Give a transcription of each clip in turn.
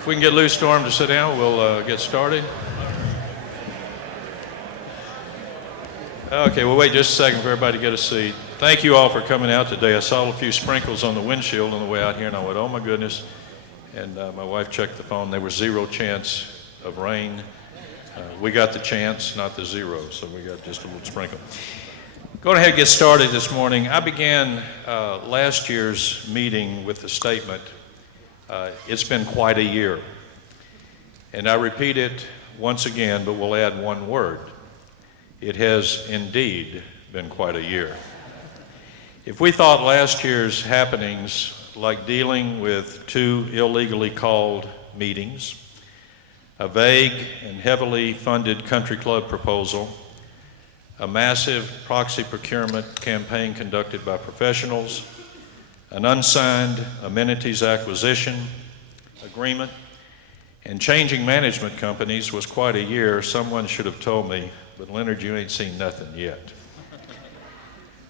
If we can get Lou Storm to sit down, we'll get started. Okay, we'll wait just a second for everybody to get a seat. Thank you all for coming out today. I saw a few sprinkles on the windshield on the way out here, and I went, oh my goodness. And my wife checked the phone. There was 0 chance of rain. We got the chance, not the 0, so we got just a little sprinkle. Going ahead and get started this morning. I began last year's meeting with the statement, it's been quite a year. And I repeat it once again, but we'll add one word. It has indeed been quite a year. If we thought last year's happenings, like dealing with 2 illegally called meetings, a vague and heavily funded country club proposal, a massive proxy procurement campaign conducted by professionals, an unsigned amenities acquisition agreement, and changing management companies was quite a year, someone should have told me, but Leonard, you ain't seen nothing yet.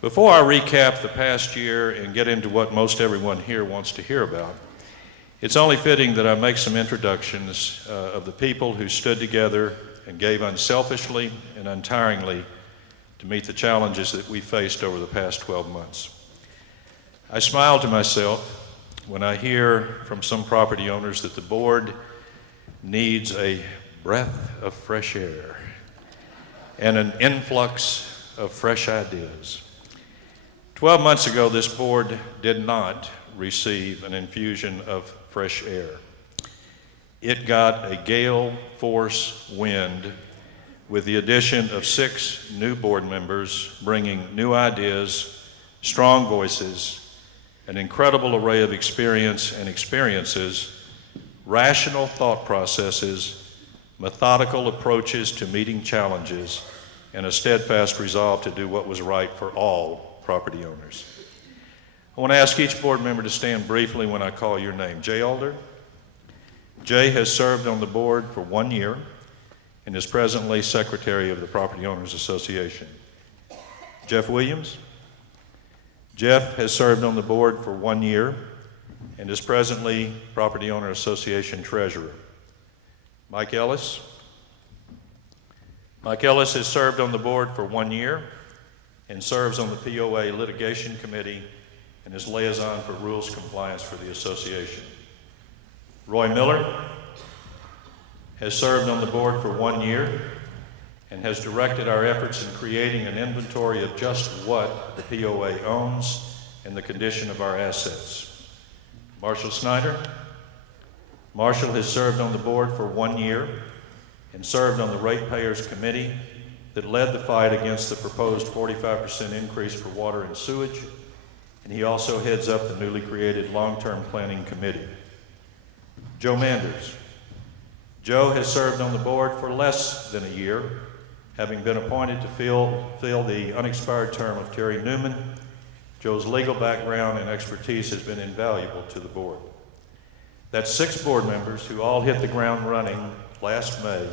Before I recap the past year and get into what most everyone here wants to hear about, it's only fitting that I make some introductions of the people who stood together and gave unselfishly and untiringly to meet the challenges that we faced over the past 12 months. I smile to myself when I hear from some property owners that the board needs a breath of fresh air and an influx of fresh ideas. 12 months ago, this board did not receive an infusion of fresh air. It got a gale force wind with the addition of 6 new board members bringing new ideas, strong voices, an incredible array of experience and experiences, rational thought processes, methodical approaches to meeting challenges, and a steadfast resolve to do what was right for all property owners. I want to ask each board member to stand briefly when I call your name. Jay Alder. Jay has served on the board for 1 year and is presently Secretary of the Property Owners Association. Jeff Williams. Jeff has served on the board for 1 year and is presently Property Owner Association Treasurer. Mike Ellis. Mike Ellis has served on the board for 1 year and serves on the POA Litigation Committee and is liaison for rules compliance for the association. Roy Miller has served on the board for 1 year and has directed our efforts in creating an inventory of just what the POA owns and the condition of our assets. Marshall Snyder. Marshall has served on the board for 1 year and served on the Ratepayers Committee that led the fight against the proposed 45% increase for water and sewage, and he also heads up the newly created Long-Term Planning Committee. Joe Manders. Joe has served on the board for less than a year, having been appointed to fill the unexpired term of Terry Newman. Joe's legal background and expertise has been invaluable to the board. That's 6 board members who all hit the ground running last May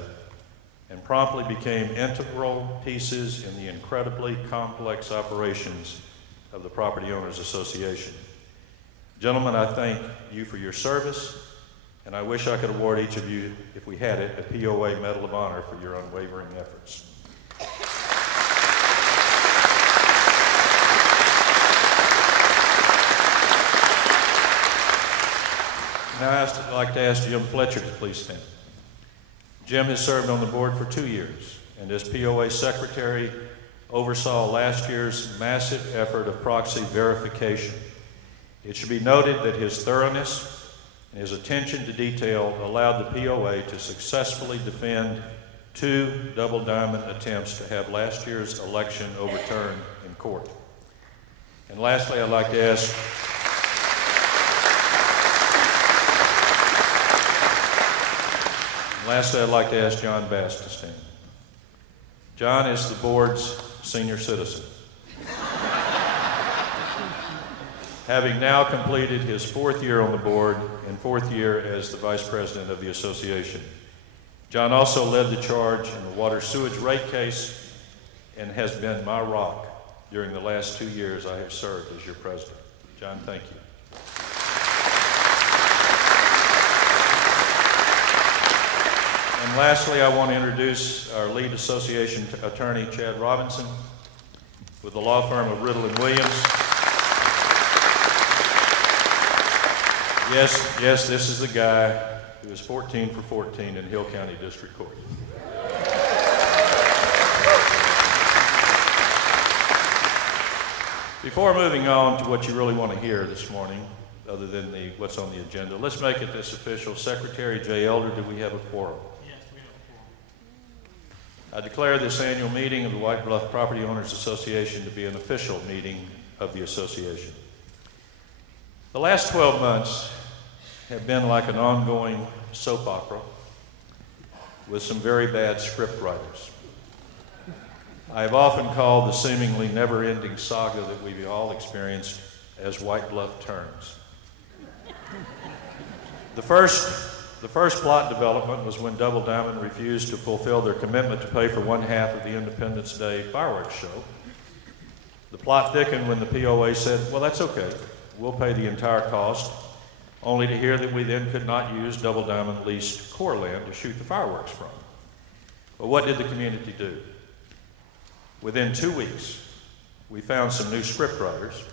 and promptly became integral pieces in the incredibly complex operations of the Property Owners Association. Gentlemen, I thank you for your service, and I wish I could award each of you, if we had it, a POA Medal of Honor for your unwavering efforts. Now I'd like to ask Jim Fletcher to please stand. Jim has served on the board for 2 years, and as POA Secretary, oversaw last year's massive effort of proxy verification. It should be noted that his thoroughness and his attention to detail allowed the POA to successfully defend 2 double diamond attempts to have last year's election overturned in court. And lastly, I'd like to ask John Bass to stand. John is the board's senior citizen, having now completed his 4th year on the board and 4th year as the vice president of the association. John also led the charge in the water sewage rate case and has been my rock during the last 2 years I have served as your president. John, thank you. lastly, I want to introduce our lead association attorney, Chad Robinson, with the law firm of Riddle and Williams. Yes, this is the guy who is 14 for 14 in Hill County District Court. Before moving on to what you really want to hear this morning, other than what's on the agenda, let's make it this official. Secretary Jay Elder, do we have a quorum? Yes, we have a quorum. I declare this annual meeting of the White Bluff Property Owners Association to be an official meeting of the association. The last 12 months have been like an ongoing soap opera with some very bad script writers. I have often called the seemingly never-ending saga that we've all experienced as White Bluff turns. The first plot development was when Double Diamond refused to fulfill their commitment to pay for one half of the Independence Day fireworks show. The plot thickened when the POA said, well, that's okay, we'll pay the entire cost, only to hear that we then could not use Double Diamond leased core land to shoot the fireworks from. But what did the community do? Within 2 weeks, we found some new scriptwriters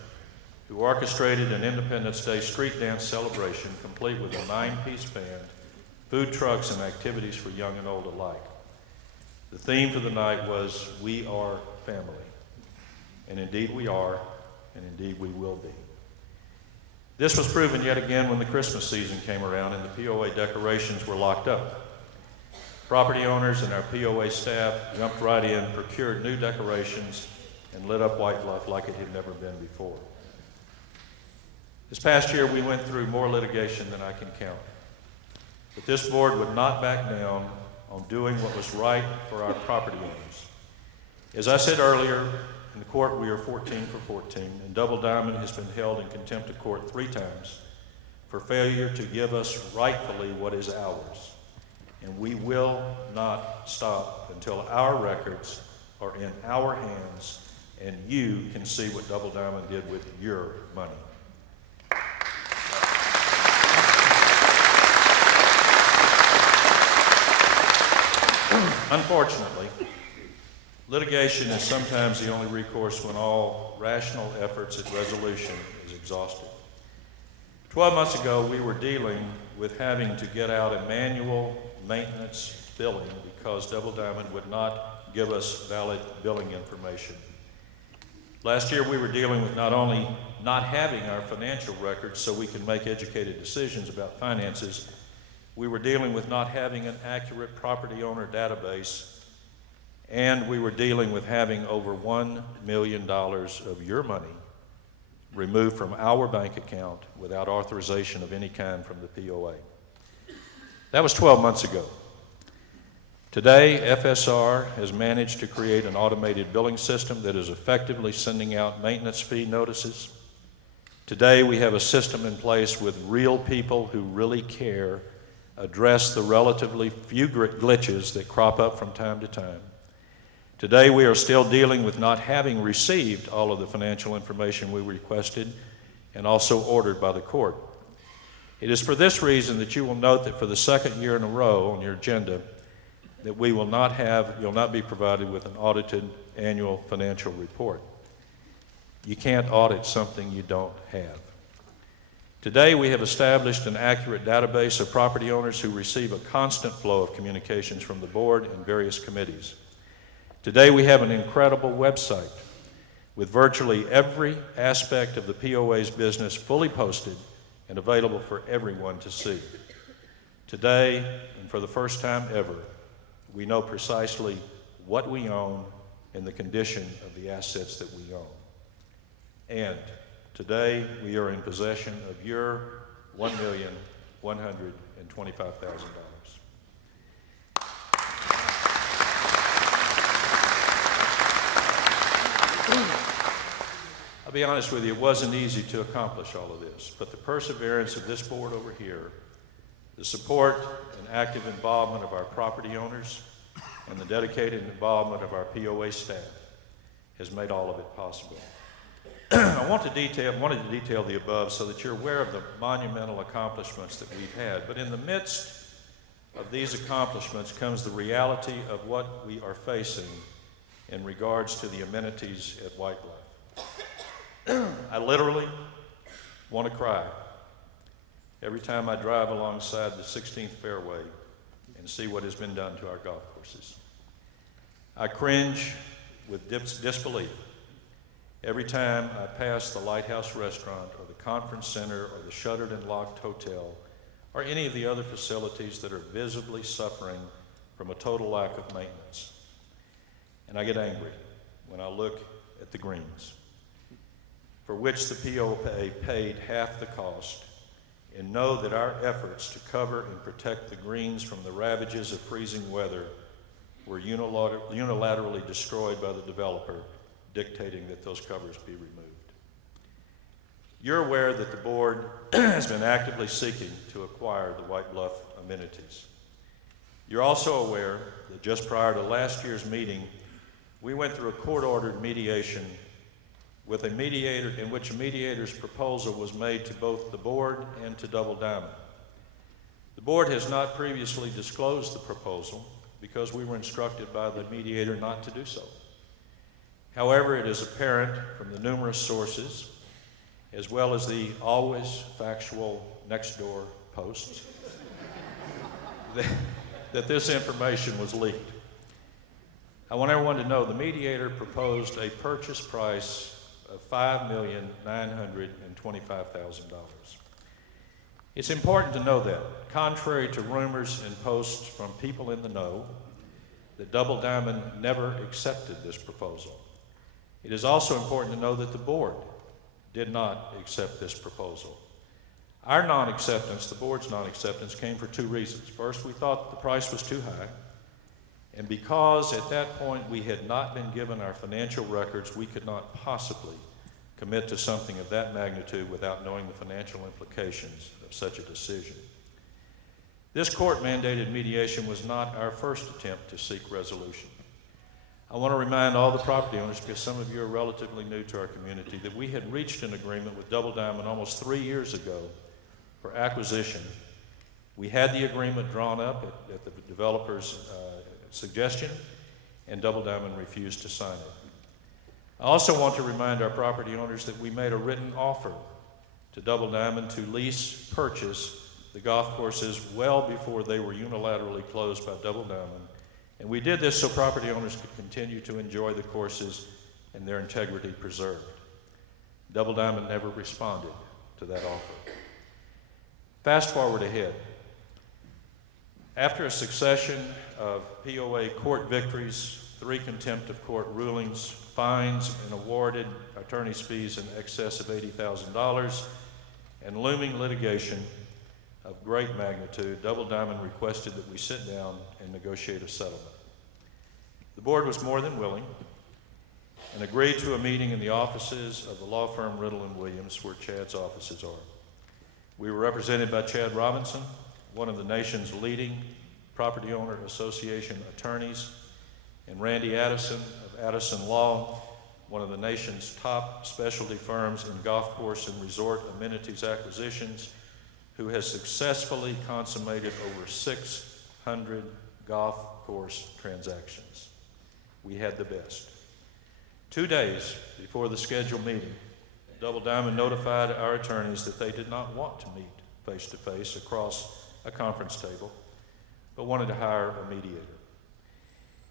who orchestrated an Independence Day street dance celebration complete with a 9-piece band, food trucks, and activities for young and old alike. The theme for the night was, "We are family." And indeed we are, and indeed we will be. This was proven yet again when the Christmas season came around and the POA decorations were locked up. Property owners and our POA staff jumped right in, procured new decorations, and lit up White Bluff like it had never been before. This past year, we went through more litigation than I can count. But this board would not back down on doing what was right for our property owners. As I said earlier, in the court we are 14 for 14, and Double Diamond has been held in contempt of court 3 times for failure to give us rightfully what is ours. And we will not stop until our records are in our hands and you can see what Double Diamond did with your money. Unfortunately, litigation is sometimes the only recourse when all rational efforts at resolution is exhausted. 12 months ago, we were dealing with having to get out a manual maintenance billing because Double Diamond would not give us valid billing information. Last year, we were dealing with not only not having our financial records so we can make educated decisions about finances, we were dealing with not having an accurate property owner database, and we were dealing with having over $1 million of your money removed from our bank account without authorization of any kind from the POA. That was 12 months ago. Today, FSR has managed to create an automated billing system that is effectively sending out maintenance fee notices. Today, we have a system in place with real people who really care address the relatively few glitches that crop up from time to time. Today, we are still dealing with not having received all of the financial information we requested and also ordered by the court. It is for this reason that you will note that for the second year in a row on your agenda that you'll not be provided with an audited annual financial report. You can't audit something you don't have. Today, we have established an accurate database of property owners who receive a constant flow of communications from the board and various committees. Today, we have an incredible website with virtually every aspect of the POA's business fully posted and available for everyone to see. Today, and for the first time ever, we know precisely what we own and the condition of the assets that we own. And today, we are in possession of your $1,125,000. I'll be honest with you, it wasn't easy to accomplish all of this, but the perseverance of this board over here, the support and active involvement of our property owners, and the dedicated involvement of our POA staff has made all of it possible. I wanted to detail the above so that you're aware of the monumental accomplishments that we've had, but in the midst of these accomplishments comes the reality of what we are facing in regards to the amenities at White Bluff. I literally want to cry every time I drive alongside the 16th fairway and see what has been done to our golf courses. I cringe with disbelief every time I pass the Lighthouse Restaurant or the Conference Center or the shuttered and locked hotel or any of the other facilities that are visibly suffering from a total lack of maintenance. And I get angry when I look at the greens, for which the POA paid half the cost, and know that our efforts to cover and protect the greens from the ravages of freezing weather were unilaterally destroyed by the developer, dictating that those covers be removed. You're aware that the board has been actively seeking to acquire the White Bluff amenities. You're also aware that just prior to last year's meeting, we went through a court-ordered mediation with a mediator in which a mediator's proposal was made to both the board and to Double Diamond. The board has not previously disclosed the proposal because we were instructed by the mediator not to do so. However, it is apparent from the numerous sources, as well as the always factual next door posts, that this information was leaked. I want everyone to know the mediator proposed a purchase price of $5,925,000. It's important to know that, contrary to rumors and posts from people in the know, that Double Diamond never accepted this proposal. It is also important to know that the board did not accept this proposal. Our non-acceptance, the board's non-acceptance, came for two reasons. First, we thought the price was too high, and because at that point we had not been given our financial records, we could not possibly commit to something of that magnitude without knowing the financial implications of such a decision. This court-mandated mediation was not our first attempt to seek resolution. I want to remind all the property owners, because some of you are relatively new to our community, that we had reached an agreement with Double Diamond almost 3 years ago for acquisition. We had the agreement drawn up at the developer's suggestion, and Double Diamond refused to sign it. I also want to remind our property owners that we made a written offer to Double Diamond to lease purchase the golf courses well before they were unilaterally closed by Double Diamond, and we did this so property owners could continue to enjoy the courses and their integrity preserved. Double Diamond never responded to that offer. Fast forward ahead. After a succession of POA court victories, 3 contempt of court rulings, fines, and awarded attorney's fees in excess of $80,000, and looming litigation of great magnitude, Double Diamond requested that we sit down and negotiate a settlement. The board was more than willing and agreed to a meeting in the offices of the law firm Riddle & Williams, where Chad's offices are. We were represented by Chad Robinson, one of the nation's leading property owner association attorneys, and Randy Addison of Addison Law, one of the nation's top specialty firms in golf course and resort amenities acquisitions, who has successfully consummated over 600 golf course transactions. We had the best. 2 days before the scheduled meeting, Double Diamond notified our attorneys that they did not want to meet face-to-face across a conference table, but wanted to hire a mediator.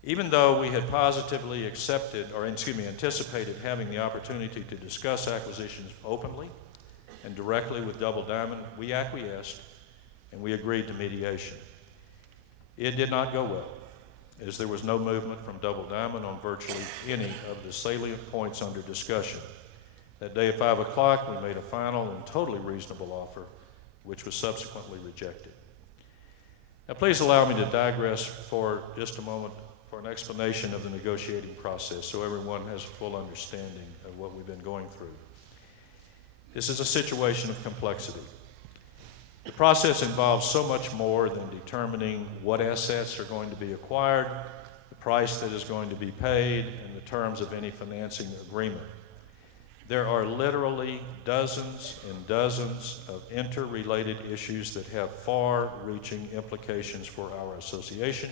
Even though we had positively anticipated having the opportunity to discuss acquisitions openly and directly with Double Diamond, we acquiesced and we agreed to mediation. It did not go well, as there was no movement from Double Diamond on virtually any of the salient points under discussion. That day at 5 o'clock, we made a final and totally reasonable offer, which was subsequently rejected. Now, please allow me to digress for just a moment for an explanation of the negotiating process so everyone has a full understanding of what we've been going through. This is a situation of complexity. The process involves so much more than determining what assets are going to be acquired, the price that is going to be paid, and the terms of any financing agreement. There are literally dozens and dozens of interrelated issues that have far-reaching implications for our association,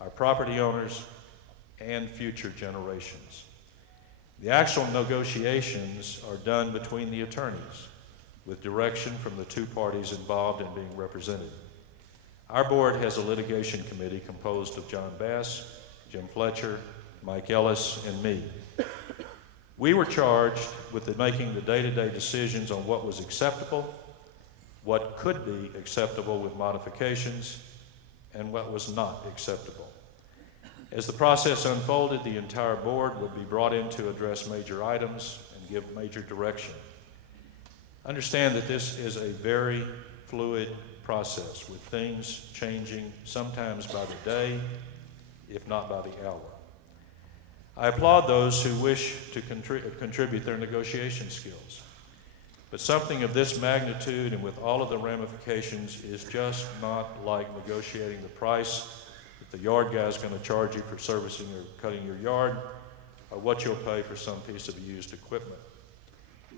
our property owners, and future generations. The actual negotiations are done between the attorneys, with direction from the two parties involved in being represented. Our board has a litigation committee composed of John Bass, Jim Fletcher, Mike Ellis, and me. We were charged with making the day-to-day decisions on what was acceptable, what could be acceptable with modifications, and what was not acceptable. As the process unfolded, the entire board would be brought in to address major items and give major direction. Understand that this is a very fluid process, with things changing sometimes by the day, if not by the hour. I applaud those who wish to contribute their negotiation skills. But something of this magnitude and with all of the ramifications is just not like negotiating the price that the yard guy is going to charge you for servicing or cutting your yard, or what you'll pay for some piece of used equipment.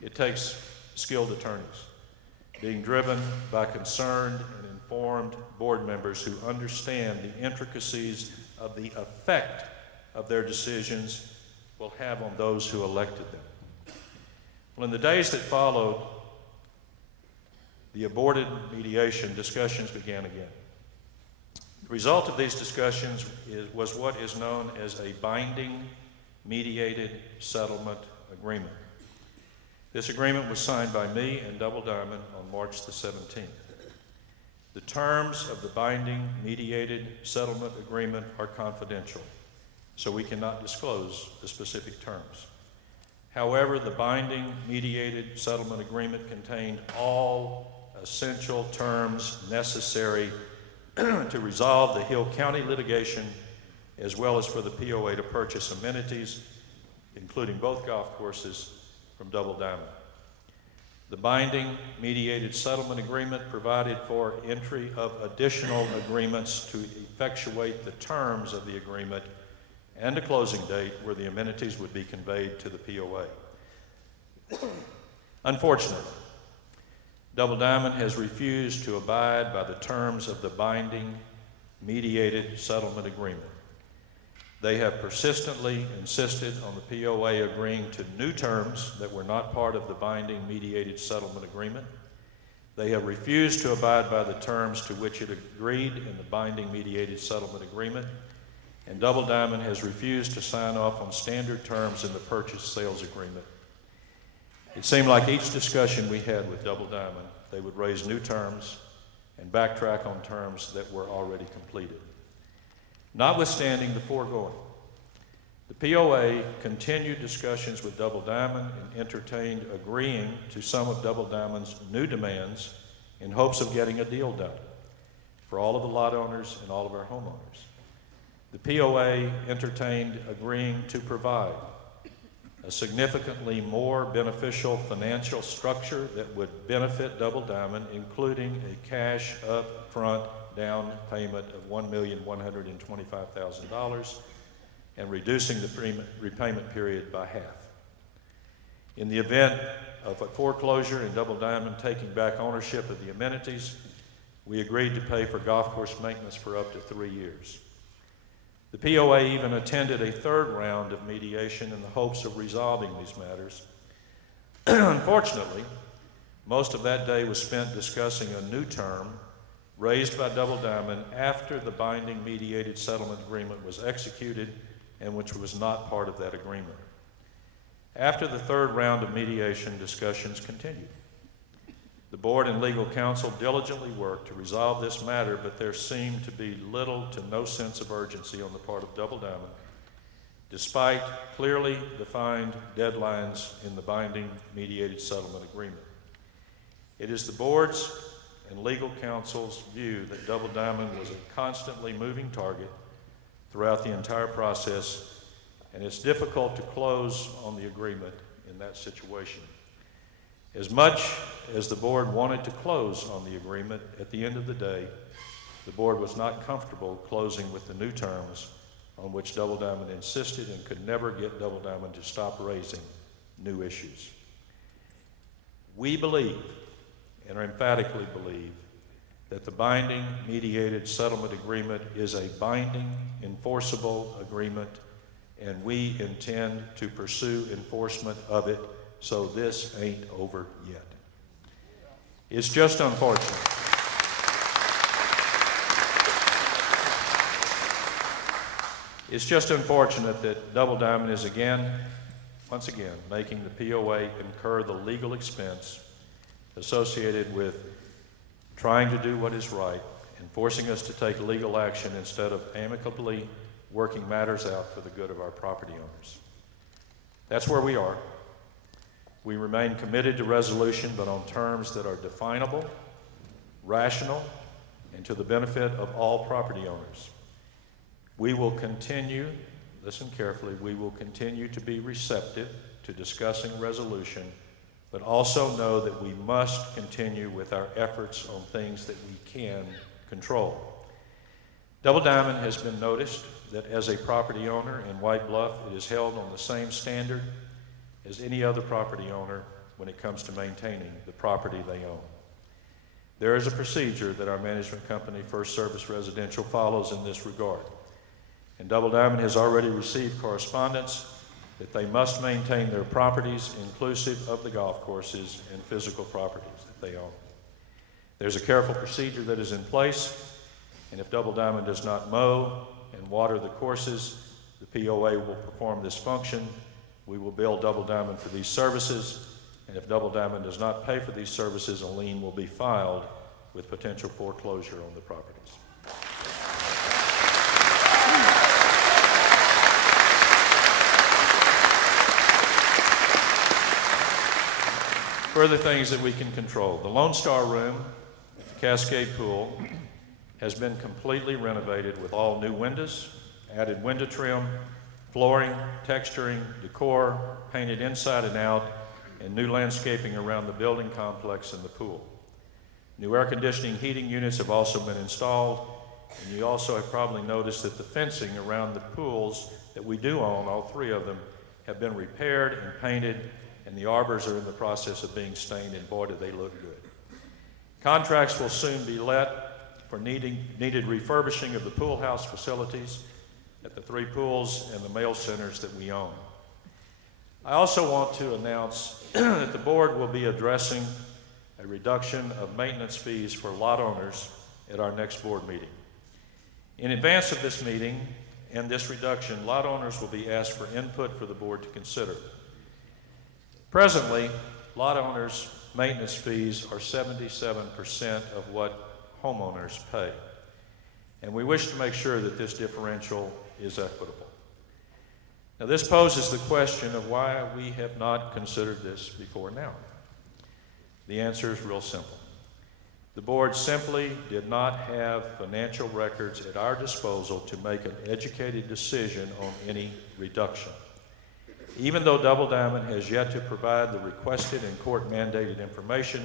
It takes skilled attorneys, being driven by concerned and informed board members who understand the intricacies of the effect of their decisions will have on those who elected them. Well, in the days that followed the aborted mediation, discussions began again. The result of these discussions was what is known as a binding mediated settlement agreement. This agreement was signed by me and Double Diamond on March the 17th. The terms of the binding mediated settlement agreement are confidential, so we cannot disclose the specific terms. However, the binding mediated settlement agreement contained all essential terms necessary to resolve the Hill County litigation, as well as for the POA to purchase amenities, including both golf courses, from Double Diamond. The binding mediated settlement agreement provided for entry of additional agreements to effectuate the terms of the agreement and a closing date where the amenities would be conveyed to the POA. Unfortunately, Double Diamond has refused to abide by the terms of the binding mediated settlement agreement. They have persistently insisted on the POA agreeing to new terms that were not part of the binding mediated settlement agreement. They have refused to abide by the terms to which it agreed in the binding mediated settlement agreement, and Double Diamond has refused to sign off on standard terms in the purchase sales agreement. It seemed like each discussion we had with Double Diamond, they would raise new terms and backtrack on terms that were already completed. Notwithstanding the foregoing, the POA continued discussions with Double Diamond and entertained agreeing to some of Double Diamond's new demands in hopes of getting a deal done for all of the lot owners and all of our homeowners. The POA entertained agreeing to provide a significantly more beneficial financial structure that would benefit Double Diamond, including a cash up-front down payment of $1,125,000 and reducing the repayment period by half. In the event of a foreclosure and Double Diamond taking back ownership of the amenities, we agreed to pay for golf course maintenance for up to 3 years. The POA even attended a third round of mediation in the hopes of resolving these matters. Unfortunately, most of that day was spent discussing a new term raised by Double Diamond after the binding mediated settlement agreement was executed and which was not part of that agreement. After the third round of mediation, discussions continued. The board and legal counsel diligently worked to resolve this matter, but there seemed to be little to no sense of urgency on the part of Double Diamond, despite clearly defined deadlines in the binding mediated settlement agreement. It is the board's and legal counsel's view that Double Diamond was a constantly moving target throughout the entire process, and it's difficult to close on the agreement in that situation. As much as the board wanted to close on the agreement, at the end of the day, the board was not comfortable closing with the new terms on which Double Diamond insisted and could never get Double Diamond to stop raising new issues. We believe, and emphatically believe, that the binding mediated settlement agreement is a binding, enforceable agreement, and we intend to pursue enforcement of it, so this ain't over yet. It's just unfortunate. It's just unfortunate that Double Diamond is once again, making the POA incur the legal expense associated with trying to do what is right and forcing us to take legal action instead of amicably working matters out for the good of our property owners. That's where we are. We remain committed to resolution, but on terms that are definable, rational, and to the benefit of all property owners. We will continue, listen carefully, we will continue to be receptive to discussing resolution, but also know that we must continue with our efforts on things that we can control. Double Diamond has been noticed that as a property owner in White Bluff, it is held on the same standard as any other property owner when it comes to maintaining the property they own. There is a procedure that our management company, First Service Residential, follows in this regard. And Double Diamond has already received correspondence that they must maintain their properties inclusive of the golf courses and physical properties that they own. There's a careful procedure that is in place, and if Double Diamond does not mow and water the courses, the POA will perform this function. We will bill Double Diamond for these services, and if Double Diamond does not pay for these services, a lien will be filed with potential foreclosure on the properties. Further things that we can control. The Lone Star Room at the Cascade Pool has been completely renovated with all new windows, added window trim, flooring, texturing, decor, painted inside and out, and new landscaping around the building complex and the pool. New air conditioning heating units have also been installed, and you also have probably noticed that the fencing around the pools that we do own, all three of them, have been repaired and painted, and the arbors are in the process of being stained, and boy, do they look good. Contracts will soon be let for needed refurbishing of the pool house facilities at the three pools and the mail centers that we own. I also want to announce that the board will be addressing a reduction of maintenance fees for lot owners at our next board meeting. In advance of this meeting and this reduction, lot owners will be asked for input for the board to consider. Presently, lot owners' maintenance fees are 77% of what homeowners pay, and we wish to make sure that this differential is equitable. Now, this poses the question of why we have not considered this before now. The answer is real simple. The board simply did not have financial records at our disposal to make an educated decision on any reduction. Even though Double Diamond has yet to provide the requested and court-mandated information,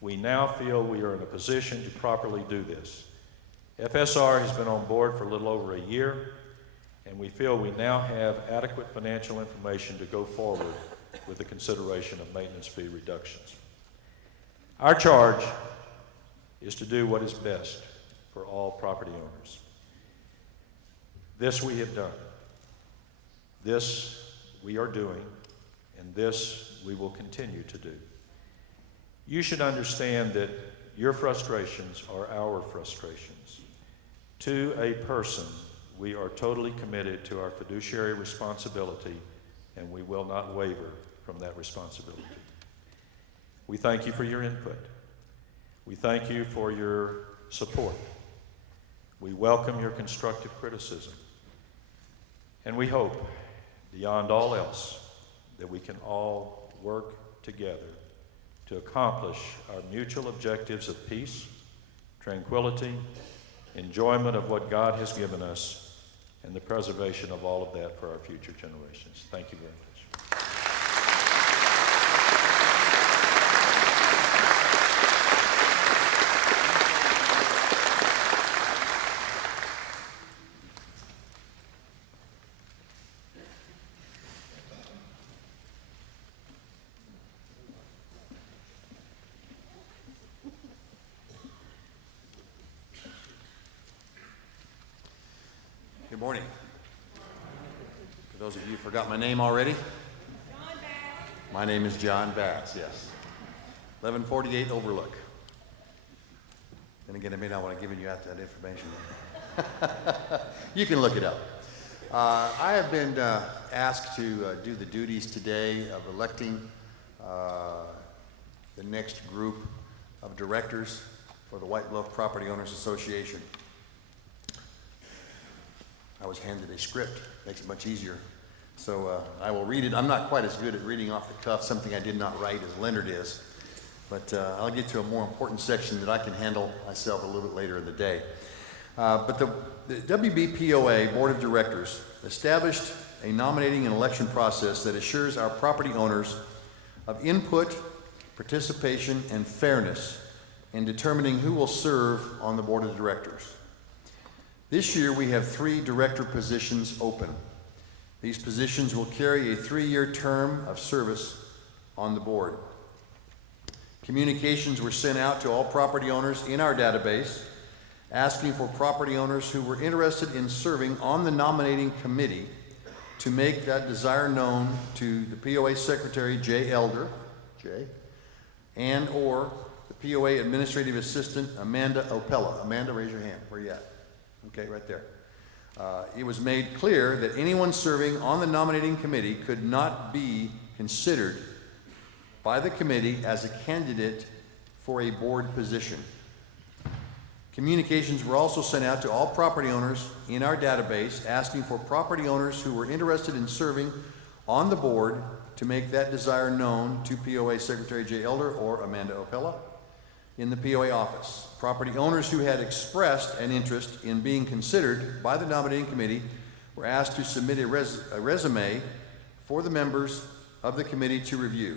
we now feel we are in a position to properly do this. FSR has been on board for a little over a year, and we feel we now have adequate financial information to go forward with the consideration of maintenance fee reductions. Our charge is to do what is best for all property owners. This we have done. This we are doing, and this we will continue to do. You should understand that your frustrations are our frustrations. To a person, we are totally committed to our fiduciary responsibility, and we will not waver from that responsibility. We thank you for your input. We thank you for your support. We welcome your constructive criticism. And we hope, beyond all else, that we can all work together to accomplish our mutual objectives of peace, tranquility, enjoyment of what God has given us, and the preservation of all of that for our future generations. Thank you very much. morning. For those of you who forgot my name already, John Bass. my name is John Bass, yes. 1148 Overlook. And again, I may not want to give you out that information. You can look it up. I have been asked to do the duties today of electing the next group of directors for the White Bluff Property Owners Association. I was handed a script, makes it much easier. So I will read it. I'm not quite as good at reading off the cuff, something I did not write as Leonard is. But I'll get to a more important section that I can handle myself a little bit later in the day. But the WBPOA Board of Directors established a nominating and election process that assures our property owners of input, participation, and fairness in determining who will serve on the Board of Directors. This year we have 3 director positions open. These positions will carry a 3-year term of service on the board. Communications were sent out to all property owners in our database asking for property owners who were interested in serving on the nominating committee to make that desire known to the POA Secretary, Jay Elder, and or the POA Administrative Assistant, Amanda Opella. Amanda, raise your hand. Where you at? Okay, right there. It was made clear that anyone serving on the nominating committee could not be considered by the committee as a candidate for a board position. Communications were also sent out to all property owners in our database asking for property owners who were interested in serving on the board to make that desire known to POA Secretary Jay Elder or Amanda Opella in the POA office. Property owners who had expressed an interest in being considered by the nominating committee were asked to submit a resume for the members of the committee to review.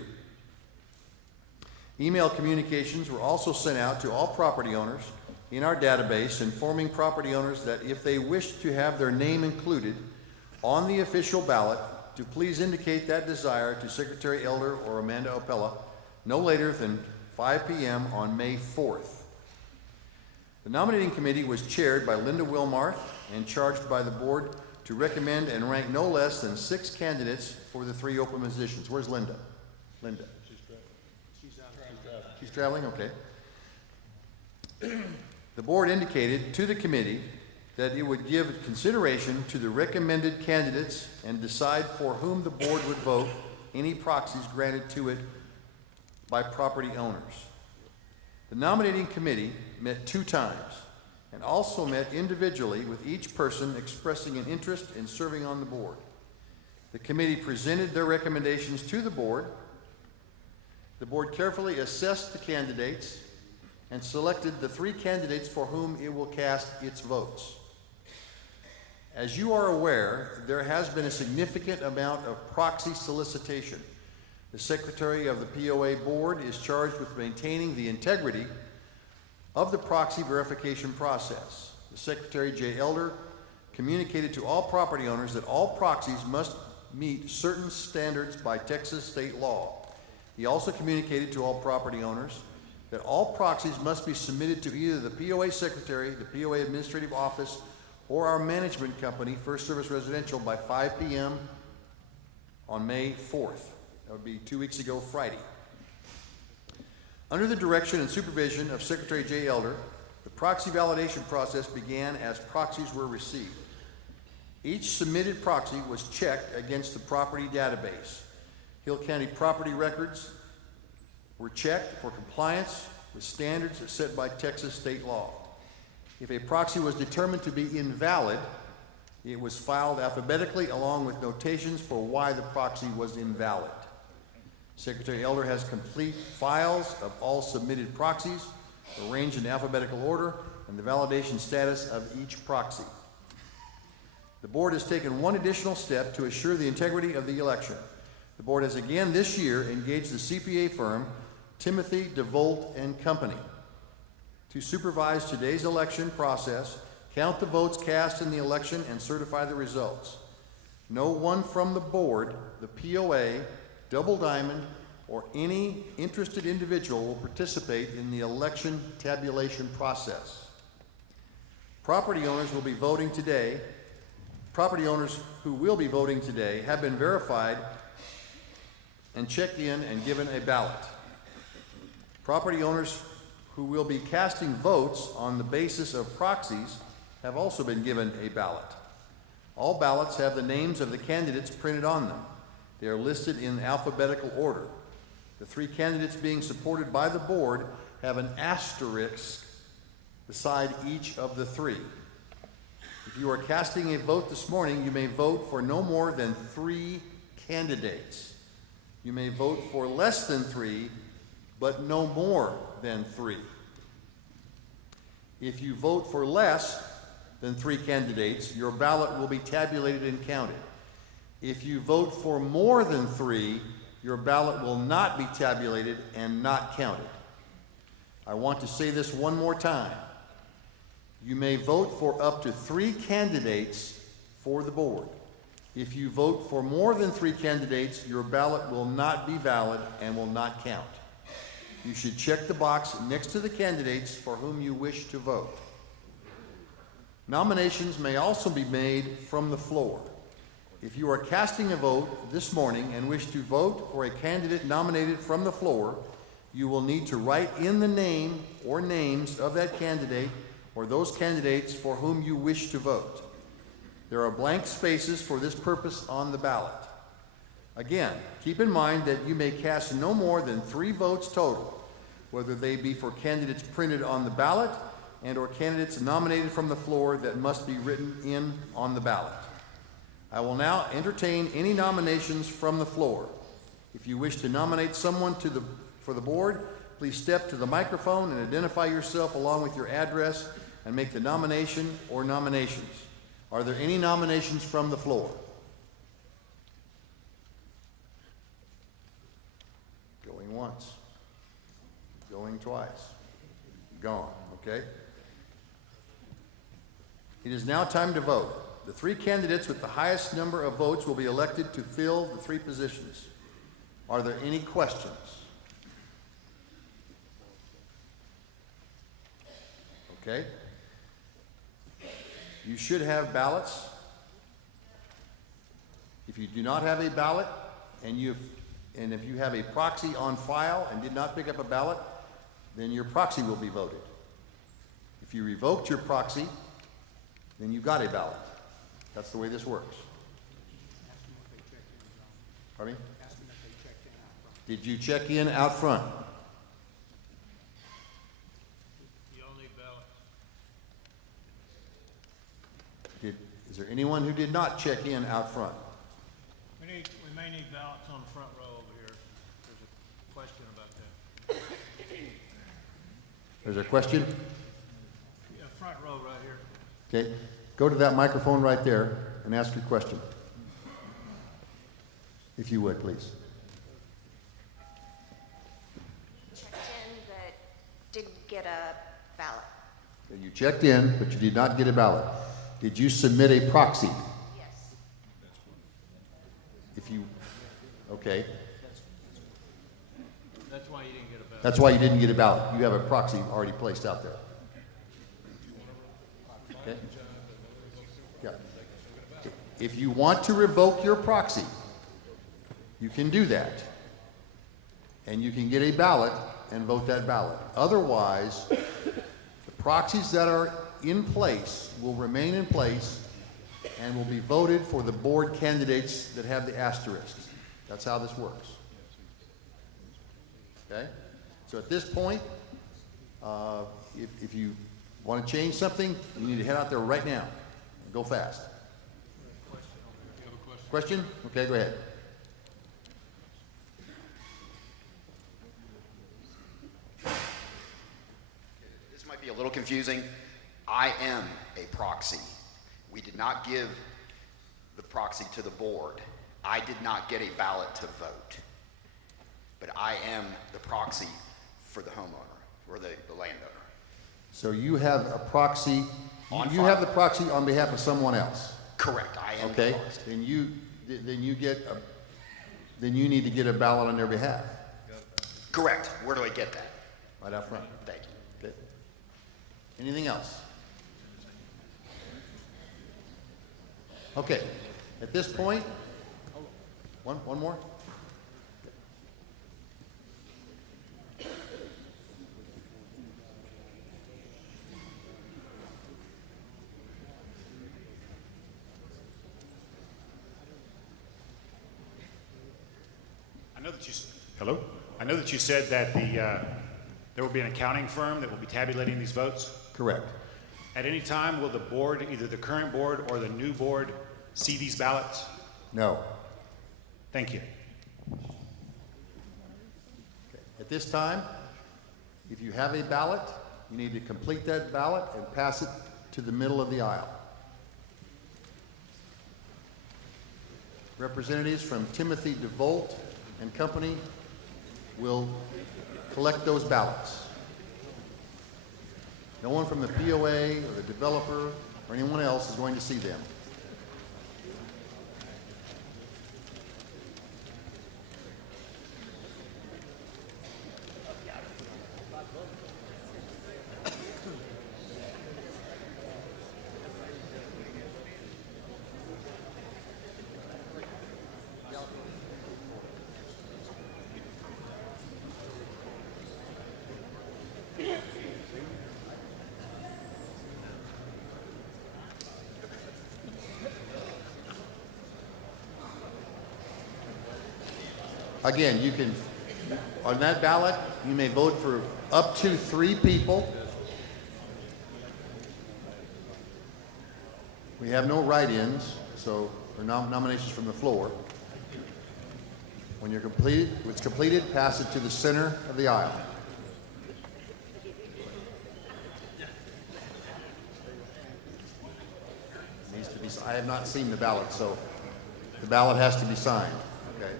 Email communications were also sent out to all property owners in our database informing property owners that if they wished to have their name included on the official ballot, to please indicate that desire to Secretary Elder or Amanda Opella no later than 5 p.m. on May 4th. The nominating committee was chaired by Linda Wilmarth and charged by the board to recommend and rank no less than 6 candidates for the 3 open positions. Where's Linda? Linda. She's traveling? Okay. The board indicated to the committee that it would give consideration to the recommended candidates and decide for whom the board would vote any proxies granted to it by property owners. The nominating committee met 2 times and also met individually with each person expressing an interest in serving on the board. The committee presented their recommendations to the board. The board carefully assessed the candidates and selected the 3 candidates for whom it will cast its votes. As you are aware, there has been a significant amount of proxy solicitation. The Secretary of the POA Board is charged with maintaining the integrity of the proxy verification process. The Secretary, Jay Elder, communicated to all property owners that all proxies must meet certain standards by Texas state law. He also communicated to all property owners that all proxies must be submitted to either the POA Secretary, the POA Administrative Office, or our management company, First Service Residential, by 5 p.m. on May 4th. That would be 2 weeks ago, Friday. Under the direction and supervision of Secretary Jay Elder, the proxy validation process began as proxies were received. Each submitted proxy was checked against the property database. Hill County property records were checked for compliance with standards set by Texas state law. If a proxy was determined to be invalid, it was filed alphabetically along with notations for why the proxy was invalid. Secretary Elder has complete files of all submitted proxies, arranged in alphabetical order, and the validation status of each proxy. The board has taken one additional step to assure the integrity of the election. The board has again this year engaged the CPA firm Timothy DeVolt and Company to supervise today's election process, count the votes cast in the election, and certify the results. No one from the board, the POA, Double Diamond, or any interested individual will participate in the election tabulation process. Property owners will be voting today property owners who will be voting today have been verified and checked in and given a ballot. Property owners who will be casting votes on the basis of proxies have also been given a ballot. All ballots have the names of the candidates printed on them. They are listed in alphabetical order. The three candidates being supported by the board have an asterisk beside each of the three. If you are casting a vote this morning, you may vote for no more than 3 candidates. You may vote for less than 3, but no more than 3. If you vote for less than 3 candidates, your ballot will be tabulated and counted. If you vote for more than 3, your ballot will not be tabulated and not counted. I want to say this one more time. You may vote for up to 3 candidates for the board. If you vote for more than 3 candidates, your ballot will not be valid and will not count. You should check the box next to the candidates for whom you wish to vote. Nominations may also be made from the floor. If you are casting a vote this morning and wish to vote for a candidate nominated from the floor, you will need to write in the name or names of that candidate or those candidates for whom you wish to vote. There are blank spaces for this purpose on the ballot. Again, keep in mind that you may cast no more than 3 votes total, whether they be for candidates printed on the ballot and or candidates nominated from the floor that must be written in on the ballot. I will now entertain any nominations from the floor. If you wish to nominate someone for the board, please step to the microphone and identify yourself along with your address and make the nomination or nominations. Are there any nominations from the floor? Going once. Going twice. Gone, okay? It is now time to vote. The 3 candidates with the highest number of votes will be elected to fill the 3 positions. Are there any questions? Okay. You should have ballots. If you do not have a ballot and if you have a proxy on file and did not pick up a ballot, then your proxy will be voted. If you revoked your proxy, then you got a ballot. That's the way this works. Pardon me? Did you check in out front? You don't need ballots. Is there anyone who did not check in out front? We may need ballots on the front row over here. There's a question about that. There's a question? Yeah, front row right here. Okay, go to that microphone right there and ask your question. If you would, please. Checked in but didn't get a ballot. Okay, you checked in, but you did not get a ballot. Did you submit a proxy? Yes. If you, okay, That's why you didn't get a ballot. that's why you didn't get a ballot. You have a proxy already placed out there. Okay? Yeah. If you want to revoke your proxy, you can do that. And you can get a ballot and vote that ballot. Otherwise, the proxies that are in place will remain in place and will be voted for the board candidates that have the asterisks. That's how this works. Okay? So at this point, if you want to change something, you need to head out there right now. Go fast. Question? Okay, go ahead. This might be a little confusing. I am a proxy. We did not give the proxy to the board. I did not get a ballot to vote. But I am the proxy for the homeowner or the landowner. So you have a proxy, On you file. have the proxy on behalf of someone else, Correct, I am the okay? proxy. Then you need to get a ballot on their behalf, Correct. Where do I get that? right out front, Thank you. okay? Anything else? Okay, at this point, one more? Hello? I know that you said that there will be an accounting firm that will be tabulating these votes. Correct. At any time, will the board, either the current board or the new board, see these ballots? No. Thank you. At this time, if you have a ballot, you need to complete that ballot and pass it to the middle of the aisle. Representatives from Timothy DeVolt and Company will collect those ballots. No one from the POA or the developer or anyone else is going to see them. Again, you can, on that ballot, you may vote for up to 3 people. We have no write-ins, so, or nominations from the floor. When it's completed, pass it to the center of the aisle. Needs to be, I have not seen the ballot, so the ballot has to be signed, okay?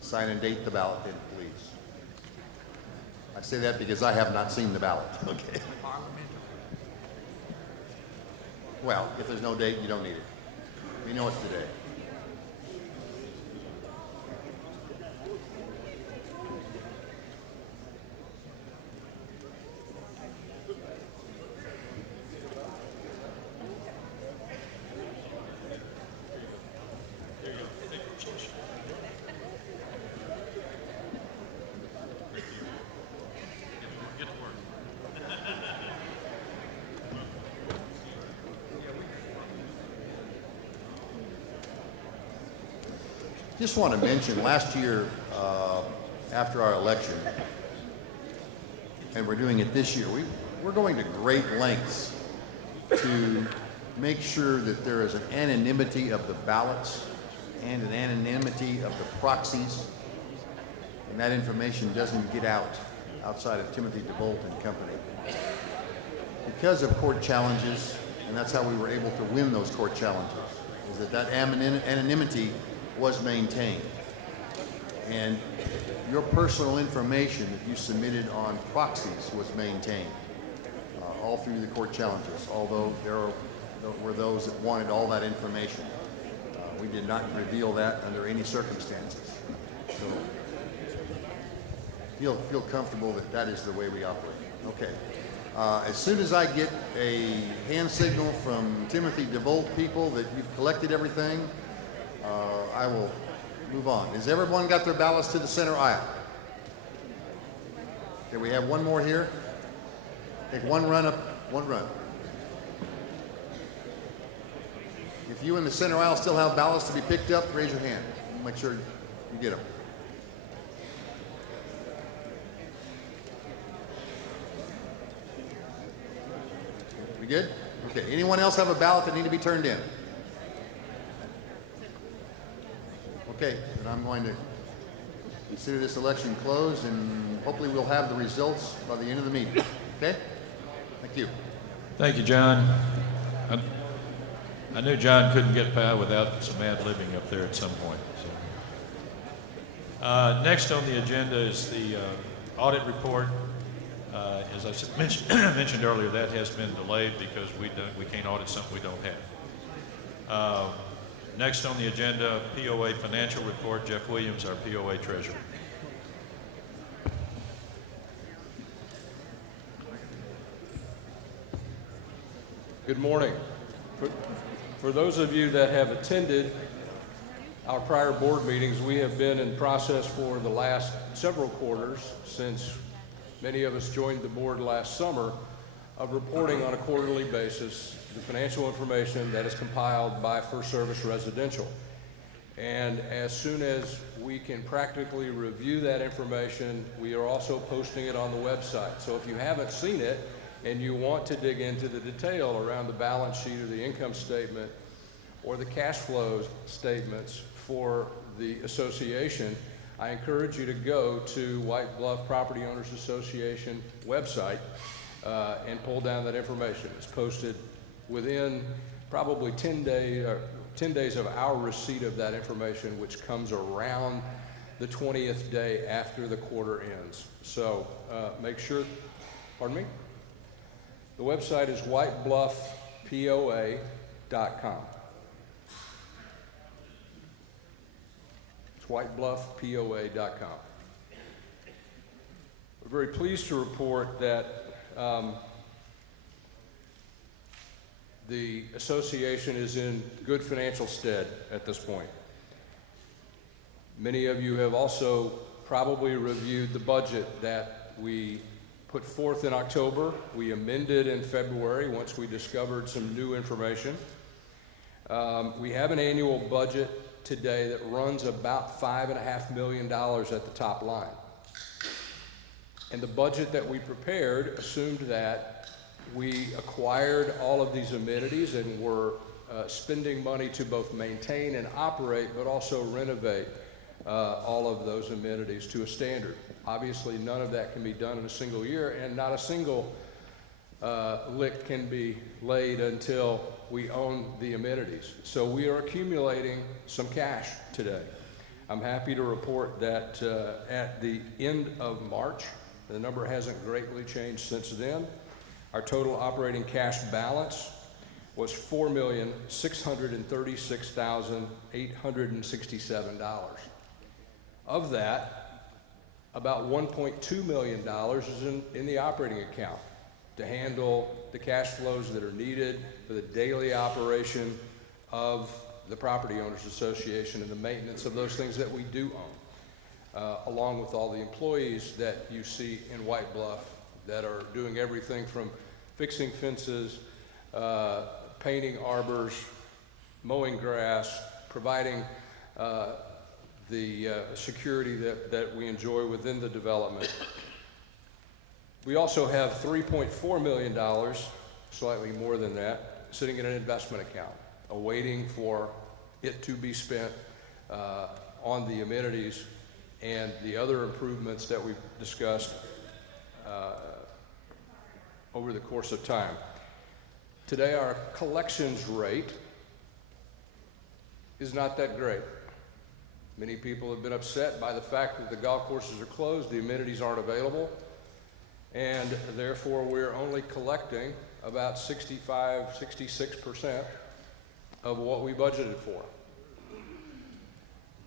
Sign and date the ballot then, please. I say that because I have not seen the ballot, okay? Well, if there's no date, you don't need it. We know it's today. Just want to mention, last year, after our election, and we're doing it this year, we're going to great lengths to make sure that there is an anonymity of the ballots and an anonymity of the proxies, and that information doesn't get outside of Timothy DeVolt and Company. Because of court challenges, and that's how we were able to win those court challenges, is that anonymity was maintained. And your personal information that you submitted on proxies was maintained all through the court challenges, although there were those that wanted all that information. We did not reveal that under any circumstances. So feel comfortable that that is the way we operate. Okay. As soon as I get a hand signal from Timothy DeVolt people that you've collected everything, I will move on. Has everyone got their ballots to the center aisle? Okay, we have one more here. Take one run up, one run. If you in the center aisle still have ballots to be picked up, raise your hand. Make sure you get them. We good? Okay, anyone else have a ballot that need to be turned in? Okay, then I'm going to consider this election closed, and hopefully we'll have the results by the end of the meeting. Okay? Thank you. Thank you, John. I knew John couldn't get by without some ad-libbing up there at some point. So. Next on the agenda is the audit report. As I mentioned earlier, that has been delayed because we can't audit something we don't have. Next on the agenda, POA financial report. Jeff Williams, our POA treasurer. Good morning. For those of you that have attended our prior board meetings, we have been in process for the last several quarters, since many of us joined the board last summer, of reporting on a quarterly basis the financial information that is compiled by First Service Residential. And as soon as we can practically review that information, we are also posting it on the website. So if you haven't seen it and you want to dig into the detail around the balance sheet or the income statement or the cash flow statements for the association, I encourage you to go to White Bluff Property Owners Association website and pull down that information. It's posted within probably 10 days of our receipt of that information, which comes around the 20th day after the quarter ends. So make sure, pardon me? The website is whitebluffpoa.com. It's whitebluffpoa.com. We're very pleased to report that the association is in good financial stead at this point. Many of you have also probably reviewed the budget that we put forth in October. We amended in February once we discovered some new information. We have an annual budget today that runs about $5.5 million at the top line. And the budget that we prepared assumed that we acquired all of these amenities and were spending money to both maintain and operate, but also renovate all of those amenities to a standard. Obviously, none of that can be done in a single year, and not a single lick can be laid until we own the amenities. So we are accumulating some cash today. I'm happy to report that at the end of March, the number hasn't greatly changed since then. Our total operating cash balance was $4,636,867. Of that, about $1.2 million is in the operating account to handle the cash flows that are needed for the daily operation of the Property Owners Association and the maintenance of those things that we do own, along with all the employees that you see in White Bluff that are doing everything from fixing fences, painting arbors, mowing grass, providing the security that we enjoy within the development. We also have $3.4 million, slightly more than that, sitting in an investment account, awaiting for it to be spent on the amenities and the other improvements that we've discussed over the course of time. Today, our collections rate is not that great. Many people have been upset by the fact that the golf courses are closed, the amenities aren't available, and therefore we're only collecting about 65–66% of what we budgeted for.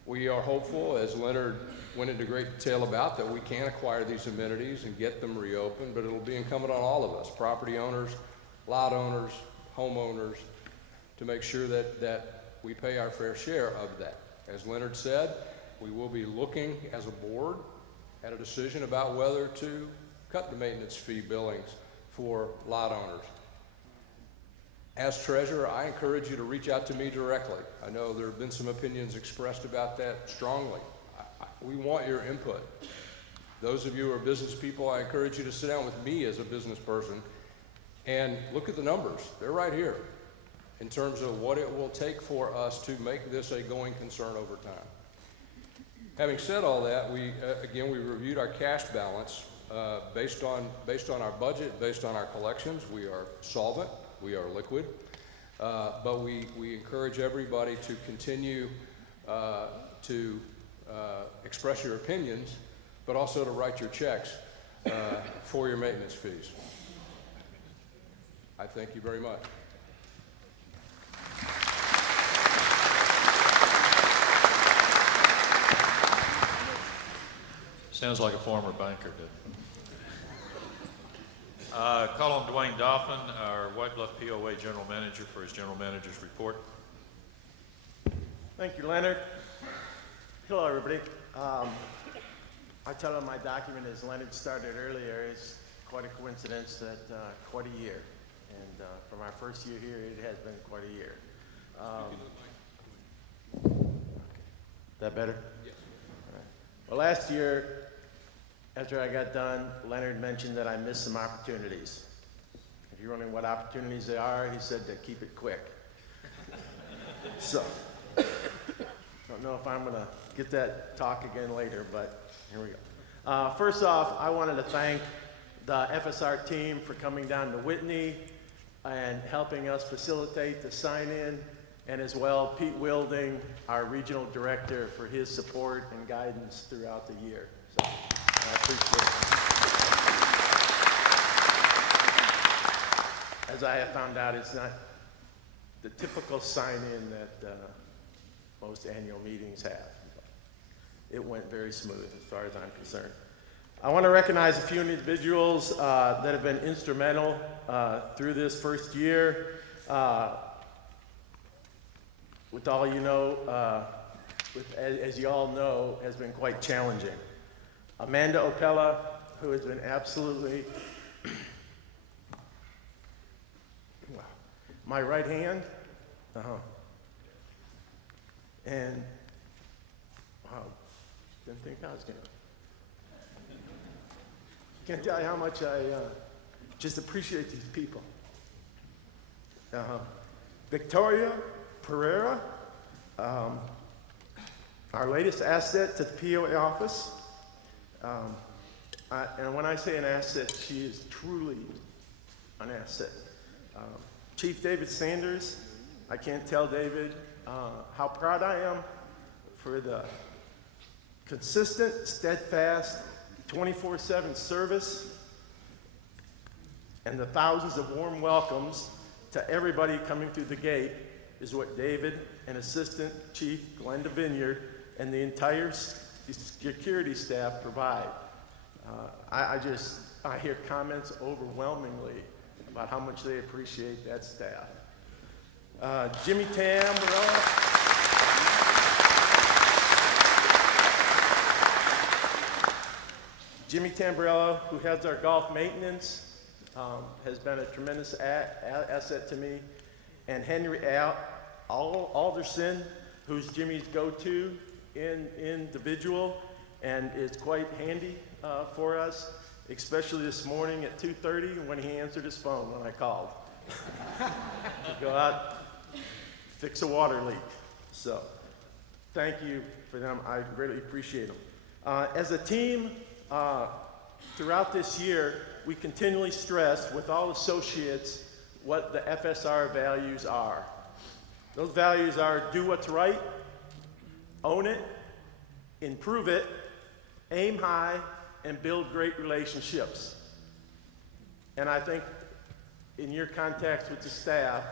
We are hopeful, as Leonard went into great detail about, that we can acquire these amenities and get them reopened, but it'll be incumbent on all of us, property owners, lot owners, homeowners, to make sure that we pay our fair share of that. As Leonard said, we will be looking as a board at a decision about whether to cut the maintenance fee billings for lot owners. As treasurer, I encourage you to reach out to me directly. I know there have been some opinions expressed about that strongly. We want your input. Those of you who are business people, I encourage you to sit down with me as a business person and look at the numbers. They're right here in terms of what it will take for us to make this a going concern over time. Having said all that, we reviewed our cash balance based on our budget, based on our collections. We are solvent, we are liquid, but we encourage everybody to continue to express your opinions, but also to write your checks for your maintenance fees. I thank you very much. Sounds like a former banker, did Call on Dwayne Dolphin, our White Bluff POA General Manager, for his General Manager's report. Thank you, Leonard. Hello, everybody. I tell in my document, as Leonard started earlier, it's quite a coincidence that quite a year. And from our first year here, it has been quite a year. That better? Yes. All right. Well, last year, after I got done, Leonard mentioned that I missed some opportunities. If you're wondering what opportunities they are, he said to keep it quick. So, don't know if I'm going to get that talk again later, but here we go. First off, I wanted to thank the FSR team for coming down to Whitney and helping us facilitate the sign-in, and as well Pete Wilding, our regional director, for his support and guidance throughout the year. So I appreciate it. As I have found out, it's not the typical sign-in that most annual meetings have. It went very smooth as far as I'm concerned. I want to recognize a few individuals that have been instrumental through this first year. With all you know, as you all know, has been quite challenging. Amanda Opella, who has been absolutely my right hand. And wow, didn't think I was gonna. Can't tell you how much I just appreciate these people. Victoria Pereira, our latest asset to the POA office. And when I say an asset, she is truly an asset. Chief David Sanders, I can't tell David how proud I am for the consistent, steadfast, 24/7 service and the thousands of warm welcomes to everybody coming through the gate is what David and Assistant Chief Glenda Vineyard and the entire security staff provide. I hear comments overwhelmingly about how much they appreciate that staff. Jimmy Tamborello. Jimmy Tamborello, who heads our golf maintenance, has been a tremendous asset to me. And Henry Alderson, who's Jimmy's go-to individual and is quite handy for us, especially this morning at 2:30 when he answered his phone when I called. To go out, fix a water leak. So thank you for them. I greatly appreciate them. As a team, throughout this year, we continually stress with all associates what the FSR values are. Those values are do what's right, own it, improve it, aim high, and build great relationships. And I think in your contacts with the staff,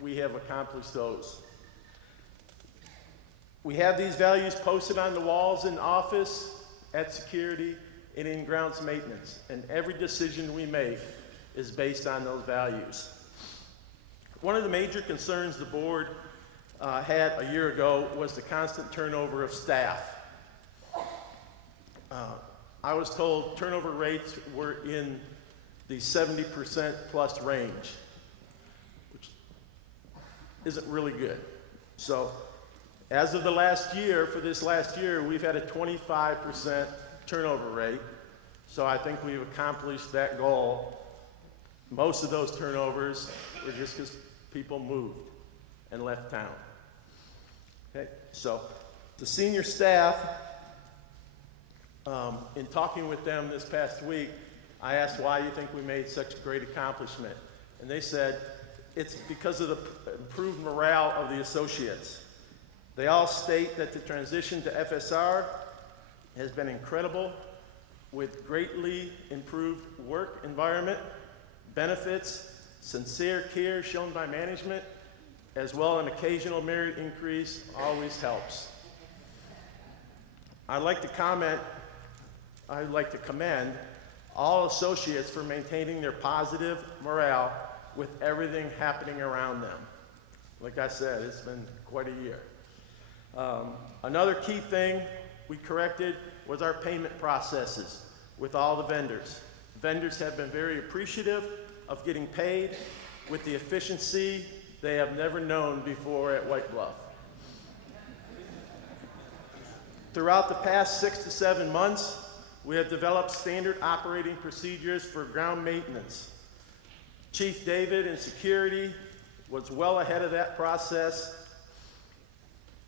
we have accomplished those. We have these values posted on the walls in the office, at security, and in grounds maintenance. And every decision we make is based on those values. One of the major concerns the board had a year ago was the constant turnover of staff. I was told turnover rates were in the 70% plus range, which isn't really good. So as of the last year, for this last year, we've had a 25% turnover rate. So I think we've accomplished that goal. Most of those turnovers were just because people moved and left town. Okay, so the senior staff, in talking with them this past week, I asked why you think we made such a great accomplishment. And they said, it's because of the improved morale of the associates. They all state that the transition to FSR has been incredible, with greatly improved work environment, benefits, sincere care shown by management, as well as an occasional merit increase always helps. I'd like to commend all associates for maintaining their positive morale with everything happening around them. Like I said, it's been quite a year. Another key thing we corrected was our payment processes with all the vendors. Vendors have been very appreciative of getting paid with the efficiency they have never known before at White Bluff. Throughout the past 6 to 7 months, we have developed standard operating procedures for ground maintenance. Chief David in security was well ahead of that process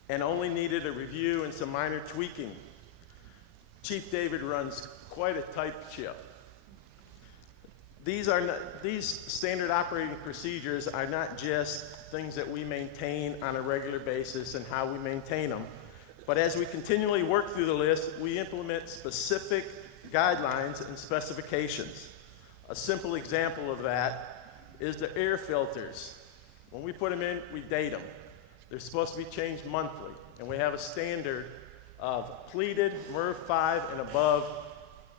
and only needed a review and some minor tweaking. Chief David runs quite a tight ship. These standard operating procedures are not just things that we maintain on a regular basis and how we maintain them, but as we continually work through the list, we implement specific guidelines and specifications. A simple example of that is the air filters. When we put them in, we date them. They're supposed to be changed monthly, and we have a standard of pleated MERV 5 and above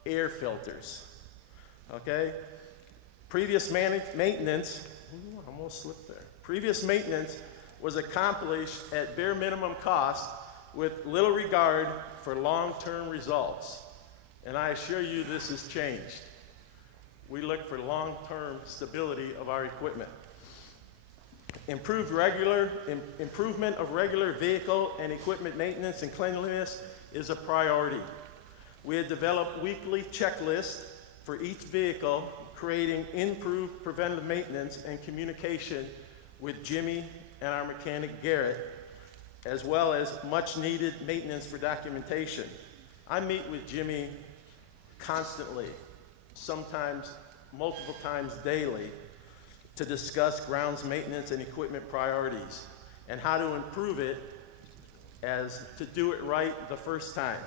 air filters. Okay? Previous maintenance, almost slipped there. Previous maintenance was accomplished at bare minimum cost with little regard for long-term results. And I assure you this has changed. We look for long-term stability of our equipment. Improvement of regular vehicle and equipment maintenance and cleanliness is a priority. We have developed weekly checklists for each vehicle, creating improved preventive maintenance and communication with Jimmy and our mechanic Garrett, as well as much needed maintenance for documentation. I meet with Jimmy constantly, sometimes multiple times daily, to discuss grounds maintenance and equipment priorities and how to improve it as to do it right the first time.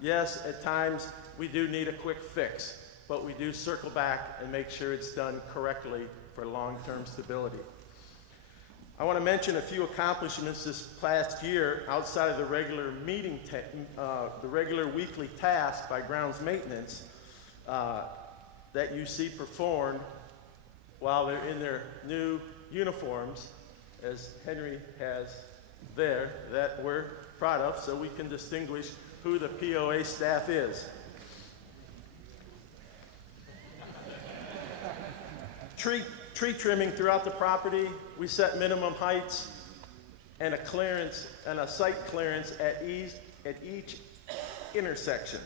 Yes, at times we do need a quick fix, but we do circle back and make sure it's done correctly for long-term stability. I want to mention a few accomplishments this past year outside of the regular the regular weekly task by grounds maintenance that you see performed while they're in their new uniforms, as Henry has there, that we're proud of, so we can distinguish who the POA staff is. Tree trimming throughout the property, we set minimum heights and a clearance and a site clearance at each intersection.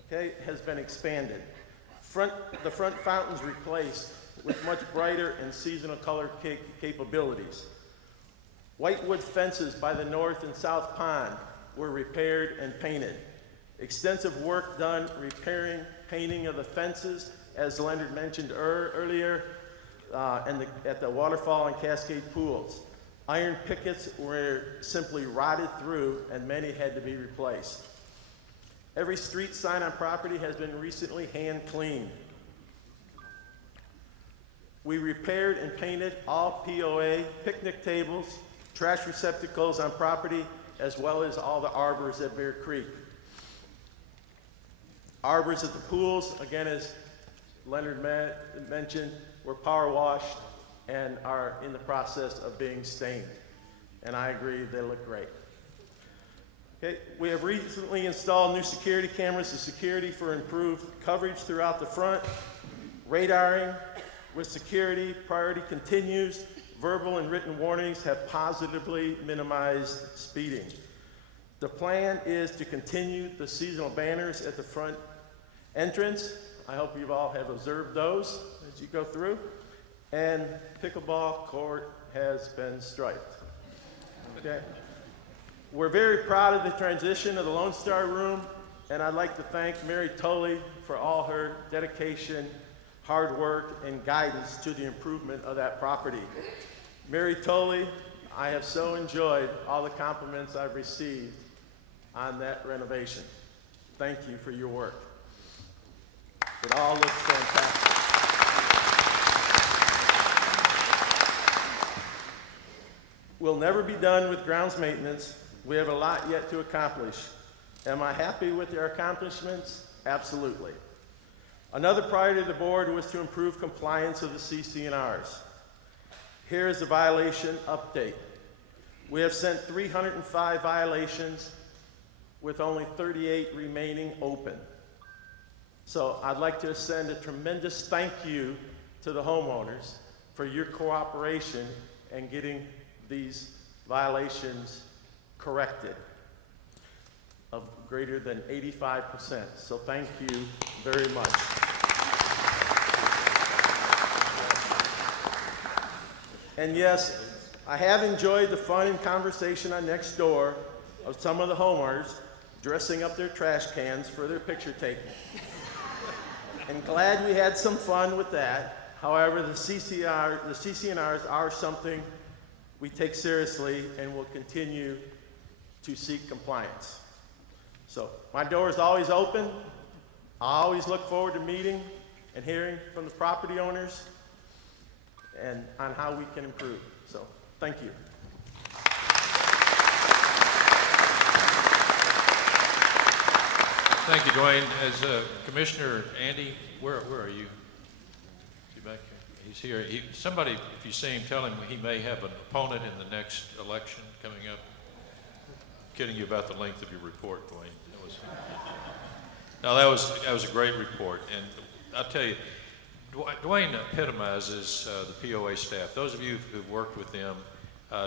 Okay, has been expanded. The front fountains replaced with much brighter and seasonal color capabilities. Whitewood fences by the north and south pond were repaired and painted. Extensive work done repairing, painting of the fences, as Leonard mentioned earlier, at the waterfall and Cascade pools. Iron pickets were simply rotted through and many had to be replaced. Every street sign on property has been recently hand cleaned. We repaired and painted all POA picnic tables, trash receptacles on property, as well as all the arbors at Bear Creek. Arbors at the pools, again, as Leonard mentioned, were power washed and are in the process of being stained. And I agree, they look great. Okay, we have recently installed new security cameras and security for improved coverage throughout the front. Radaring with security, priority continues. Verbal and written warnings have positively minimized speeding. The plan is to continue the seasonal banners at the front entrance. I hope you all have observed those as you go through. And pickleball court has been striped. Okay. We're very proud of the transition of the Lone Star Room, and I'd like to thank Mary Tolley for all her dedication, hard work, and guidance to the improvement of that property. Mary Tolley, I have so enjoyed all the compliments I've received on that renovation. Thank you for your work. It all looks fantastic. We'll never be done with grounds maintenance. We have a lot yet to accomplish. Am I happy with our accomplishments? Absolutely. Another priority of the board was to improve compliance of the CC&Rs. Here is the violation update. We have sent 305 violations with only 38 remaining open. So I'd like to send a tremendous thank you to the homeowners for your cooperation in getting these violations corrected of greater than 85%. So thank you very much. And yes, I have enjoyed the fun and conversation on next door of some of the homeowners dressing up their trash cans for their picture taking. And glad we had some fun with that. However, the CC&Rs are something we take seriously and will continue to seek compliance. So my door is always open. I always look forward to meeting and hearing from the property owners and on how we can improve. So thank you. Thank you, Dwayne. As Commissioner Andy, where are you? Is he back here? He's here. Somebody, if you see him, tell him he may have an opponent in the next election coming up. Kidding you about the length of your report, Dwayne. That was a great report, and I'll tell you, Dwayne epitomizes the POA staff. Those of you who've worked with them,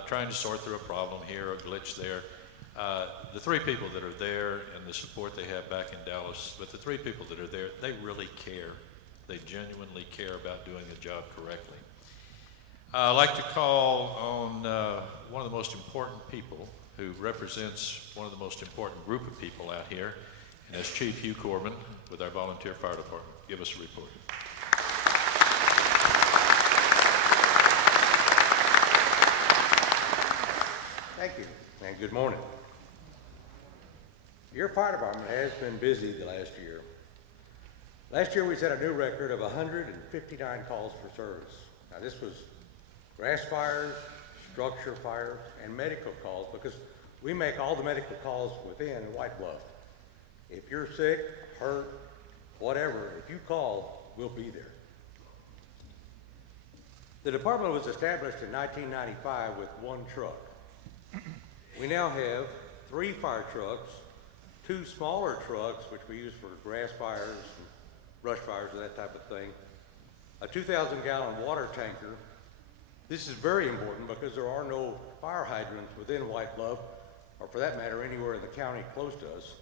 trying to sort through a problem here, a glitch there, the three people that are there and the support they have back in Dallas, but the three people that are there, they really care. They genuinely care about doing the job correctly. I'd like to call on one of the most important people who represents one of the most important group of people out here, and that's Chief Hugh Corman with our volunteer fire department. Give us a report. Thank you, and good morning. Your fire department has been busy the last year. Last year we set a new record of 159 calls for service. Now this was grass fires, structure fires, and medical calls, because we make all the medical calls within White Bluff. If you're sick, hurt, whatever, if you call, we'll be there. The department was established in 1995 with one truck. We now have 3 fire trucks, 2 smaller trucks, which we use for grass fires, and brush fires, and that type of thing, a 2,000-gallon water tanker. This is very important because there are no fire hydrants within White Bluff, or for that matter, anywhere in the county close to us.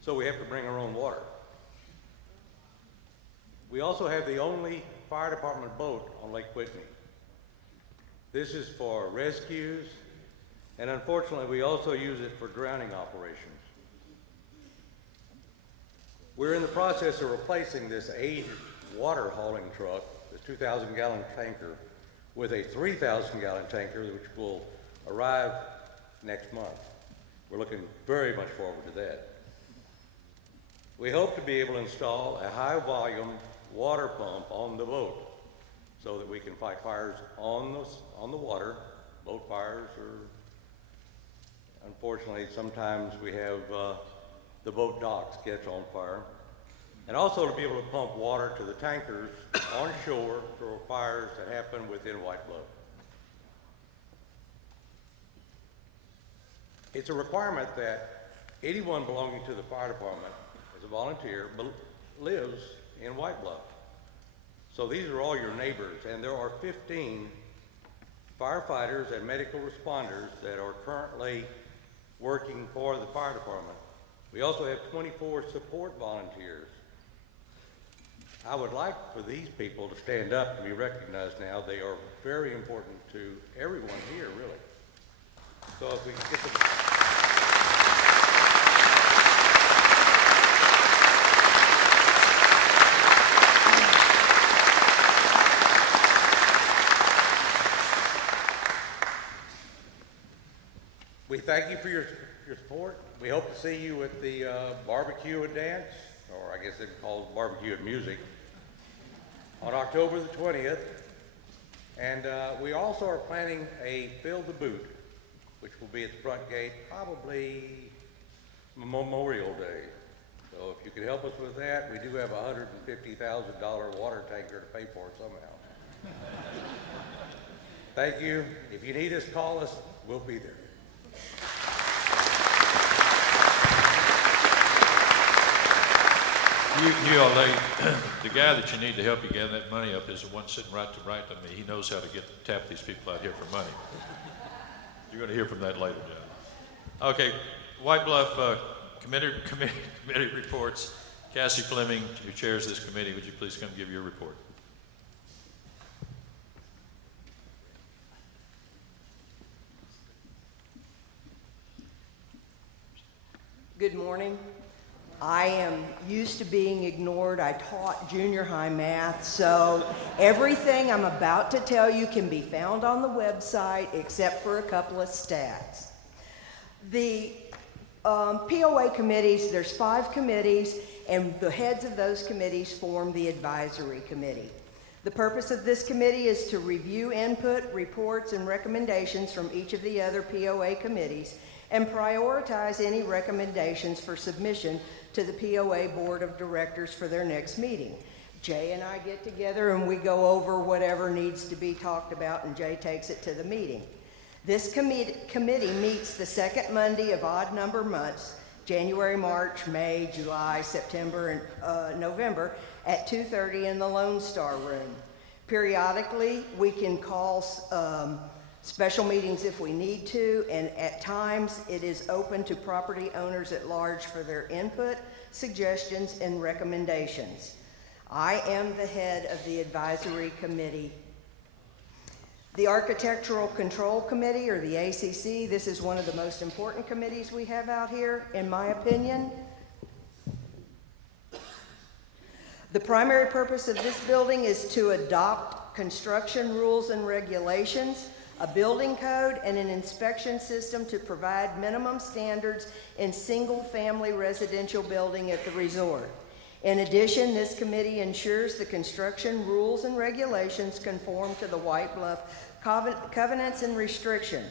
So we have to bring our own water. We also have the only fire department boat on Lake Whitney. This is for rescues, and unfortunately, we also use it for drowning operations. We're in the process of replacing this 8 water hauling truck, this 2,000-gallon tanker, with a 3,000-gallon tanker, which will arrive next month. We're looking very much forward to that. We hope to be able to install a high-volume water pump on the boat so that we can fight fires on the water, boat fires, or unfortunately sometimes we have the boat docks catch on fire. And also to be able to pump water to the tankers on shore for fires that happen within White Bluff. It's a requirement that anyone belonging to the fire department as a volunteer lives in White Bluff. So these are all your neighbors, and there are 15 firefighters and medical responders that are currently working for the fire department. We also have 24 support volunteers. I would like for these people to stand up and be recognized now. They are very important to everyone here, really. So if we can get them. We thank you for your support. We hope to see you at the barbecue and dance, or I guess it's called barbecue and music, on October the 20th. And we also are planning a Fill the Boot, which will be at the front gate probably Memorial Day. So if you could help us with that, we do have a $150,000 water tanker to pay for it somehow. Thank you. If you need us, call us. We'll be there. You all, the guy that you need to help you gather that money up is the one sitting right to me. He knows how to tap these people out here for money. You're going to hear from that later, John. Okay, White Bluff committee reports. Cassie Fleming, who chairs this committee, would you please come give your report? Good morning. I am used to being ignored. I taught junior high math, so everything I'm about to tell you can be found on the website except for a couple of stats. The POA committees, there's 5 committees, and the heads of those committees form the advisory committee. The purpose of this committee is to review input, reports, and recommendations from each of the other POA committees and prioritize any recommendations for submission to the POA Board of Directors for their next meeting. Jay and I get together and we go over whatever needs to be talked about, and Jay takes it to the meeting. This committee meets the second Monday of odd number months, January, March, May, July, September, and November, at 2:30 in the Lone Star Room. Periodically, we can call special meetings if we need to, and at times it is open to property owners at large for their input, suggestions, and recommendations. I am the head of the advisory committee. The Architectural Control Committee, or the ACC, this is one of the most important committees we have out here, in my opinion. The primary purpose of this building is to adopt construction rules and regulations, a building code, and an inspection system to provide minimum standards in single-family residential building at the resort. In addition, this committee ensures the construction rules and regulations conform to the White Bluff covenants and restriction.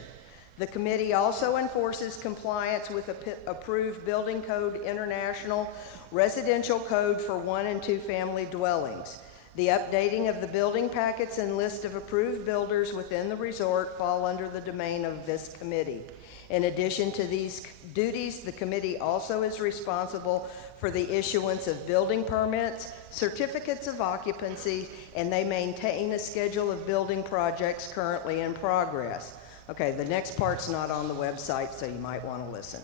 The committee also enforces compliance with approved Building Code International residential code for 1 and 2 family dwellings. The updating of the building packets and list of approved builders within the resort fall under the domain of this committee. In addition to these duties, the committee also is responsible for the issuance of building permits, certificates of occupancy, and they maintain a schedule of building projects currently in progress. Okay, the next part's not on the website, so you might want to listen.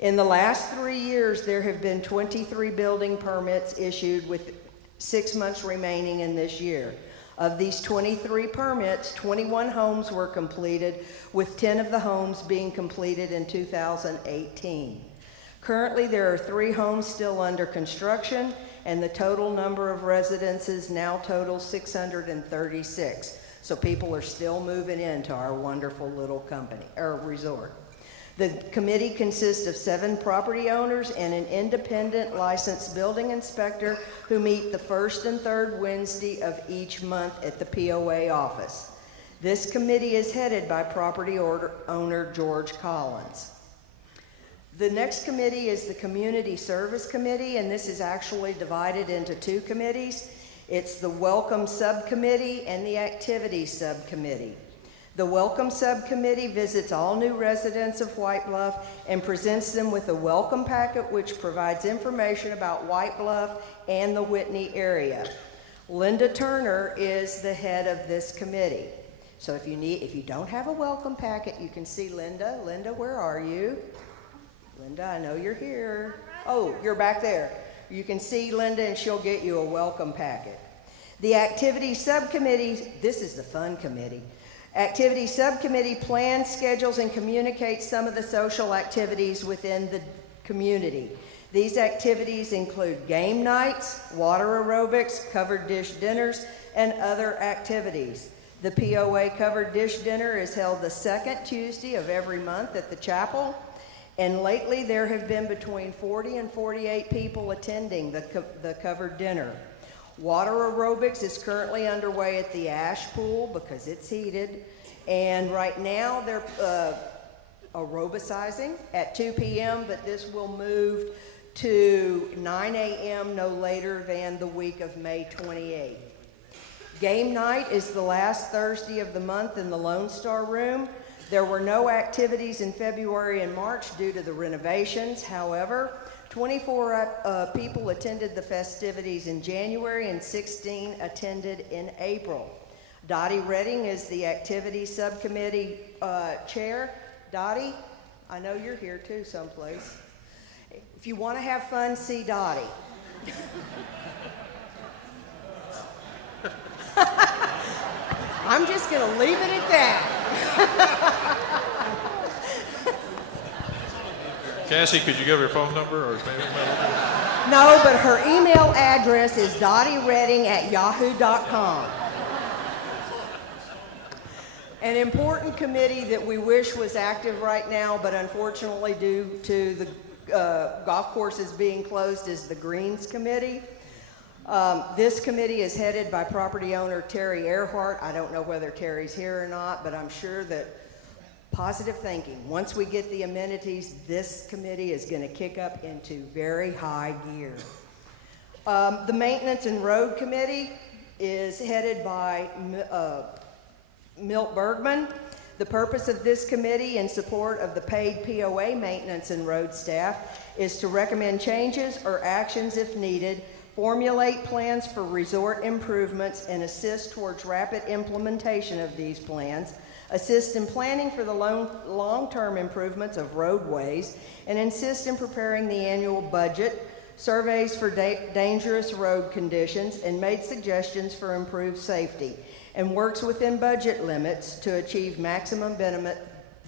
In the last 3 years, there have been 23 building permits issued with 6 months remaining in this year. Of these 23 permits, 21 homes were completed, with 10 of the homes being completed in 2018. Currently, there are 3 homes still under construction, and the total number of residences now totals 636. So people are still moving into our wonderful little company, or resort. The committee consists of 7 property owners and an independent licensed building inspector who meet the first and third Wednesday of each month at the POA office. This committee is headed by property owner George Collins. The next committee is the Community Service Committee, and this is actually divided into 2 committees. It's the Welcome Subcommittee and the Activities Subcommittee. The Welcome Subcommittee visits all new residents of White Bluff and presents them with a welcome packet which provides information about White Bluff and the Whitney area. Linda Turner is the head of this committee. So if you don't have a welcome packet, you can see Linda. Linda, where are you? Linda, I know you're here. Oh, you're back there. You can see Linda and she'll get you a welcome packet. The Activity Subcommittee, this is the fun committee. Activity Subcommittee plans, schedules, and communicates some of the social activities within the community. These activities include game nights, water aerobics, covered dish dinners, and other activities. The POA covered dish dinner is held the 2nd Tuesday of every month at the chapel, and lately there have been between 40 and 48 people attending the covered dinner. Water aerobics is currently underway at the Ash Pool because it's heated, and right now they're aerobicizing at 2 p.m., but this will move to 9 a.m. no later than the week of May 28th. Game night is the last Thursday of the month in the Lone Star Room. There were no activities in February and March due to the renovations. However, 24 people attended the festivities in January and 16 attended in April. Dottie Redding is the activity subcommittee chair. Dottie, I know you're here too someplace. If you want to have fun, see Dottie. I'm just going to leave it at that. Cassie, could you give her phone number or maybe? No, but her email address is dottieredding@yahoo.com. An important committee that we wish was active right now, but unfortunately due to the golf courses being closed, is the Greens Committee. This committee is headed by property owner Terry Earhart. I don't know whether Terry's here or not, but I'm sure that positive thinking, once we get the amenities, this committee is going to kick up into very high gear. The Maintenance and Road Committee is headed by Milt Bergman. The purpose of this committee, in support of the paid POA maintenance and road staff, is to recommend changes or actions if needed, formulate plans for resort improvements, and assist towards rapid implementation of these plans, assist in planning for the long-term improvements of roadways, and assist in preparing the annual budget, surveys for dangerous road conditions, and made suggestions for improved safety, and works within budget limits to achieve maximum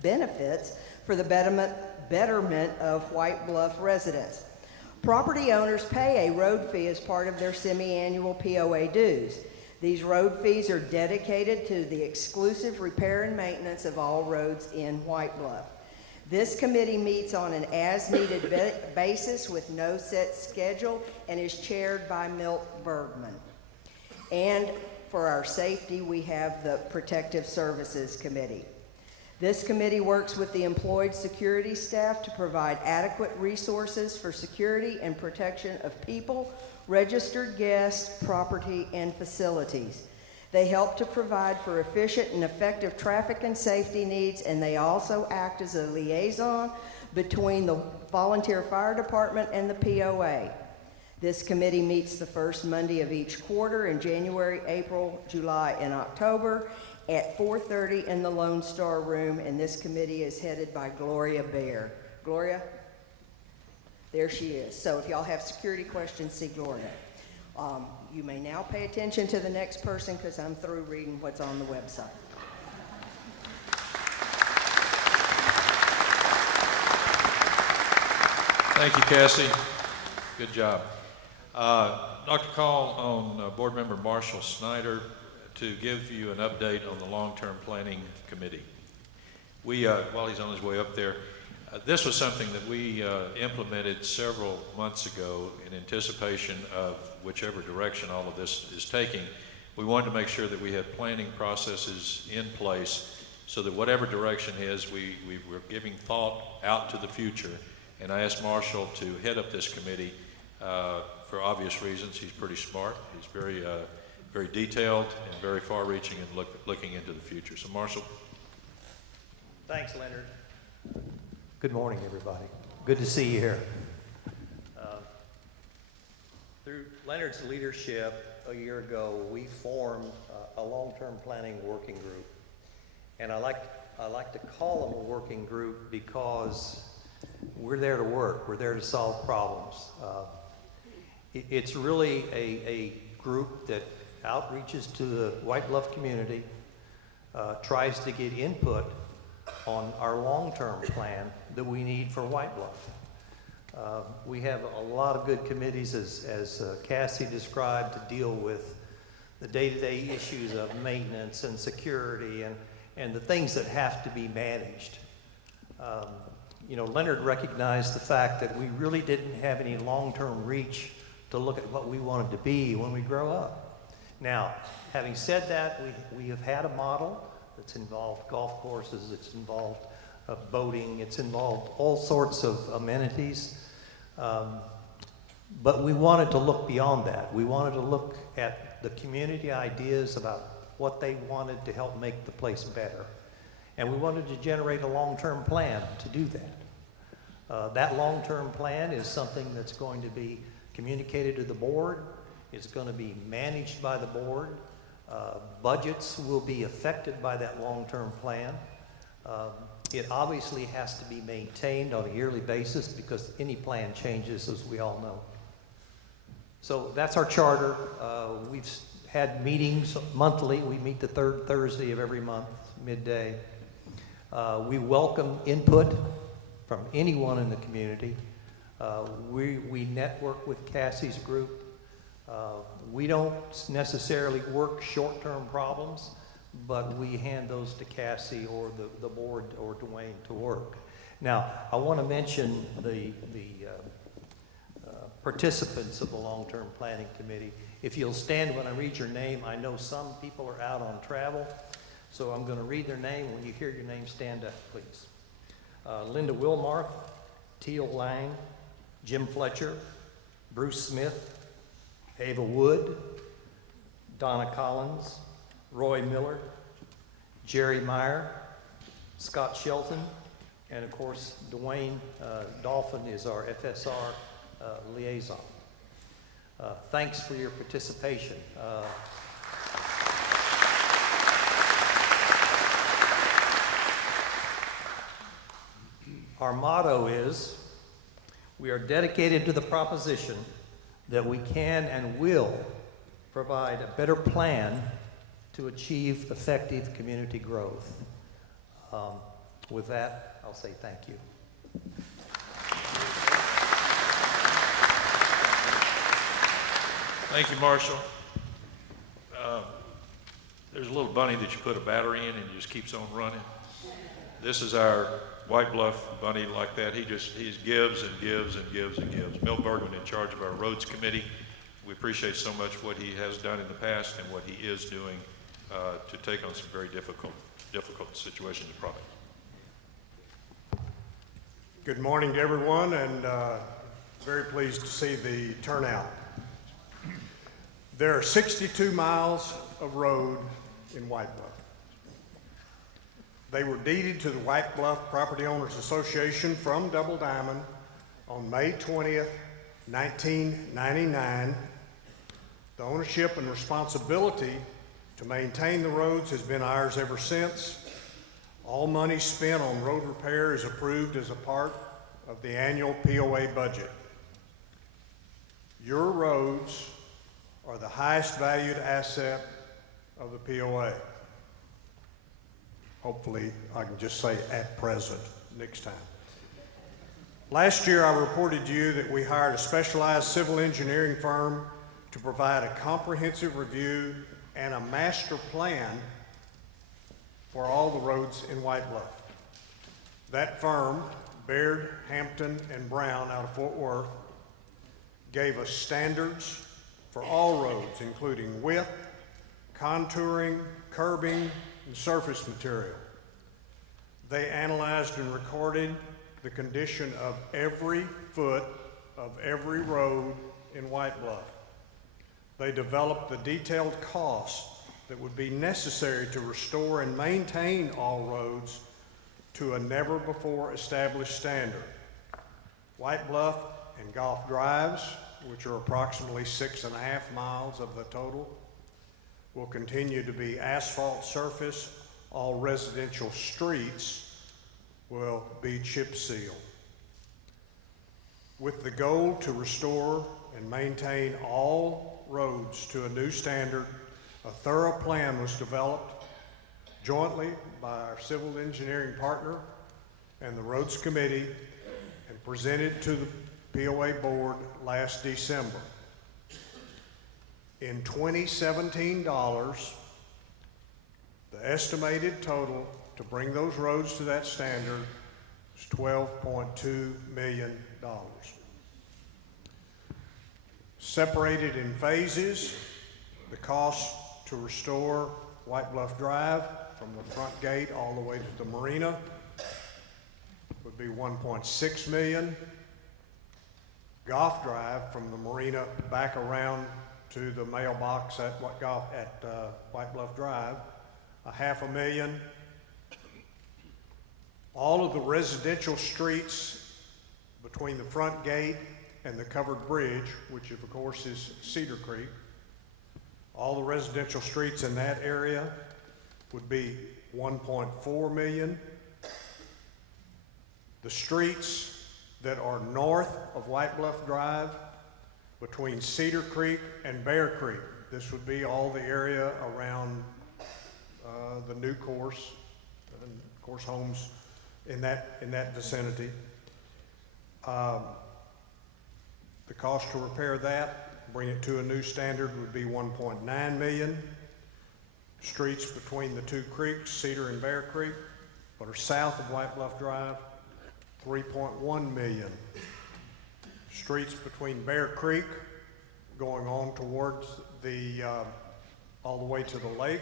benefits for the betterment of White Bluff residents. Property owners pay a road fee as part of their semi-annual POA dues. These road fees are dedicated to the exclusive repair and maintenance of all roads in White Bluff. This committee meets on an as-needed basis with no set schedule and is chaired by Milt Bergman. And for our safety, we have the Protective Services Committee. This committee works with the employed security staff to provide adequate resources for security and protection of people, registered guests, property, and facilities. They help to provide for efficient and effective traffic and safety needs, and they also act as a liaison between the volunteer fire department and the POA. This committee meets the first Monday of each quarter in January, April, July, and October at 4:30 in the Lone Star Room, and this committee is headed by Gloria Bear. Gloria? There she is. So if y'all have security questions, see Gloria. You may now pay attention to the next person because I'm through reading what's on the website. Thank you, Cassie. Good job. I'd like to call on Board Member Marshall Snyder to give you an update on the Long-Term Planning Committee. We, while he's on his way up there, this was something that we implemented several months ago in anticipation of whichever direction all of this is taking. We wanted to make sure that we had planning processes in place so that whatever direction is, we were giving thought out to the future. And I asked Marshall to head up this committee for obvious reasons. He's pretty smart. He's very, very detailed and very far-reaching and looking into the future. So, Marshall. Thanks, Leonard. Good morning, everybody. Good to see you here. Through Leonard's leadership a year ago, we formed a long-term planning working group. And I like to call them a working group because we're there to work. We're there to solve problems. It's really a group that outreaches to the White Bluff community, tries to get input on our long-term plan that we need for White Bluff. We have a lot of good committees, as Cassie described, to deal with the day-to-day issues of maintenance and security and the things that have to be managed. You know, Leonard recognized the fact that we really didn't have any long-term reach to look at what we wanted to be when we grow up. Now, having said that, we have had a model that's involved golf courses, it's involved boating, it's involved all sorts of amenities. But we wanted to look beyond that. We wanted to look at the community ideas about what they wanted to help make the place better. And we wanted to generate a long-term plan to do that. That long-term plan is something that's going to be communicated to the board. It's going to be managed by the board. Budgets will be affected by that long-term plan. It obviously has to be maintained on a yearly basis because any plan changes, as we all know. So that's our charter. We've had meetings monthly. We meet the third Thursday of every month, midday. We welcome input from anyone in the community. We network with Cassie's group. We don't necessarily work short-term problems, but we hand those to Cassie or the board or Dwayne to work. Now, I want to mention the participants of the long-term planning committee. If you'll stand when I read your name, I know some people are out on travel, so I'm going to read their name. When you hear your name, stand up, please. Linda Wilmarth, Teal Lang, Jim Fletcher, Bruce Smith, Ava Wood, Donna Collins, Roy Miller, Jerry Meyer, Scott Shelton, and of course, Dwayne Dolphin is our FSR liaison. Thanks for your participation. Our motto is, we are dedicated to the proposition that we can and will provide a better plan to achieve effective community growth. With that, I'll say thank you. Thank you, Marshall. There's a little bunny that you put a battery in and it just keeps on running. This is our White Bluff bunny like that. He gives and gives and gives and gives. Mel Bergman in charge of our roads committee. We appreciate so much what he has done in the past and what he is doing to take on some very difficult situations and problems. Good morning to everyone, and very pleased to see the turnout. There are 62 miles of road in White Bluff. They were deeded to the White Bluff Property Owners Association from Double Diamond on May 20th, 1999. The ownership and responsibility to maintain the roads has been ours ever since. All money spent on road repair is approved as a part of the annual POA budget. Your roads are the highest valued asset of the POA. Hopefully, I can just say at present next time. Last year, I reported to you that we hired a specialized civil engineering firm to provide a comprehensive review and a master plan for all the roads in White Bluff. That firm, Baird, Hampton, and Brown out of Fort Worth, gave us standards for all roads, including width, contouring, curbing, and surface material. They analyzed and recorded the condition of every foot of every road in White Bluff. They developed the detailed costs that would be necessary to restore and maintain all roads to a never-before-established standard. White Bluff and Golf Drives, which are approximately 6.5 miles of the total, will continue to be asphalt surface. All residential streets will be chip seal. With the goal to restore and maintain all roads to a new standard, a thorough plan was developed jointly by our civil engineering partner and the Roads Committee and presented to the POA board last December. In 2017 dollars, the estimated total to bring those roads to that standard is $12.2 million. Separated in phases, the cost to restore White Bluff Drive from the front gate all the way to the marina would be $1.6 million. Golf Drive from the marina back around to the mailbox at White Bluff Drive, $500,000. All of the residential streets between the front gate and the covered bridge, which of course is Cedar Creek, all the residential streets in that area would be $1.4 million. The streets that are north of White Bluff Drive between Cedar Creek and Bear Creek, this would be all the area around the new course, and of course homes in that vicinity. The cost to repair that, bring it to a new standard, would be $1.9 million. Streets between the two creeks, Cedar and Bear Creek, that are south of White Bluff Drive, $3.1 million. Streets between Bear Creek going on towards the, all the way to the lake,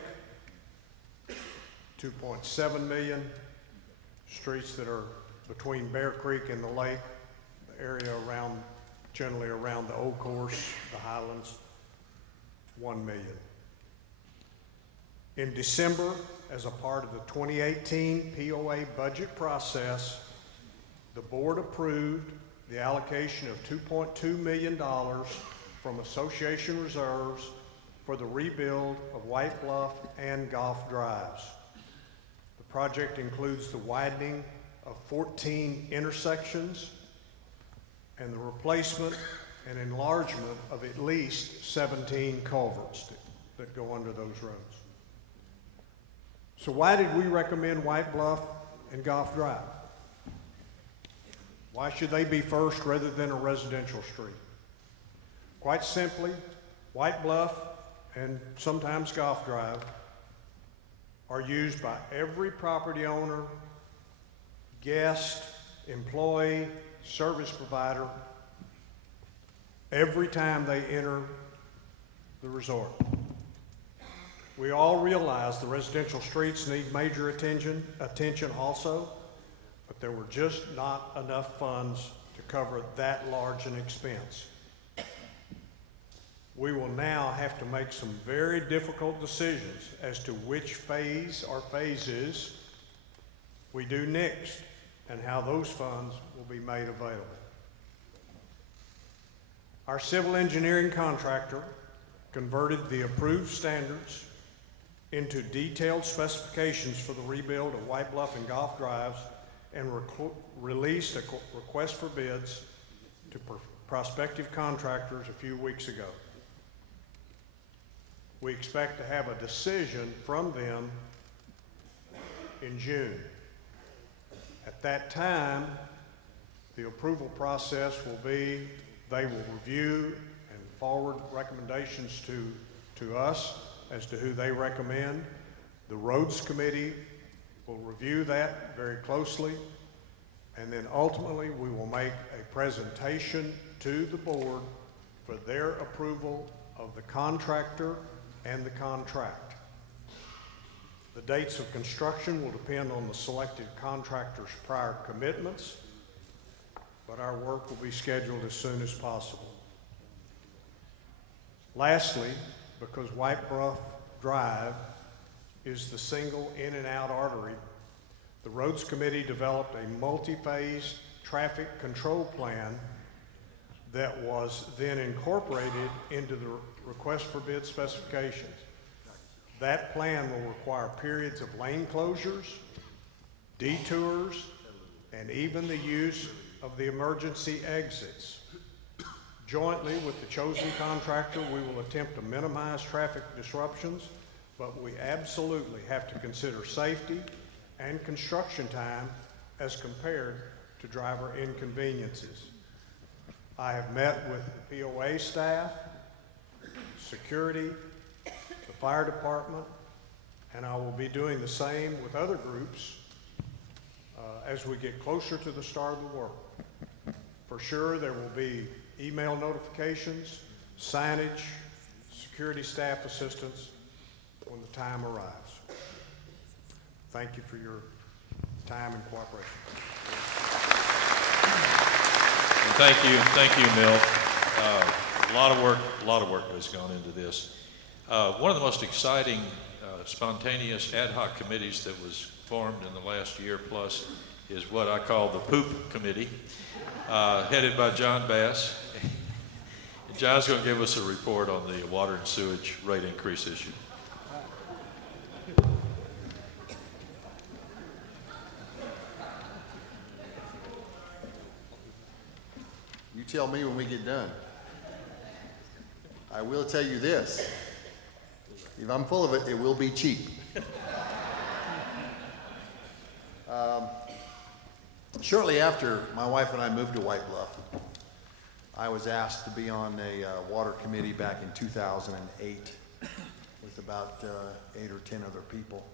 $2.7 million. Streets that are between Bear Creek and the lake, the area around, generally around the old course, the Highlands, $1 million. In December, as a part of the 2018 POA budget process, the board approved the allocation of $2.2 million from association reserves for the rebuild of White Bluff and Golf Drives. The project includes the widening of 14 intersections and the replacement and enlargement of at least 17 culverts that go under those roads. So why did we recommend White Bluff and Golf Drive? Why should they be first rather than a residential street? Quite simply, White Bluff and sometimes Golf Drive are used by every property owner, guest, employee, service provider every time they enter the resort. We all realize the residential streets need major attention also, but there were just not enough funds to cover that large an expense. We will now have to make some very difficult decisions as to which phase or phases we do next and how those funds will be made available. Our civil engineering contractor converted the approved standards into detailed specifications for the rebuild of White Bluff and Golf Drives and released a request for bids to prospective contractors a few weeks ago. We expect to have a decision from them in June. At that time, the approval process will be, they will review and forward recommendations to us as to who they recommend. The Roads Committee will review that very closely, and then ultimately we will make a presentation to the board for their approval of the contractor and the contract. The dates of construction will depend on the selected contractor's prior commitments, but our work will be scheduled as soon as possible. Lastly, because White Bluff Drive is the single in and out artery, the Roads Committee developed a multi-phase traffic control plan that was then incorporated into the request for bid specifications. That plan will require periods of lane closures, detours, and even the use of the emergency exits. Jointly with the chosen contractor, we will attempt to minimize traffic disruptions, but we absolutely have to consider safety and construction time as compared to driver inconveniences. I have met with the POA staff, security, the fire department, and I will be doing the same with other groups as we get closer to the start of the work. For sure, there will be email notifications, signage, security staff assistance when the time arrives. Thank you for your time and cooperation. Thank you, Mill. A lot of work has gone into this. One of the most exciting, spontaneous ad hoc committees that was formed in the last year plus is what I call the Poop Committee, headed by John Bass. John's going to give us a report on the water and sewage rate increase issue. You tell me when we get done. I will tell you this. If I'm full of it, it will be cheap. Shortly after my wife and I moved to White Bluff, I was asked to be on a water committee back in 2008 with about 8 or 10 other people.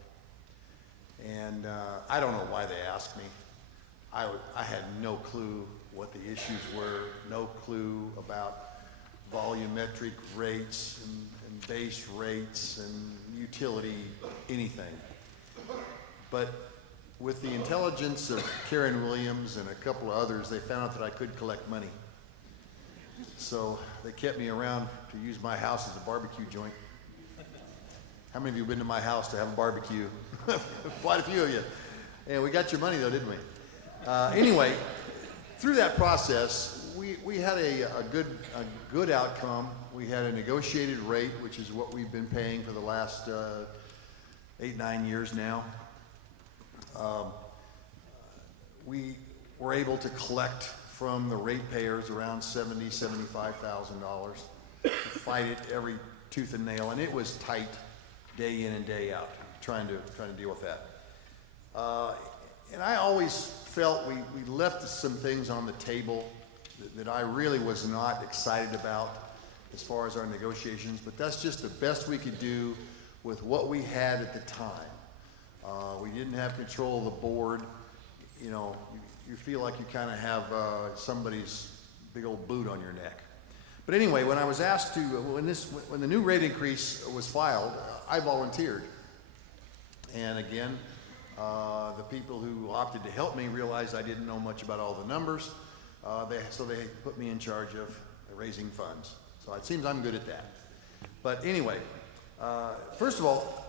And I don't know why they asked me. I had no clue what the issues were, no clue about volumetric rates and base rates and utility anything. But with the intelligence of Karen Williams and a couple of others, they found out that I could collect money. So they kept me around to use my house as a barbecue joint. How many of you have been to my house to have a barbecue? Quite a few of you. And we got your money though, didn't we? Anyway, through that process, we had a good outcome. We had a negotiated rate, which is what we've been paying for the last 8-9 years now. We were able to collect from the ratepayers around $70,000, $75,000 to fight it every tooth and nail, and it was tight day in and day out, trying to deal with that. And I always felt we left some things on the table that I really was not excited about as far as our negotiations, but that's just the best we could do with what we had at the time. We didn't have control of the board. You know, you feel like you kind of have somebody's big old boot on your neck. But anyway, when I was asked to, when the new rate increase was filed, I volunteered. And again, the people who opted to help me realized I didn't know much about all the numbers, so they put me in charge of raising funds. So it seems I'm good at that. But anyway, first of all,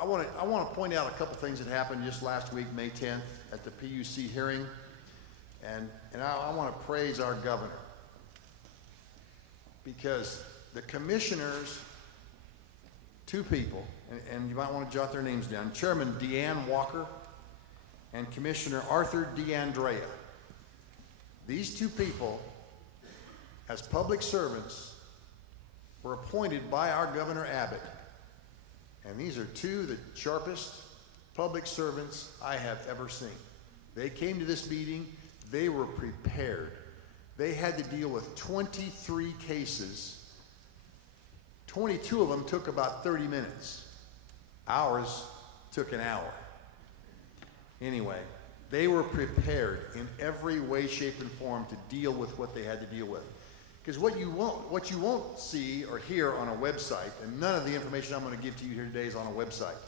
I want to point out a couple things that happened just last week, May 10th, at the PUC hearing, and I want to praise our governor, because the commissioners, two people, and you might want to jot their names down, Chairman Deanne Walker and Commissioner Arthur DeAndrea. These two people, as public servants, were appointed by our Governor Abbott. And these are two of the sharpest public servants I have ever seen. They came to this meeting, they were prepared. They had to deal with 23 cases. 22 of them took about 30 minutes. Ours took an hour. Anyway, they were prepared in every way, shape, and form to deal with what they had to deal with. Because what you won't see or hear on a website, and none of the information I'm going to give to you here today is on a website.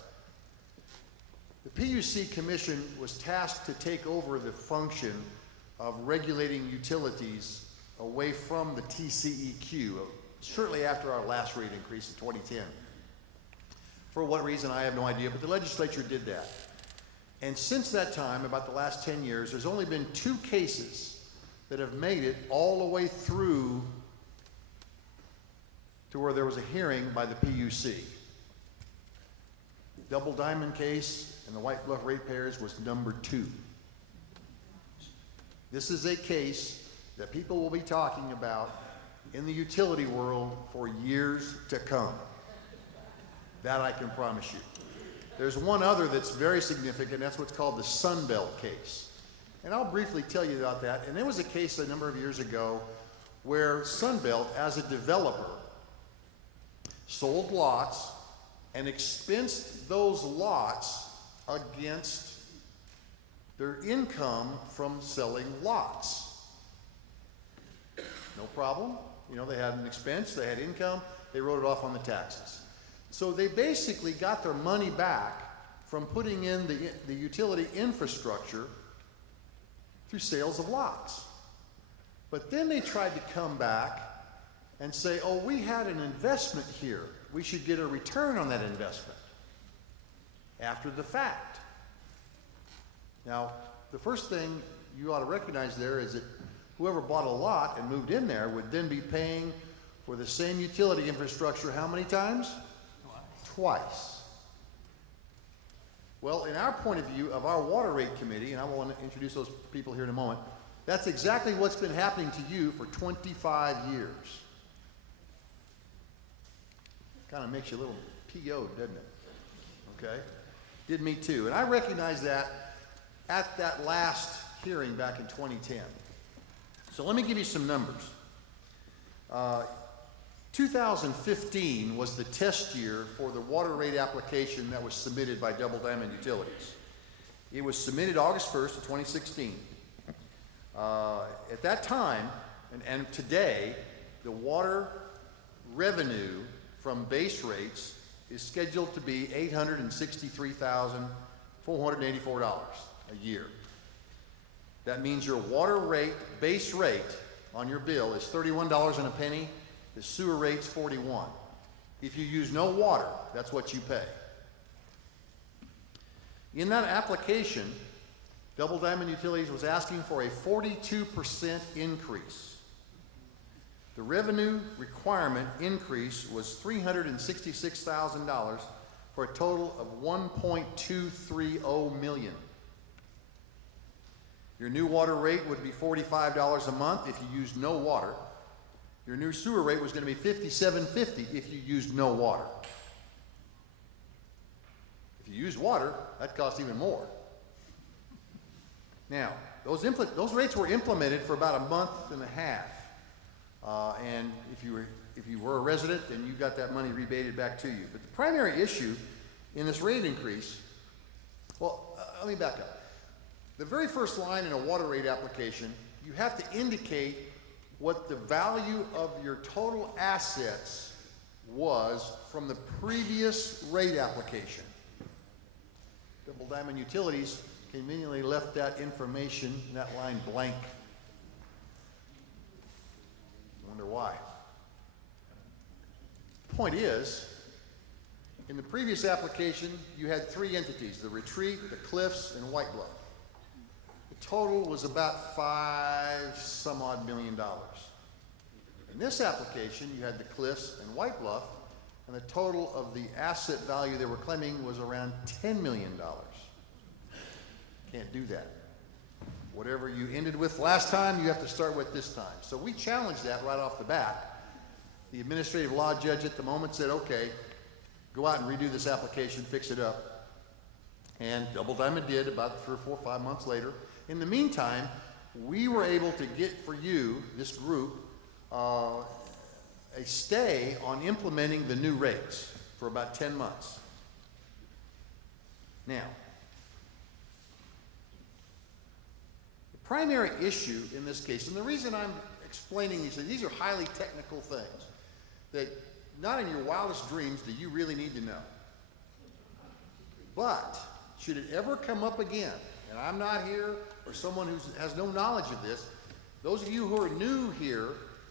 The PUC Commission was tasked to take over the function of regulating utilities away from the TCEQ shortly after our last rate increase in 2010. For what reason, I have no idea, but the legislature did that. And since that time, about the last 10 years, there's only been 2 cases that have made it all the way through to where there was a hearing by the PUC. The Double Diamond case and the White Bluff ratepayers was number 2. This is a case that people will be talking about in the utility world for years to come. That I can promise you. There's one other that's very significant, that's what's called the Sunbelt case. And I'll briefly tell you about that. And there was a case a number of years ago where Sunbelt, as a developer, sold lots and expensed those lots against their income from selling lots. No problem. You know, they had an expense, they had income, they wrote it off on the taxes. So they basically got their money back from putting in the utility infrastructure through sales of lots. But then they tried to come back and say, oh, we had an investment here. We should get a return on that investment after the fact. Now, the first thing you ought to recognize there is that whoever bought a lot and moved in there would then be paying for the same utility infrastructure how many times? Twice. Well, in our point of view of our water rate committee, and I will introduce those people here in a moment, that's exactly what's been happening to you for 25 years. Kind of makes you a little PO'd, doesn't it? Okay? Did me too. And I recognize that at that last hearing back in 2010. So let me give you some numbers. 2015 was the test year for the water rate application that was submitted by Double Diamond Utilities. It was submitted August 1st of 2016. At that time, and today, the water revenue from base rates is scheduled to be $863,484 a year. That means your water rate, base rate on your bill is $31 and a penny. The sewer rate's $41. If you use no water, that's what you pay. In that application, Double Diamond Utilities was asking for a 42% increase. The revenue requirement increase was $366,000 for a total of $1.230 million. Your new water rate would be $45 a month if you used no water. Your new sewer rate was going to be $57.50 if you used no water. If you use water, that costs even more. Now, those rates were implemented for about a month and a half. And if you were a resident, then you got that money rebated back to you. But the primary issue in this rate increase, well, let me back up. The very first line in a water rate application, you have to indicate what the value of your total assets was from the previous rate application. Double Diamond Utilities conveniently left that information, that line blank. Wonder why. Point is, in the previous application, you had three entities, the Retreat, the Cliffs, and White Bluff. The total was about $5 million. In this application, you had the Cliffs and White Bluff, and the total of the asset value they were claiming was around $10 million. Can't do that. Whatever you ended with last time, you have to start with this time. So we challenged that right off the bat. The administrative law judge at the moment said, okay, go out and redo this application, fix it up. And Double Diamond did about 3 or 4 or 5 months later. In the meantime, we were able to get for you, this group, a stay on implementing the new rates for about 10 months. Now, the primary issue in this case, and the reason I'm explaining these are highly technical things that not in your wildest dreams do you really need to know. But should it ever come up again, and I'm not here, or someone who has no knowledge of this, those of you who are new here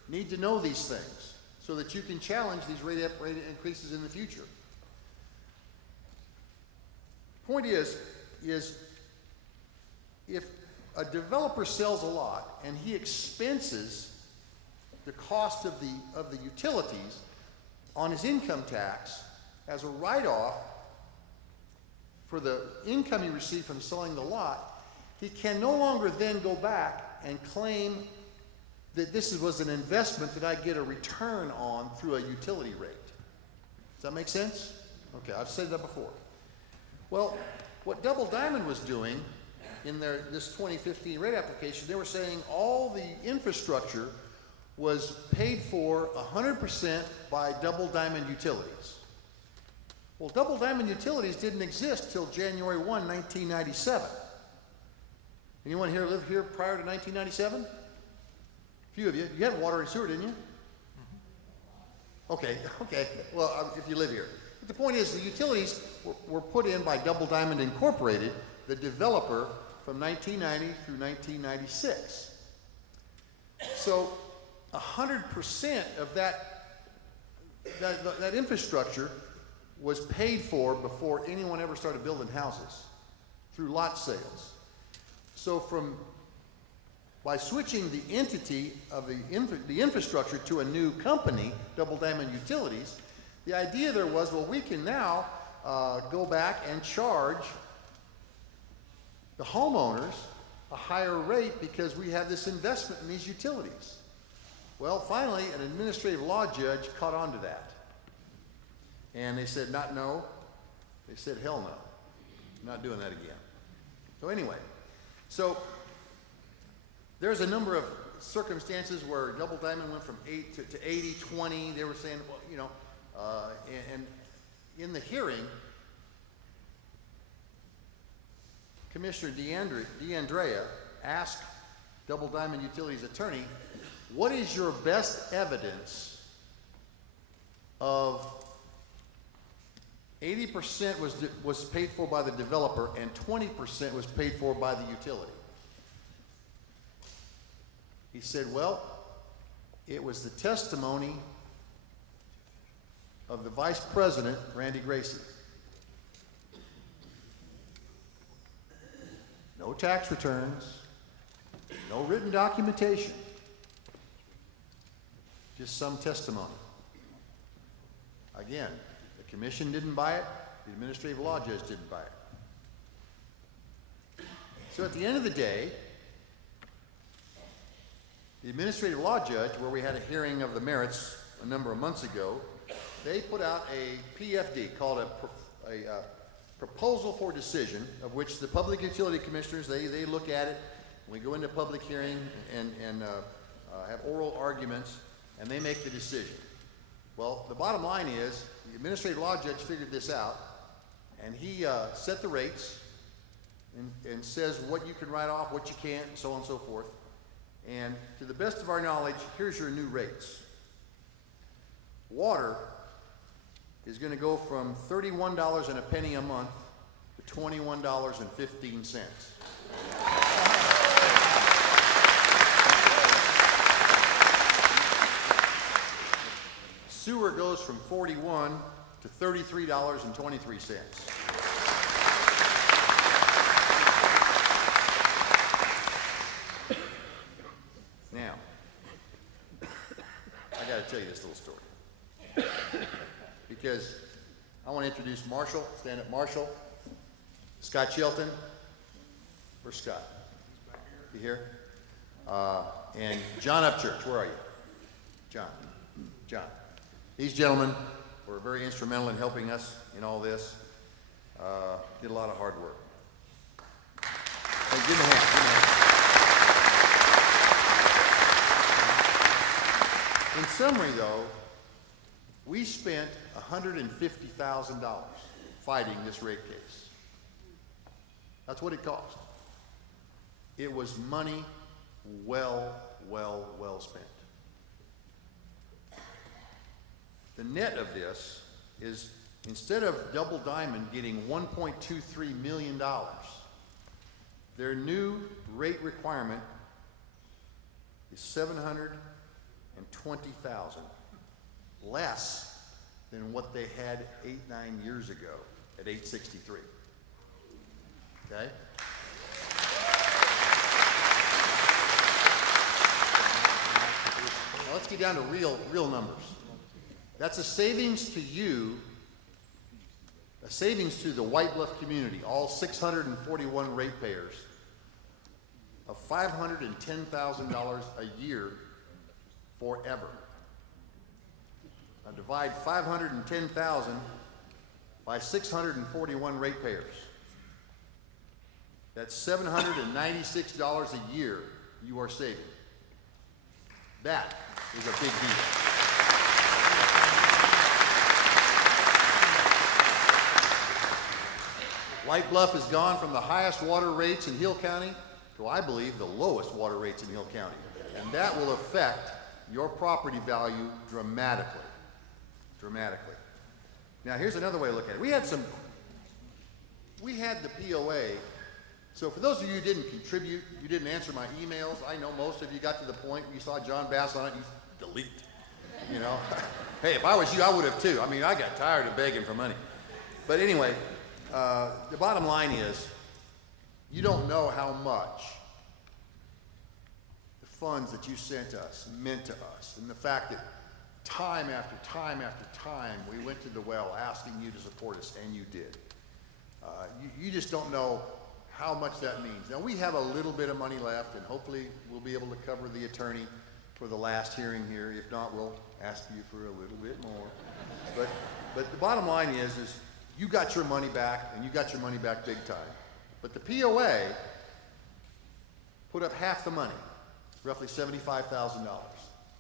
need to know these things so that you can challenge these rate increases in the future. Point is if a developer sells a lot and he expenses the cost of the utilities on his income tax as a write-off for the income he received from selling the lot, he can no longer then go back and claim that this was an investment that I get a return on through a utility rate. Does that make sense? Okay, I've said that before. Well, what Double Diamond was doing in this 2015 rate application, they were saying all the infrastructure was paid for 100% by Double Diamond Utilities. Well, Double Diamond Utilities didn't exist till January 1, 1997. Anyone here live here prior to 1997? A few of you. You had water and sewer, didn't you? Okay. Well, if you live here. But the point is the utilities were put in by Double Diamond Incorporated, the developer, from 1990 through 1996. So 100% of that infrastructure was paid for before anyone ever started building houses through lot sales. So by switching the entity of the infrastructure to a new company, Double Diamond Utilities, the idea there was, well, we can now go back and charge the homeowners a higher rate because we have this investment in these utilities. Well, finally, an administrative law judge caught on to that. And they said, no. They said, hell no. I'm not doing that again. So anyway, there's a number of circumstances where Double Diamond went from 8 to 80-20. They were saying, well, you know, and in the hearing, Commissioner DeAndrea asked Double Diamond Utilities attorney, what is your best evidence of 80% was paid for by the developer and 20% was paid for by the utility? He said, well, it was the testimony of the Vice President, Randy Gracie. No tax returns, no written documentation, just some testimony. Again, the commission didn't buy it, the administrative law judge didn't buy it. So at the end of the day, the administrative law judge, where we had a hearing of the merits a number of months ago, they put out a PFD called a proposal for decision, of which the public utility commissioners, they look at it. We go into public hearing and have oral arguments, and they make the decision. Well, the bottom line is the administrative law judge figured this out, and he set the rates and says what you can write off, what you can't, and so on and so forth. And to the best of our knowledge, here's your new rates. Water is going to go from $31 and a penny a month to $21.15. Sewer goes from $41 to $33.23. Now, I got to tell you this little story. Because I want to introduce Marshall, stand up Marshall, Scott Shelton. Where's Scott? You here? And John Upchurch, where are you? John. These gentlemen were very instrumental in helping us in all this. Did a lot of hard work. Hey, give them a hand, In summary, though, we spent $150,000 fighting this rate case. That's what it cost. It was money well spent. The net of this is, instead of Double Diamond getting $1.23 million, their new rate requirement is $720,000, less than what they had 8-9 years ago at 863. Okay? Now let's get down to real numbers. That's a savings to you, a savings to the White Bluff community, all 641 ratepayers, of $510,000 a year forever. Now divide 510,000 by 641 ratepayers. That's $796 a year you are saving. That is a big deal. White Bluff has gone from the highest water rates in Hill County to, I believe, the lowest water rates in Hill County. And that will affect your property value dramatically. Dramatically. Now, here's another way to look at it. We had the POA So for those of you who didn't contribute, you didn't answer my emails, I know most of you got to the point where you saw John Bass on it, you delete, you know. Hey, if I was you, I would have too. I mean, I got tired of begging for money. But anyway, the bottom line is, you don't know how much the funds that you sent us meant to us, and the fact that time after time after time we went to the well asking you to support us, and you did. You just don't know how much that means. Now, we have a little bit of money left, and hopefully we'll be able to cover the attorney for the last hearing here. If not, we'll ask you for a little bit more. But the bottom line is you got your money back, and you got your money back big time. But the POA put up half the money, roughly $75,000.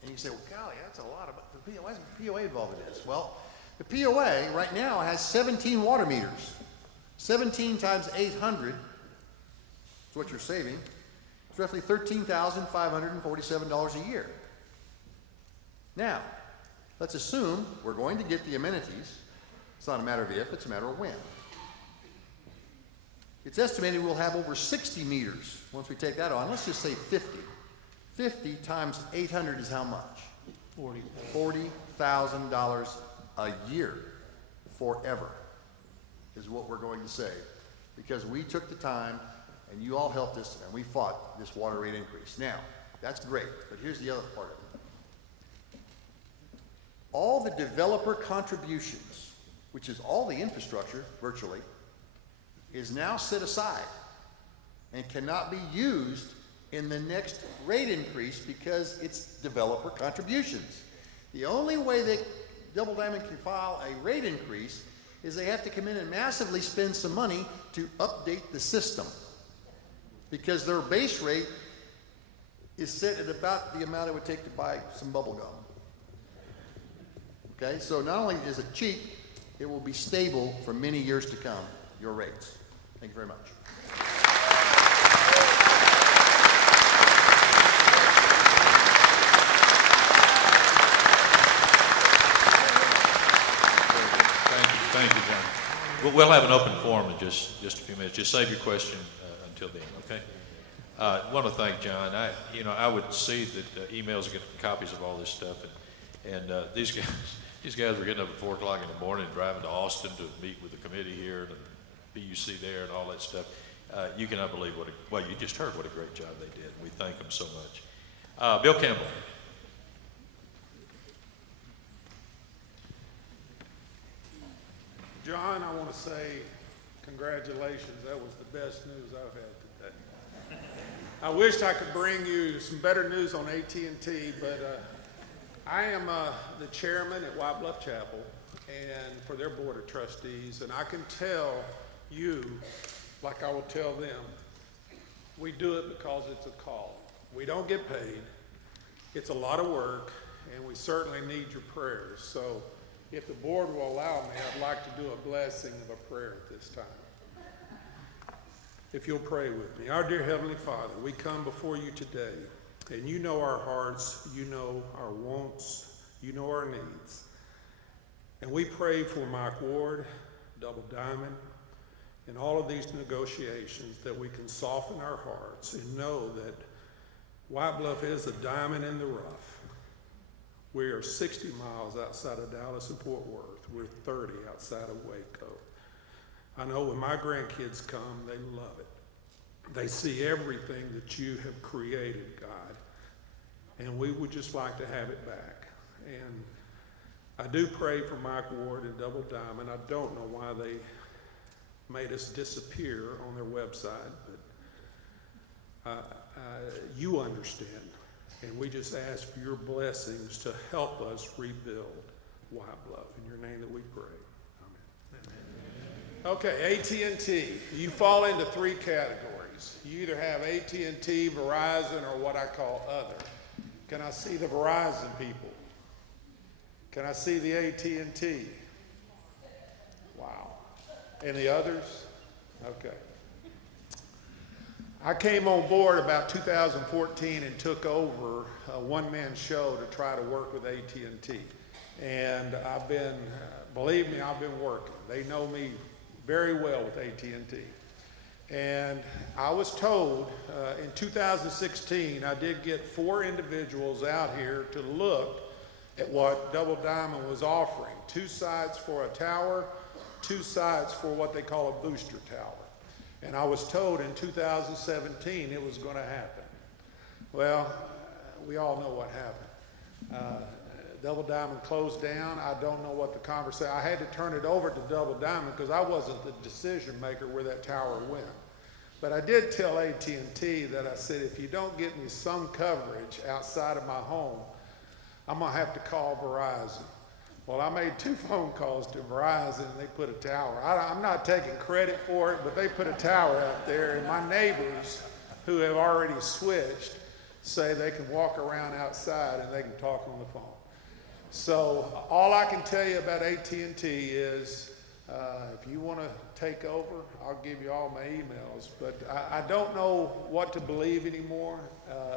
And you say, well, golly, that's a lot of money. Why is the POA involved in this? Well, the POA right now has 17 water meters. 17 times 800 is what you're saving. It's roughly $13,547 a year. Now, let's assume we're going to get the amenities. It's not a matter of if, it's a matter of when. It's estimated we'll have over 60 meters once we take that on. Let's just say 50. 50 times 800 is how much? $40,000 a year forever is what we're going to save, because we took the time and you all helped us and we fought this water rate increase. Now, that's great, but here's the other part of it. All the developer contributions, which is all the infrastructure virtually, is now set aside and cannot be used in the next rate increase because it's developer contributions. The only way that Double Diamond can file a rate increase is they have to come in and massively spend some money to update the system, because their base rate is set at about the amount it would take to buy some bubble gum. Okay, so not only is it cheap, it will be stable for many years to come, your rates. Thank you very much. Thank you, John. We'll have an open forum in just a few minutes. Just save your question until then, okay? I want to thank John. I would see that emails and get copies of all this stuff, and these guys were getting up at 4 o'clock in the morning, driving to Austin to meet with the committee here, and the BUC there, and all that stuff. You cannot believe well, you just heard what a great job they did. We thank them so much. Bill Campbell. John, I want to say congratulations. That was the best news I've had today. I wished I could bring you some better news on AT&T, but I am the chairman at White Bluff Chapel and for their board of trustees, and I can tell you, like I will tell them, we do it because it's a call. We don't get paid. It's a lot of work, and we certainly need your prayers. So if the board will allow me, I'd like to do a blessing of a prayer at this time. If you'll pray with me. Our dear Heavenly Father, we come before you today, and you know our hearts, you know our wants, you know our needs. And we pray for Mike Ward, Double Diamond, and all of these negotiations, that we can soften our hearts and know that White Bluff is a diamond in the rough. We are 60 miles outside of Dallas and Fort Worth. We're 30 outside of Waco. I know when my grandkids come, they love it. They see everything that you have created, God, and we would just like to have it back. And I do pray for Mike Ward and Double Diamond. I don't know why they made us disappear on their website, but you understand. And we just ask for your blessings to help us rebuild White Bluff. In your name that we pray. Amen. Okay, AT&T. You fall into 3 categories. You either have AT&T, Verizon, or what I call other. Can I see the Verizon people? Can I see the AT&T? Wow. And the others? Okay. I came on board about 2014 and took over a one-man show to try to work with AT&T. And I've been, believe me, I've been working. They know me very well with AT&T. And I was told in 2016, I did get 4 individuals out here to look at what Double Diamond was offering. 2 sites for a tower, 2 sites for what they call a booster tower. And I was told in 2017 it was going to happen. Well, we all know what happened. Double Diamond closed down. I don't know what the conversation, I had to turn it over to Double Diamond because I wasn't the decision maker where that tower went. But I did tell AT&T that I said, if you don't get me some coverage outside of my home, I'm gonna have to call Verizon. Well, I made 2 phone calls to Verizon and they put a tower. I'm not taking credit for it, but they put a tower out there, and my neighbors who have already switched say they can walk around outside and they can talk on the phone. So all I can tell you about AT&T is if you want to take over, I'll give you all my emails. But I don't know what to believe anymore.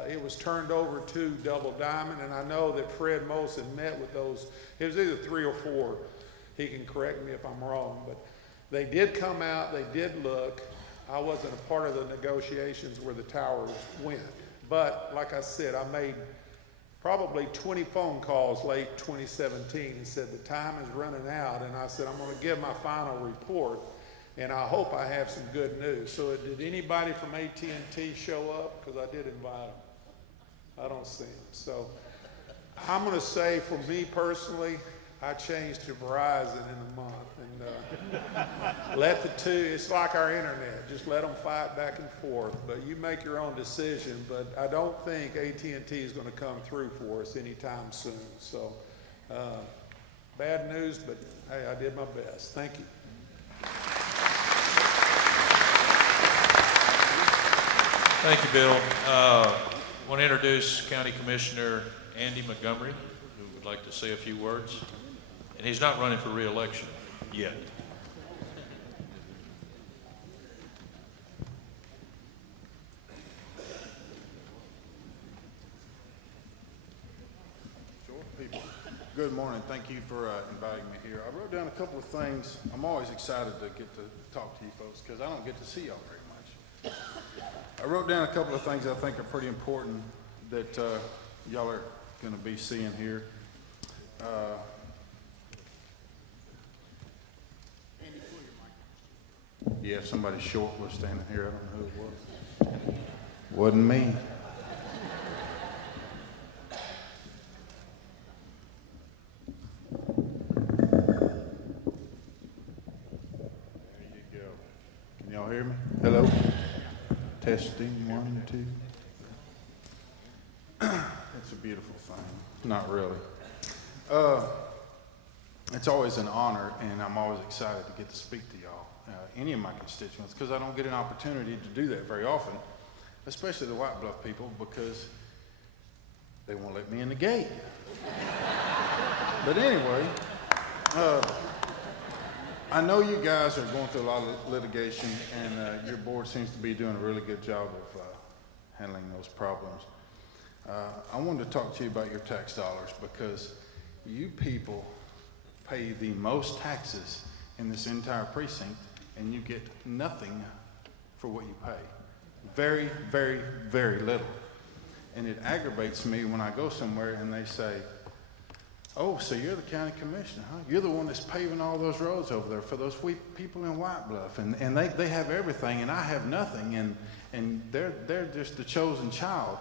It was turned over to Double Diamond, and I know that Fred Mosen met with those. It was either 3 or 4. He can correct me if I'm wrong. But they did come out. They did look. I wasn't a part of the negotiations where the towers went. But like I said, I made probably 20 phone calls late 2017 and said the time is running out, and I said I'm going to give my final report, and I hope I have some good news. So did anybody from AT&T show up? Because I did invite them. I don't see them. So I'm going to say, for me personally, I changed to Verizon in a month, and let the two, it's like our internet, just let them fight back and forth, but you make your own decision. But I don't think AT&T is going to come through for us anytime soon. So bad news, but hey, I did my best. Thank you. Thank you, Bill. I want to introduce County Commissioner Andy Montgomery, who would like to say a few words. And he's not running for re-election yet. Good morning. Thank you for inviting me here. I wrote down a couple of things. I'm always excited to get to talk to you folks because I don't get to see y'all very much. I wrote down a couple of things I think are pretty important that y'all are going to be seeing here. Yeah, somebody short was standing here. I don't know who it was. Wasn't me. There you go. Can y'all hear me? Hello? Testing, 1, 2. It's a beautiful thing. Not really. It's always an honor, and I'm always excited to get to speak to y'all, any of my constituents, because I don't get an opportunity to do that very often, especially the White Bluff people, because they won't let me in the gate. But anyway, I know you guys are going through a lot of litigation, and your board seems to be doing a really good job of handling those problems. I wanted to talk to you about your tax dollars, because you people pay the most taxes in this entire precinct, and you get nothing for what you pay. Very, very, very little. And it aggravates me when I go somewhere and they say, oh, so you're the county commissioner, huh? You're the one that's paving all those roads over there for those people in White Bluff, and they have everything and I have nothing, and they're just the chosen child.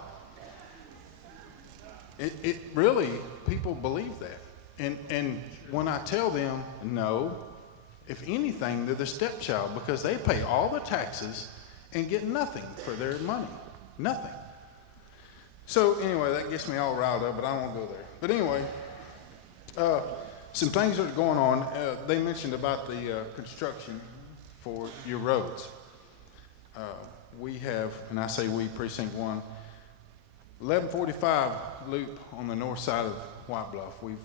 It really, people believe that. And when I tell them, no, if anything, they're the stepchild, because they pay all the taxes and get nothing for their money. Nothing. So anyway, that gets me all riled up, but I won't go there. But anyway, some things that are going on. They mentioned about the construction for your roads. We have, and I say we, Precinct 1, 1145 loop on the north side of White Bluff. We've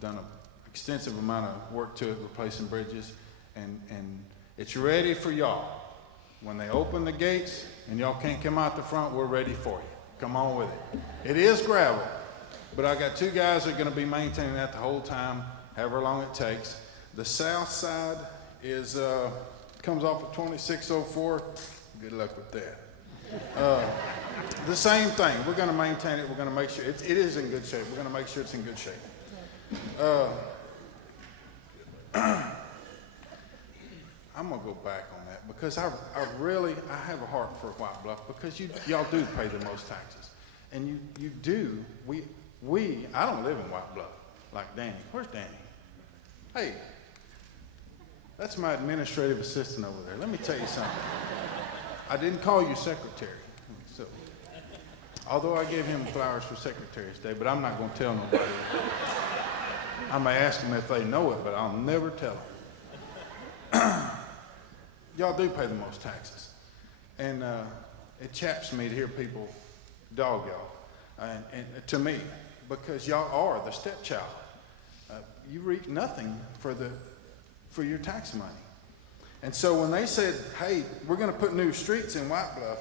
done an extensive amount of work to it, replacing bridges, and it's ready for y'all. When they open the gates and y'all can't come out the front, we're ready for you. Come on with it. It is gravel, but I got 2 guys that are going to be maintaining that the whole time, however long it takes. The south side is comes off of 2604, good luck with that. The same thing, we're gonna maintain it, we're gonna make sure, it is in good shape, we're gonna make sure it's in good shape. I'm gonna go back on that because I really have a heart for White Bluff because y'all do pay the most taxes. And you do, I don't live in White Bluff like Danny. Where's Danny? Hey, that's my administrative assistant over there. Let me tell you something. I didn't call you secretary. So, although I gave him flowers for Secretary's Day, but I'm not gonna tell nobody. I may ask them if they know it, but I'll never tell them. Y'all do pay the most taxes. And it chaps me to hear people dog y'all, and to me, because y'all are the stepchild. You reap nothing for your tax money. And so when they said, hey, we're gonna put new streets in White Bluff,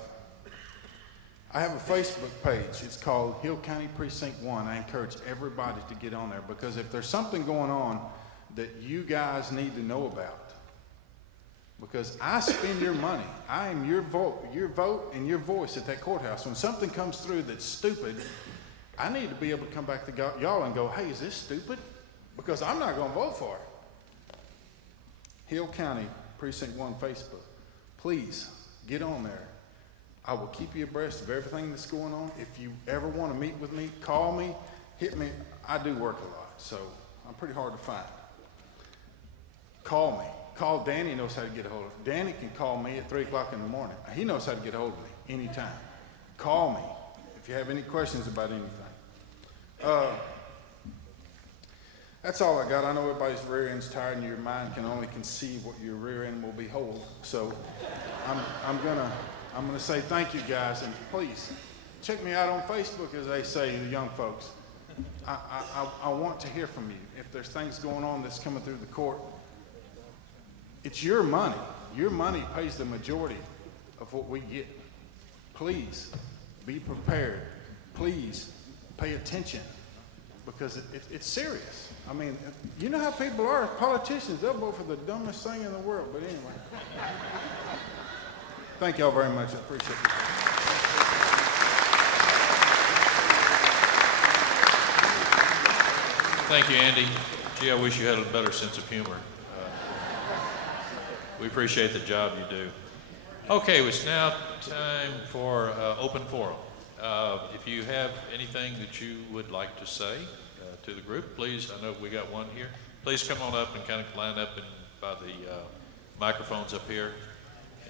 I have a Facebook page. It's called Hill County Precinct 1. I encourage everybody to get on there because if there's something going on that you guys need to know about, because I spend your money. I am your vote and your voice at that courthouse. When something comes through that's stupid, I need to be able to come back to y'all and go, hey, is this stupid? Because I'm not gonna vote for it. Hill County Precinct 1 Facebook. Please get on there. I will keep you abreast of everything that's going on. If you ever want to meet with me, call me, hit me. I do work a lot, so I'm pretty hard to find. Call me. Call Danny, knows how to get a hold of me. Danny can call me at 3 o'clock in the morning. He knows how to get a hold of me anytime. Call me if you have any questions about anything. That's all I got. I know everybody's rear end's tired and your mind can only conceive what your rear end will behold. So I'm gonna say thank you guys, and please check me out on Facebook, as they say, the young folks. I want to hear from you. If there's things going on that's coming through the court, it's your money. Your money pays the majority of what we get. Please be prepared. Please pay attention because it's serious. I mean, you know how people are, politicians, they'll vote for the dumbest thing in the world, but anyway. Thank y'all very much, I appreciate it. Thank you, Andy. Gee, I wish you had a better sense of humor. We appreciate the job you do. Okay, it's now time for open forum. If you have anything that you would like to say to the group, please, I know we got one here. Please come on up and kind of line up by the microphones up here,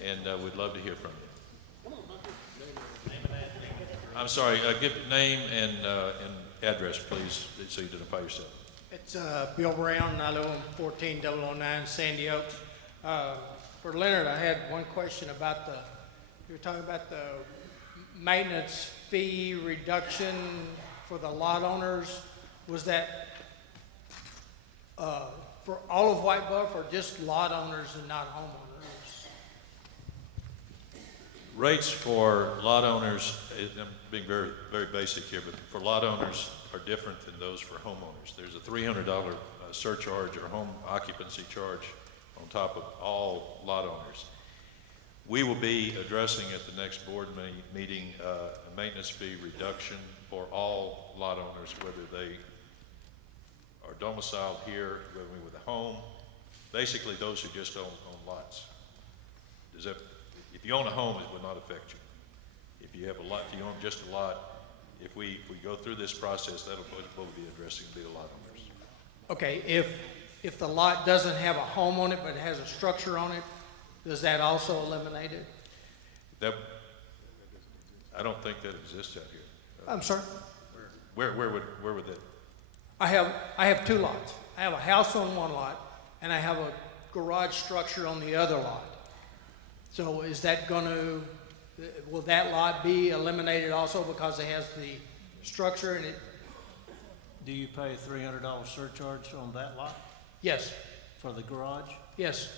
and we'd love to hear from you. I'm sorry, give name and address, please, so you identify yourself. It's Bill Brown, and I live on 14009 Sandy Oaks. For Leonard, I had one question about you were talking about the maintenance fee reduction for the lot owners. Was that for all of White Bluff or just lot owners and not homeowners? Rates for lot owners, I'm being very, very basic here, but for lot owners are different than those for homeowners. There's a $300 surcharge or home occupancy charge on top of all lot owners. We will be addressing at the next board meeting a maintenance fee reduction for all lot owners, whether they are domiciled here, whether with a home, basically those who just own lots. If you own a home, it will not affect you. If you have a lot, if you own just a lot, if we go through this process, that'll we'll be addressing the lot owners. Okay, if the lot doesn't have a home on it but it has a structure on it, does that also eliminate it? I don't think that exists out here. I'm sorry? Where would that? I have two lots. I have a house on one lot and I have a garage structure on the other lot. So is that will that lot be eliminated also because it has the structure in it? Do you pay a $300 surcharge on that lot? Yes. For the garage? Yes.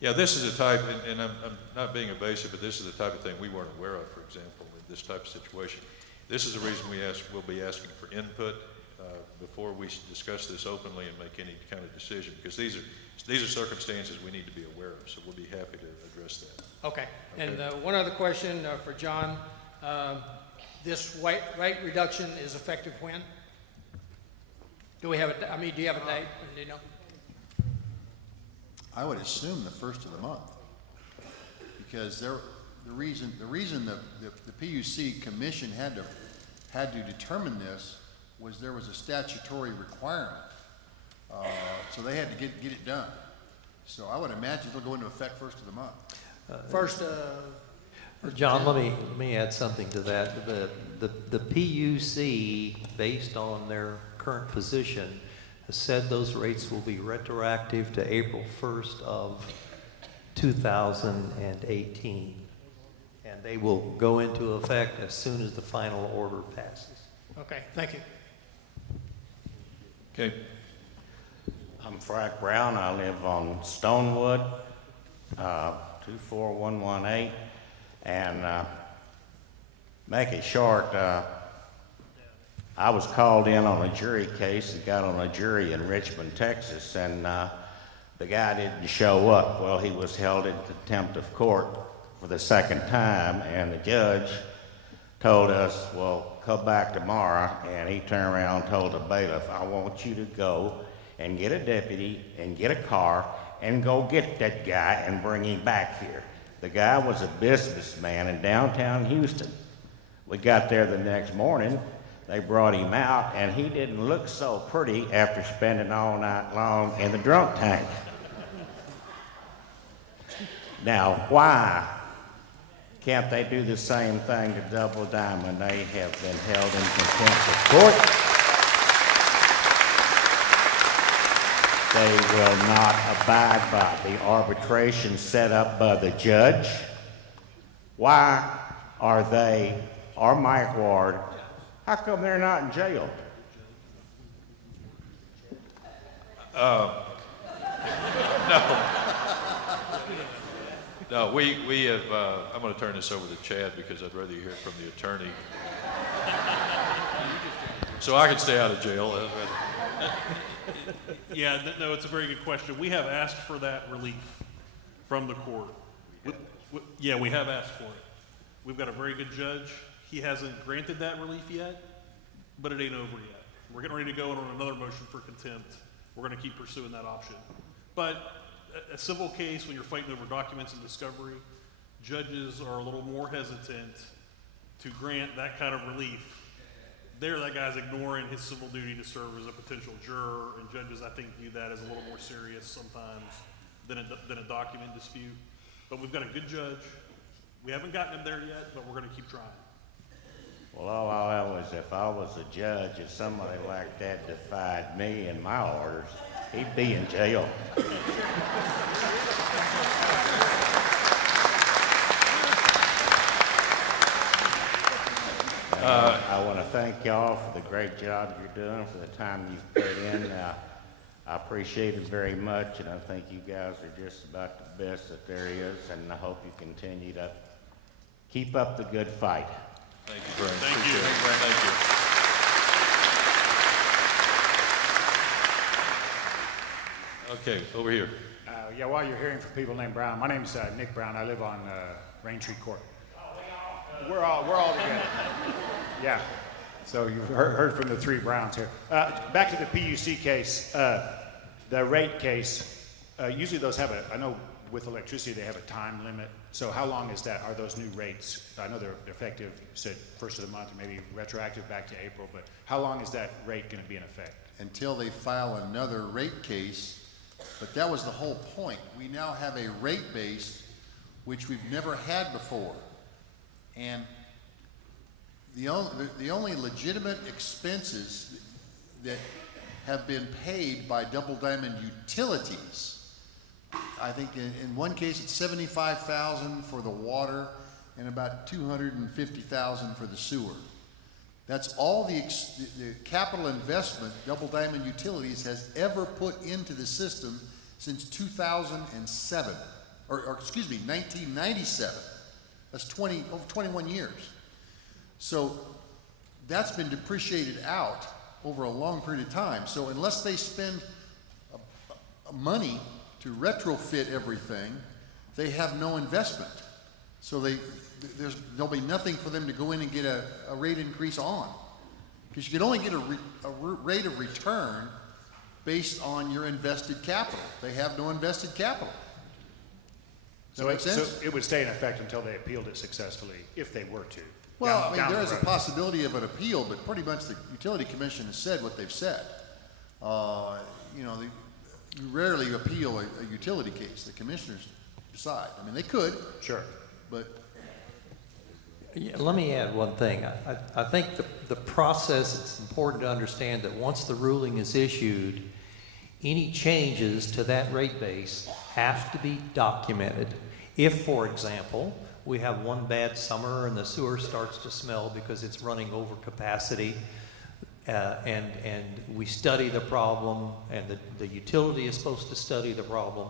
Yeah, this is a type, and I'm not being evasive, but this is the type of thing we weren't aware of, for example, with this type of situation. This is the reason we'll be asking for input. before we discuss this openly and make any kind of decision, because these are circumstances we need to be aware of, so we'll be happy to address that. Okay. And one other question for John. This rate reduction is effective when? Do we have a, do you have a date? Do you know? I would assume the first of the month, because the reason the PUC commission had to determine this was there was a statutory requirement, so they had to get it done. So I would imagine it'll go into effect first of the month. John, let me add something to that. The PUC, based on their current position, has said those rates will be retroactive to April 1st of 2018. And they will go into effect as soon as the final order passes. Okay, thank you. Okay. I'm Frank Brown. I live on Stonewood, 24118. And make it short, I was called in on a jury case and got on a jury in Richmond, Texas, and the guy didn't show up. Well, he was held in contempt of court for the second time, and the judge told us, well, come back tomorrow, and he turned around and told the bailiff, I want you to go and get a deputy and get a car and go get that guy and bring him back here. The guy was a businessman in downtown Houston. We got there the next morning. They brought him out, and he didn't look so pretty after spending all night long in the drunk tank. Now, why can't they do the same thing to Double Diamond? They have been held in contempt of court. They will not abide by the arbitration set up by the judge. Why are they, or Mike Ward, how come they're not in jail? No, we have, I'm going to turn this over to Chad because I'd rather you hear it from the attorney. So I can stay out of jail. Yeah, no, it's a very good question. We have asked for that relief from the court. Yeah, we have asked for it. We've got a very good judge. He hasn't granted that relief yet, but it ain't over yet. We're getting ready to go on another motion for contempt. We're going to keep pursuing that option. But a civil case, when you're fighting over documents and discovery, judges are a little more hesitant to grant that kind of relief. There, that guy's ignoring his civil duty to serve as a potential juror, and judges, I think, view that as a little more serious sometimes than a document dispute. But we've got a good judge. We haven't gotten him there yet, but we're going to keep trying. Well, all I know is if I was a judge and somebody like that defied me and my orders, he'd be in jail. I want to thank y'all for the great job you're doing, for the time you've put in. I appreciate it very much, and I think you guys are just about the best that there is, and I hope you continue to keep up the good fight. Thank you, Brent. Thank you. Thank you. Okay, over here. Yeah, while you're hearing from people named Brown, my name's Nick Brown. I live on Rain Tree Court. We're all together. Yeah. So you've heard from the three Browns here. Back to the PUC case, the rate case. Usually those have I know with electricity they have a time limit. So how long is that? Are those new rates? I know they're effective, you said first of the month, or maybe retroactive back to April, but how long is that rate going to be in effect? Until they file another rate case. But that was the whole point. We now have a rate base which we've never had before. And the only legitimate expenses that have been paid by Double Diamond Utilities, I think in one case it's $75,000 for the water and about $250,000 for the sewer. That's all the capital investment Double Diamond Utilities has ever put into the system since 2007, or excuse me, 1997. That's over 21 years. So that's been depreciated out over a long period of time. So unless they spend money to retrofit everything, they have no investment. So there'll be nothing for them to go in and get a rate increase on. Because you can only get a rate of return based on your invested capital. They have no invested capital. Does that make sense? So it would stay in effect until they appealed it successfully, if they were to. Well, down there the is a road. possibility of an appeal, but pretty much the Utility Commission has said what they've said. You rarely appeal a utility case. The commissioners decide. I mean, they could. Sure. But yeah, let me add one thing. I think the process, it's important to understand that once the ruling is issued, any changes to that rate base have to be documented. If, for example, we have one bad summer and the sewer starts to smell because it's running over capacity, and we study the problem, and the utility is supposed to study the problem.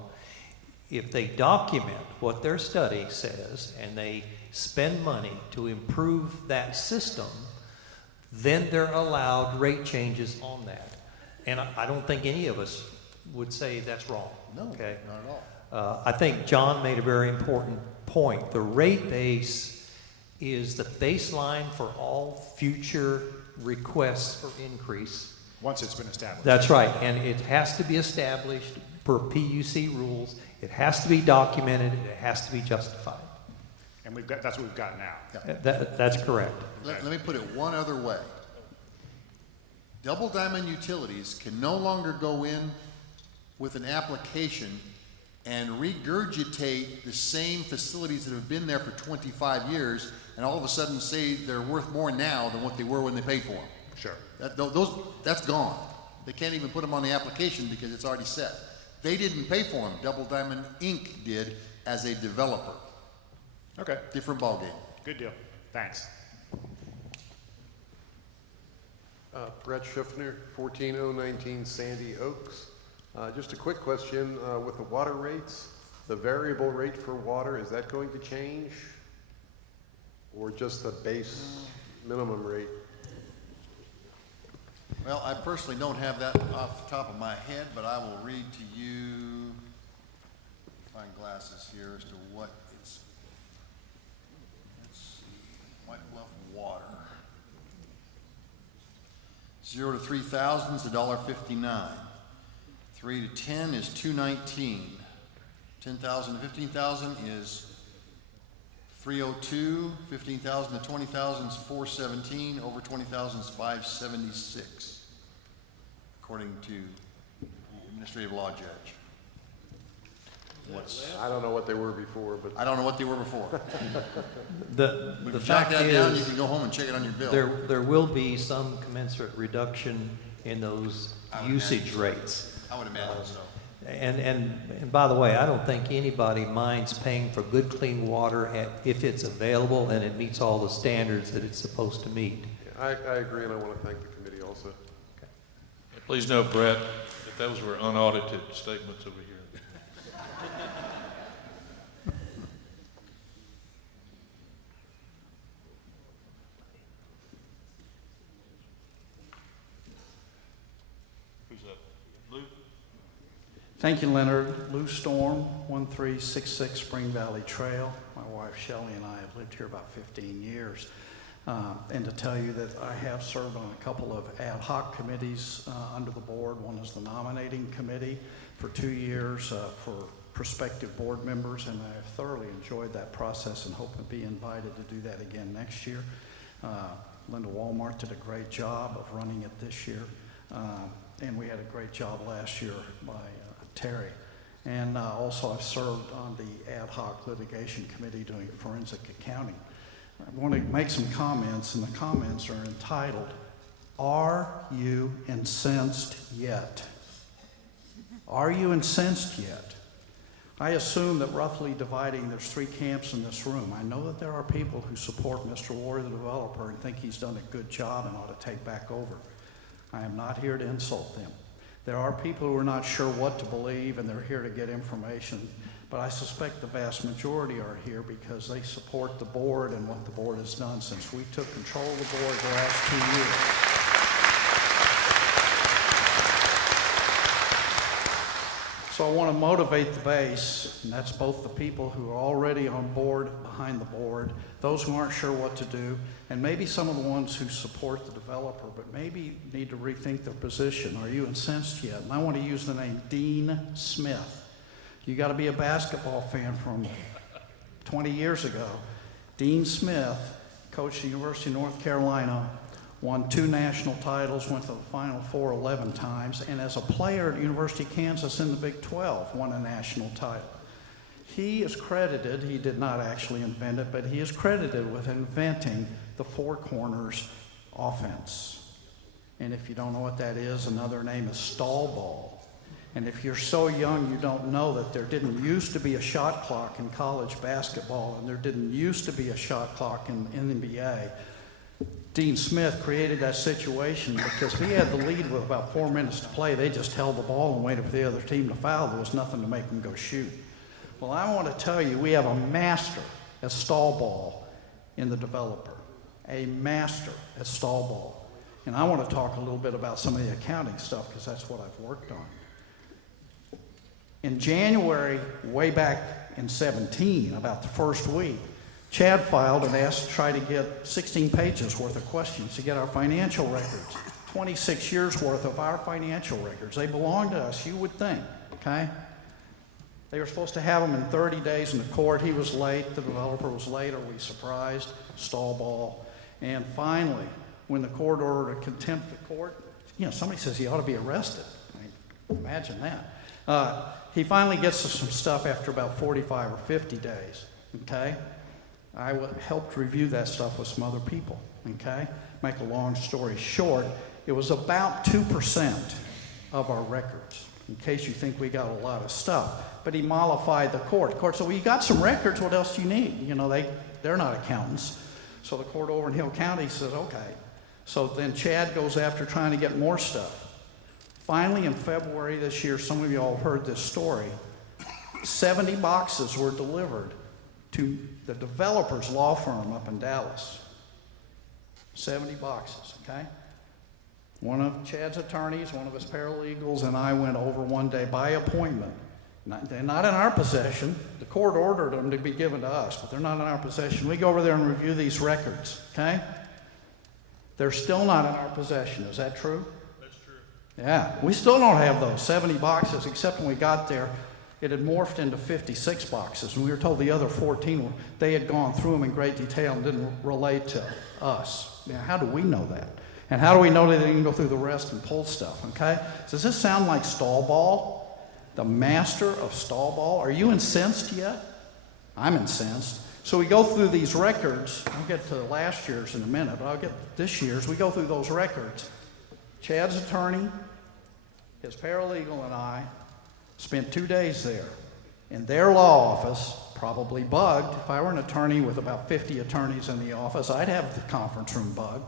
If they document what their study says and they spend money to improve that system, then they're allowed rate changes on that. And I don't think any of us would say that's wrong. No, okay? not at all. I think John made a very important point. The rate base is the baseline for all future requests for increase. Once it's been established. That's right, and it has to be established per PUC rules. It has to be documented. It has to be justified. And that's what we've got now. That's correct. let me put it one other way. Double Diamond Utilities can no longer go in with an application and regurgitate the same facilities that have been there for 25 years and all of a sudden say they're worth more now than what they were when they paid for them. Sure. That's gone. They can't even put them on the application because it's already set. They didn't pay for them. Double Diamond Inc. did as a developer. Okay. Different ballgame. Good deal. Thanks. Brett Schiffner, 14019 Sandy Oaks. Just a quick question, with the water rates, the variable rate for water, is that going to change? Or just the base minimum rate? Well, I personally don't have that off the top of my head, but I will read to you, find glasses here, as to what it's, let's see, White Bluff Water. 0 to 3,000 is $1.59. 3 to 10 is $2.19. 10,000 to 15,000 is $3.02. 15,000 to 20,000 is $4.17. Over 20,000 is $5.76, according to the administrative law judge. I don't know what they were before, but I don't know what they were before. The We can fact jot that down. is, You can go home and check it on your bill. there will be some commensurate reduction in those usage rates. I would imagine so. And by the way, I don't think anybody minds paying for good, clean water if it's available and it meets all the standards that it's supposed to meet. I agree, and I want to thank the committee also. Please note, Brett, that those were unaudited statements over here. Who's up? Lou? Thank you, Leonard. Lou Storm, 1366 Spring Valley Trail. My wife Shelley and I have lived here about 15 years. And to tell you that I have served on a couple of ad hoc committees under the board. One is the nominating committee for 2 years for prospective board members, and I have thoroughly enjoyed that process and hope to be invited to do that again next year. Linda Walmart did a great job of running it this year, and we had a great job last year by Terry. And also I've served on the ad hoc litigation committee doing forensic accounting. I want to make some comments, and the comments are entitled, "Are you incensed yet?" Are you incensed yet? I assume that roughly dividing, there's 3 camps in this room. I know that there are people who support Mr. Ward, the developer, and think he's done a good job and ought to take back over. I am not here to insult them. There are people who are not sure what to believe, and they're here to get information. But I suspect the vast majority are here because they support the board and what the board has done since we took control of the board the last 2 years. So I want to motivate the base, and that's both the people who are already on board, behind the board, those who aren't sure what to do, and maybe some of the ones who support the developer, but maybe need to rethink their position. Are you incensed yet? And I want to use the name Dean Smith. You got to be a basketball fan from 20 years ago. Dean Smith coached the University of North Carolina, won 2 national titles, went to the Final Four 11 times, and as a player at University of Kansas in the Big 12, won a national title. He is credited, he did not actually invent it, but he is credited with inventing the four corners offense. And if you don't know what that is, another name is stall ball. And if you're so young you don't know that there didn't used to be a shot clock in college basketball, and there didn't used to be a shot clock in NBA, Dean Smith created that situation because if he had the lead with about 4 minutes to play, they just held the ball and waited for the other team to foul. There was nothing to make them go shoot. Well, I want to tell you, we have a master at stall ball in the developer, a master at stall ball. And I want to talk a little bit about some of the accounting stuff because that's what I've worked on. In January, way back in 17, about the first week, Chad filed and asked to try to get 16 pages worth of questions to get our financial records, 26 years worth of our financial records. They belong to us, you would think, okay? They were supposed to have them in 30 days in the court. He was late, the developer was late. Are we surprised? Stall ball. And finally, when the court ordered a contempt of court, you know, somebody says he ought to be arrested. I mean, imagine that. He finally gets us some stuff after about 45 or 50 days, okay? I helped review that stuff with some other people, okay? Make a long story short, it was about 2% of our records, in case you think we got a lot of stuff. But he mollified the court. The court said, well, you got some records, what else do you need? You know, they're not accountants. So the court over in Hill County says, okay. So then Chad goes after trying to get more stuff. Finally, in February this year, some of you all heard this story, 70 boxes were delivered to the developer's law firm up in Dallas. 70 boxes, okay? One of Chad's attorneys, one of his paralegals, and I went over one day by appointment. They're not in our possession. The court ordered them to be given to us, but they're not in our possession. We go over there and review these records, okay? They're still not in our possession. Is that true? That's true. Yeah, we still don't have those 70 boxes, except when we got there, it had morphed into 56 boxes, and we were told the other 14, they had gone through them in great detail and didn't relate to us. Now, how do we know that? And how do we know that they didn't go through the rest and pull stuff, okay? Does this sound like stall ball? The master of stall ball? Are you incensed yet? I'm incensed. So we go through these records. I'll get to last year's in a minute, but I'll get this year's. We go through those records. Chad's attorney, his paralegal, and I spent 2 days there in their law office, probably bugged. If I were an attorney with about 50 attorneys in the office, I'd have the conference room bugged.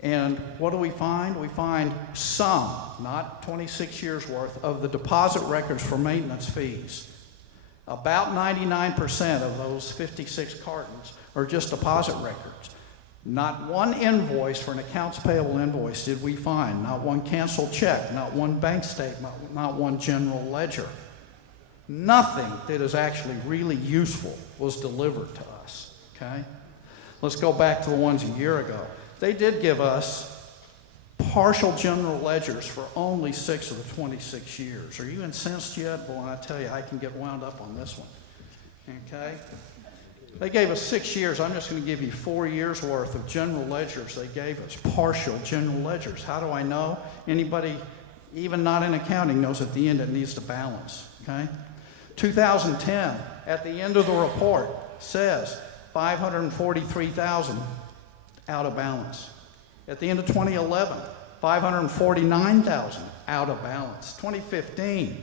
And what do we find? We find some, not 26 years worth, of the deposit records for maintenance fees. About 99% of those 56 cartons are just deposit records. Not one invoice for an accounts payable invoice did we find. Not one canceled check, not one bank statement, not one general ledger. Nothing that is actually really useful was delivered to us, okay? Let's go back to the ones a year ago. They did give us partial general ledgers for only 6 of the 26 years. Are you incensed yet? Boy, I tell you, I can get wound up on this one, okay? They gave us 6 years. I'm just going to give you 4 years worth of general ledgers they gave us, partial general ledgers. How do I know? Anybody, even not in accounting, knows at the end it needs to balance, okay? 2010, at the end of the report, says 543,000 out of balance. At the end of 2011, 549,000 out of balance. 2015,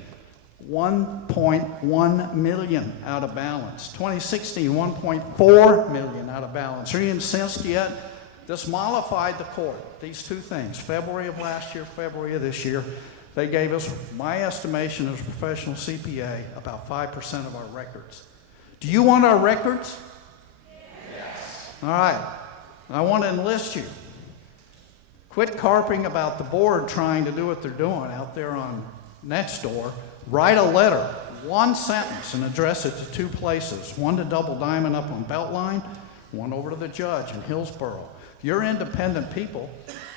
1.1 million out of balance. 2016, 1.4 million out of balance. Are you incensed yet? This mollified the court. These two things, February of last year, February of this year, they gave us, my estimation as a professional CPA, about 5% of our records. Do you want our records? Yes. All right. I want to enlist you. Quit carping about the board trying to do what they're doing out there on next door, write a letter, one sentence, and address it to two places, one to Double Diamond up on Beltline, one over to the judge in Hillsborough. You're independent people.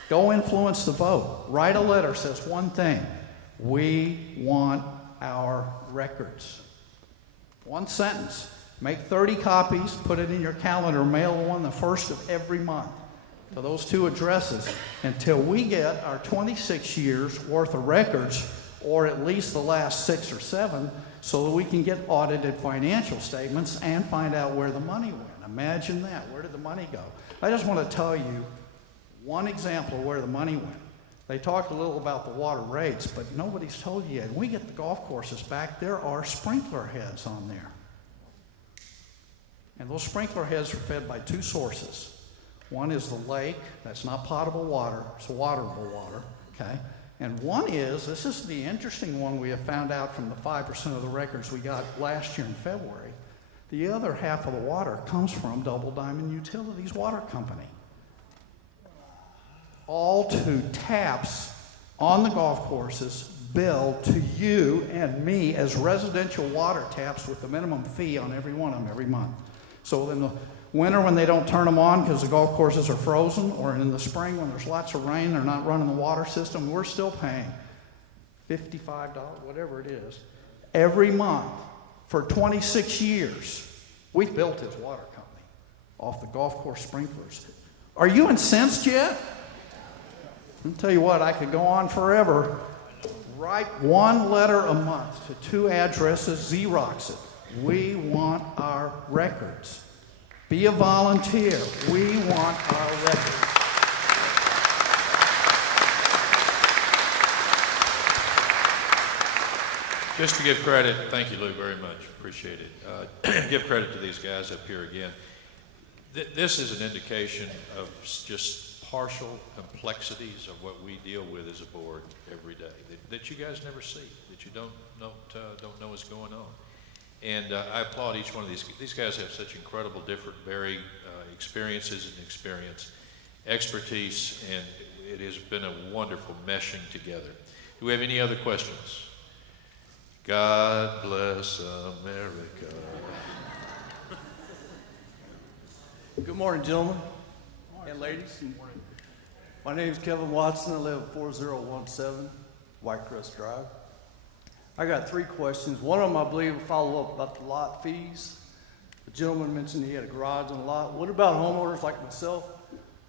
Go influence the vote. Write a letter, says one thing. We want our records. One sentence. Make 30 copies, put it in your calendar, mail one the first of every month to those two addresses until we get our 26 years worth of records, or at least the last 6 or 7, so that we can get audited financial statements and find out where the money went. Imagine that. Where did the money go? I just want to tell you one example of where the money went. They talked a little about the water rates, but nobody's told you yet. When we get the golf courses back, there are sprinkler heads on there. And those sprinkler heads are fed by 2 sources. One is the lake, that's not potable water, it's waterable water, okay? And one is, this is the interesting one we have found out from the 5% of the records we got last year in February. The other half of the water comes from Double Diamond Utilities Water Company. All to taps on the golf courses billed to you and me as residential water taps with the minimum fee on every one of them every month. So in the winter when they don't turn them on because the golf courses are frozen, or in the spring when there's lots of rain, they're not running the water system, we're still paying $55, whatever it is, every month for 26 years. We've built his water company off the golf course sprinklers. Are you incensed yet? I'll tell you what, I could go on forever. Write one letter a month to 2 addresses, Xerox it. We want our records. Be a volunteer. We want our records. Just to give credit, thank you, Lou, very much. Appreciate it. Give credit to these guys up here again. This is an indication of just partial complexities of what we deal with as a board every day that you guys never see, that you don't know is going on. And I applaud each one of these. These guys have such incredible, different, varied experiences and expertise, and it has been a wonderful meshing together. Do we have any other questions? God bless America. Good morning, gentlemen and ladies. My name is Kevin Watson. I live at 4017 Whitecrest Drive. I got 3 questions. One of them, I believe, will follow up about the lot fees. The gentleman mentioned he had a garage on a lot. What about homeowners like myself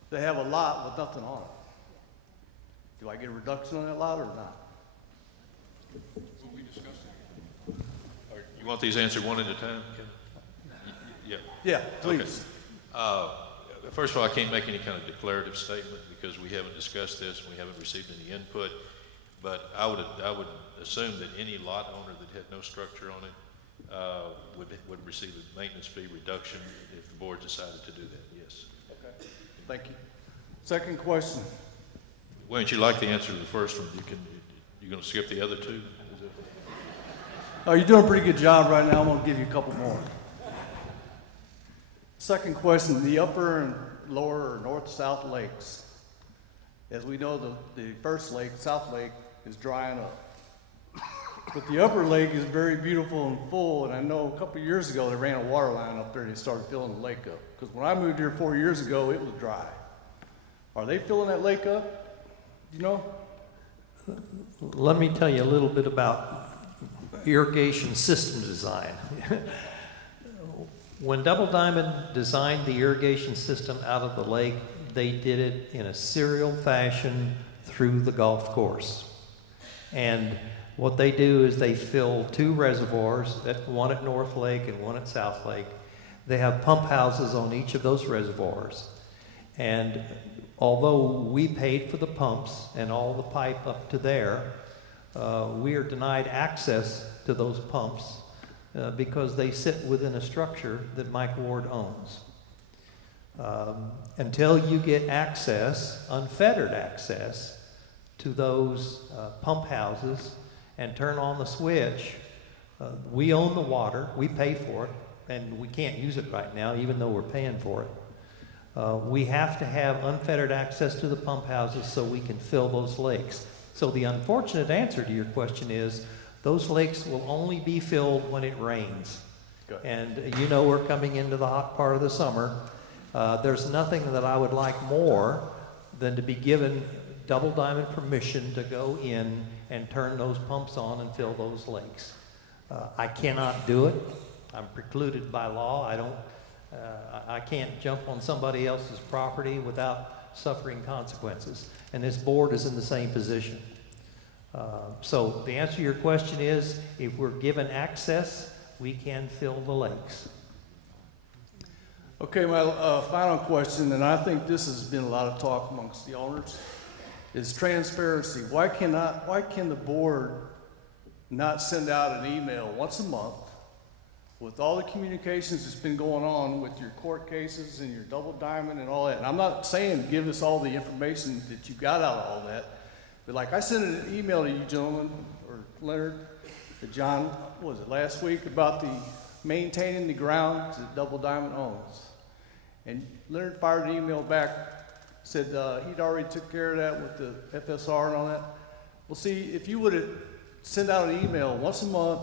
that have a lot with nothing on it? Do I get a reduction on that lot or not? You want these answered one at a time, Kevin? Yeah. Yeah, please. Okay. First of all, I can't make any kind of declarative statement because we haven't discussed this and we haven't received any input. But I would assume that any lot owner that had no structure on it would receive a maintenance fee reduction if the board decided to do that. Yes. Okay. Thank you. Second question. Wouldn't you like the answer to the first one? You're going to skip the other 2? Is it? Oh, you're doing a pretty good job right now. I'm going to give you a couple more. Second question, the upper and lower or north-south lakes. As we know, the first lake, South Lake, is drying up. But the upper lake is very beautiful and full, and I know a couple of years ago they ran a water line up there and they started filling the lake up. Because when I moved here 4 years ago, it was dry. Are they filling that lake up? You know? Let me tell you a little bit about irrigation system design. When Double Diamond designed the irrigation system out of the lake, they did it in a serial fashion through the golf course. And what they do is they fill 2 reservoirs, one at North Lake and one at South Lake. They have pump houses on each of those reservoirs. And although we paid for the pumps and all the pipe up to there, we are denied access to those pumps because they sit within a structure that Mike Ward owns. Until you get access, unfettered access, to those pump houses and turn on the switch, we own the water, we pay for it, and we can't use it right now even though we're paying for it. We have to have unfettered access to the pump houses so we can fill those lakes. So the unfortunate answer to your question is those lakes will only be filled when it rains. Good. And you know we're coming into the hot part of the summer. There's nothing that I would like more than to be given Double Diamond permission to go in and turn those pumps on and fill those lakes. I cannot do it. I'm precluded by law. I can't jump on somebody else's property without suffering consequences. And this board is in the same position. So the answer to your question is, if we're given access, we can fill the lakes. Okay, my final question, and I think this has been a lot of talk amongst the owners, is transparency. Why can the board not send out an email once a month with all the communications that's been going on with your court cases and your Double Diamond and all that? And I'm not saying give us all the information that you got out of all that, but like I sent an email to you gentlemen, or Leonard, to John, what was it, last week, about the maintaining the grounds that Double Diamond owns. And Leonard fired an email back, said he'd already took care of that with the FSR and all that. Well, see, if you would have sent out an email once a month,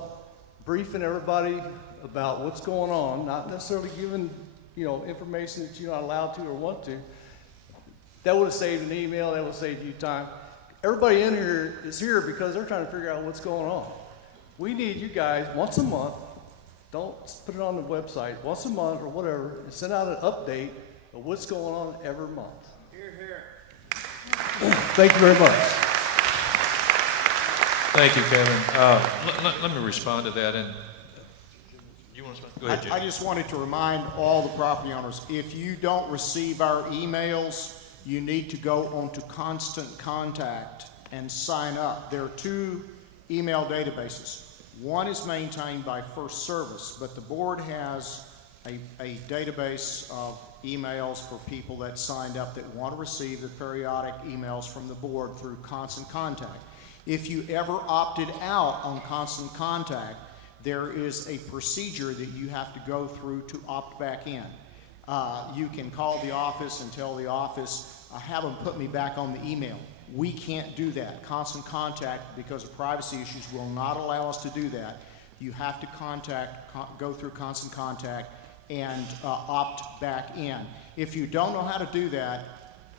briefing everybody about what's going on, not necessarily giving, information that you're not allowed to or want to, that would have saved an email, that would have saved you time. Everybody in here is here because they're trying to figure out what's going on. We need you guys once a month. Don't put it on the website. Once a month or whatever, and send out an update of what's going on every month. Here, here. Thank you very much. Thank you, Kevin. Let me respond to that. And you want to respond? Go ahead, Jimmy. I just wanted to remind all the property owners, if you don't receive our emails, you need to go onto Constant Contact and sign up. There are two email databases. One is maintained by First Service, but the board has a database of emails for people that signed up that want to receive the periodic emails from the board through Constant Contact. If you ever opted out on Constant Contact, there is a procedure that you have to go through to opt back in. You can call the office and tell the office, have them put me back on the email. We can't do that. Constant Contact, because of privacy issues, will not allow us to do that. You have to go through Constant Contact and opt back in. If you don't know how to do that,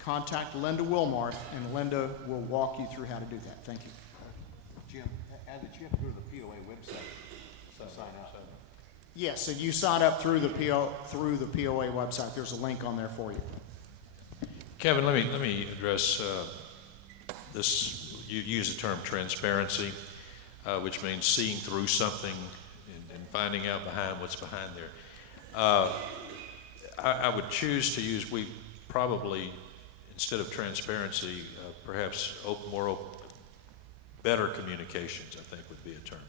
contact Linda Wilmarth, and Linda will walk you through how to do that. Thank you. Jim, add that you have to go to the POA website to sign up. Yes, and you sign up through the POA website. There's a link on there for you. Kevin, let me address this. You use the term transparency, which means seeing through something and finding out what's behind there. I would choose to use, we probably, instead of transparency, perhaps better communications, I think would be a term.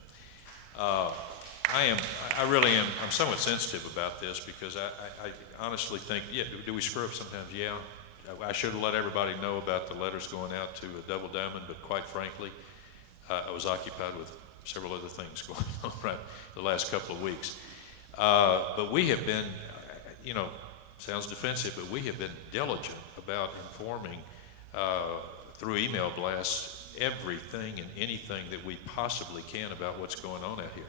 I'm somewhat sensitive about this because I honestly think, do we screw up sometimes? Yeah. I should have let everybody know about the letters going out to a Double Diamond, but quite frankly, I was occupied with several other things going on the last couple of weeks. But we have been, sounds defensive, but we have been diligent about informing through email blasts everything and anything that we possibly can about what's going on out here,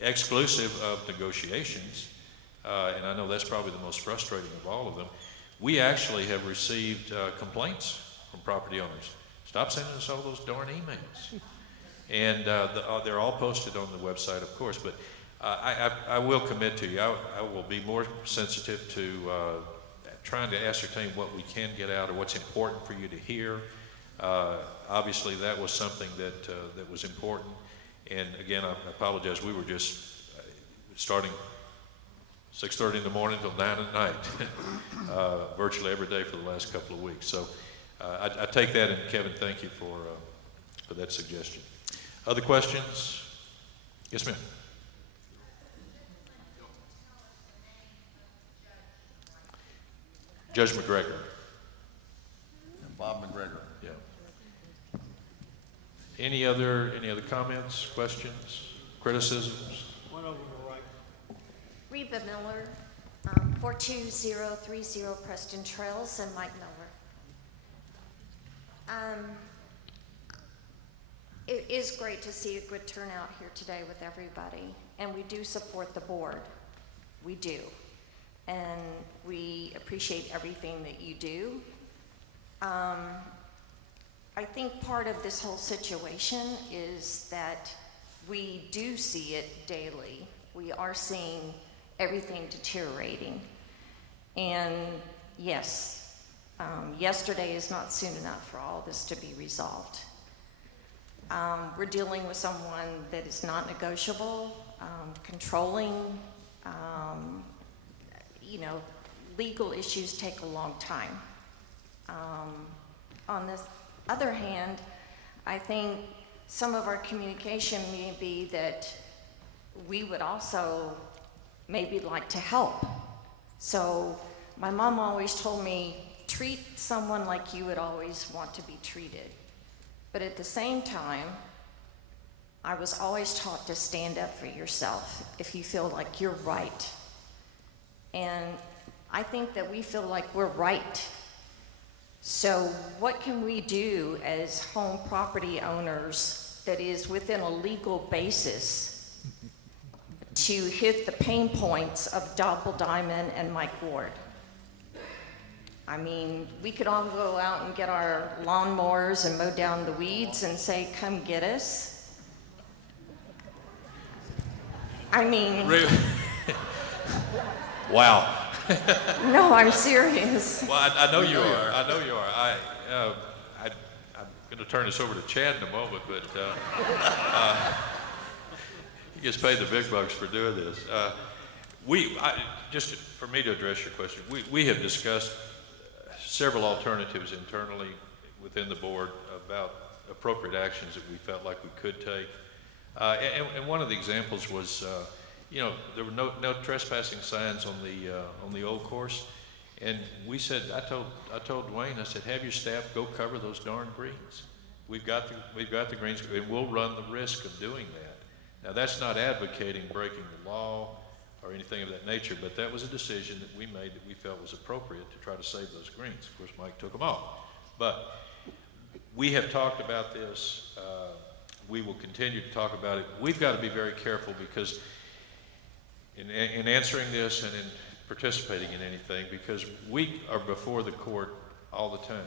exclusive of negotiations. And I know that's probably the most frustrating of all of them. We actually have received complaints from property owners. Stop sending us all those darn emails. And they're all posted on the website, of course, but I will commit to you, I will be more sensitive to trying to ascertain what we can get out or what's important for you to hear. Obviously, that was something that was important. And again, I apologize, we were just starting 6:30 in the morning till 9 at night, virtually every day for the last couple of weeks. So I take that, and Kevin, thank you for that suggestion. Other questions? Yes, ma'am. Judge McGregor. Bob McGregor. Yeah. Any other comments, questions, criticisms? One over to the right. Reba Miller, 42030 Preston Trails, and Mike Miller. It is great to see a good turnout here today with everybody, and we do support the board. We do. And we appreciate everything that you do. I think part of this whole situation is that we do see it daily. We are seeing everything deteriorating. And yes, yesterday is not soon enough for all this to be resolved. We're dealing with someone that is not negotiable, controlling. You know, legal issues take a long time. On the other hand, I think some of our communication may be that we would also maybe like to help. So my mom always told me, treat someone like you would always want to be treated. But at the same time, I was always taught to stand up for yourself if you feel like you're right. And I think that we feel like we're right. So what can we do as home property owners that is within a legal basis to hit the pain points of Double Diamond and Mike Ward? I mean, we could all go out and get our lawnmowers and mow down the weeds and say, come get us. I mean... Wow. No, I'm serious. Well, I know you are. I know you are. I'm going to turn this over to Chad in a moment, but he gets paid the big bucks for doing this. Just for me to address your question, we have discussed several alternatives internally within the board about appropriate actions that we felt like we could take. And one of the examples was, you know, there were no trespassing signs on the old course, and we said, I told Dwayne, I said, have your staff go cover those darn greens. We've got the greens, and we'll run the risk of doing that. Now, that's not advocating breaking the law or anything of that nature, but that was a decision that we made that we felt was appropriate to try to save those greens. Of course, Mike took them off, but we have talked about this. We will continue to talk about it. We've got to be very careful because in answering this and in participating in anything, because we are before the court all the time,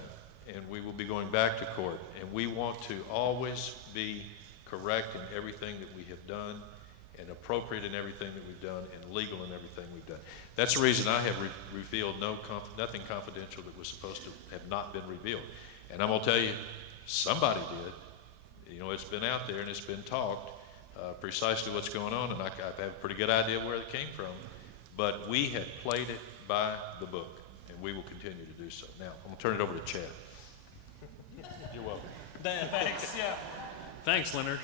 and we will be going back to court, and we want to always be correct in everything that we have done and appropriate in everything that we've done and legal in everything we've done. That's the reason I have revealed nothing confidential that was supposed to have not been revealed. And I'm going to tell you, somebody did. You know, it's been out there and it's been talked. Precisely what's going on, and I have a pretty good idea where it came from, but we have played it by the book, and we will continue to do so. Now, I'm going to turn it over to Chad. You're welcome. Thanks, yeah. Thanks, Leonard.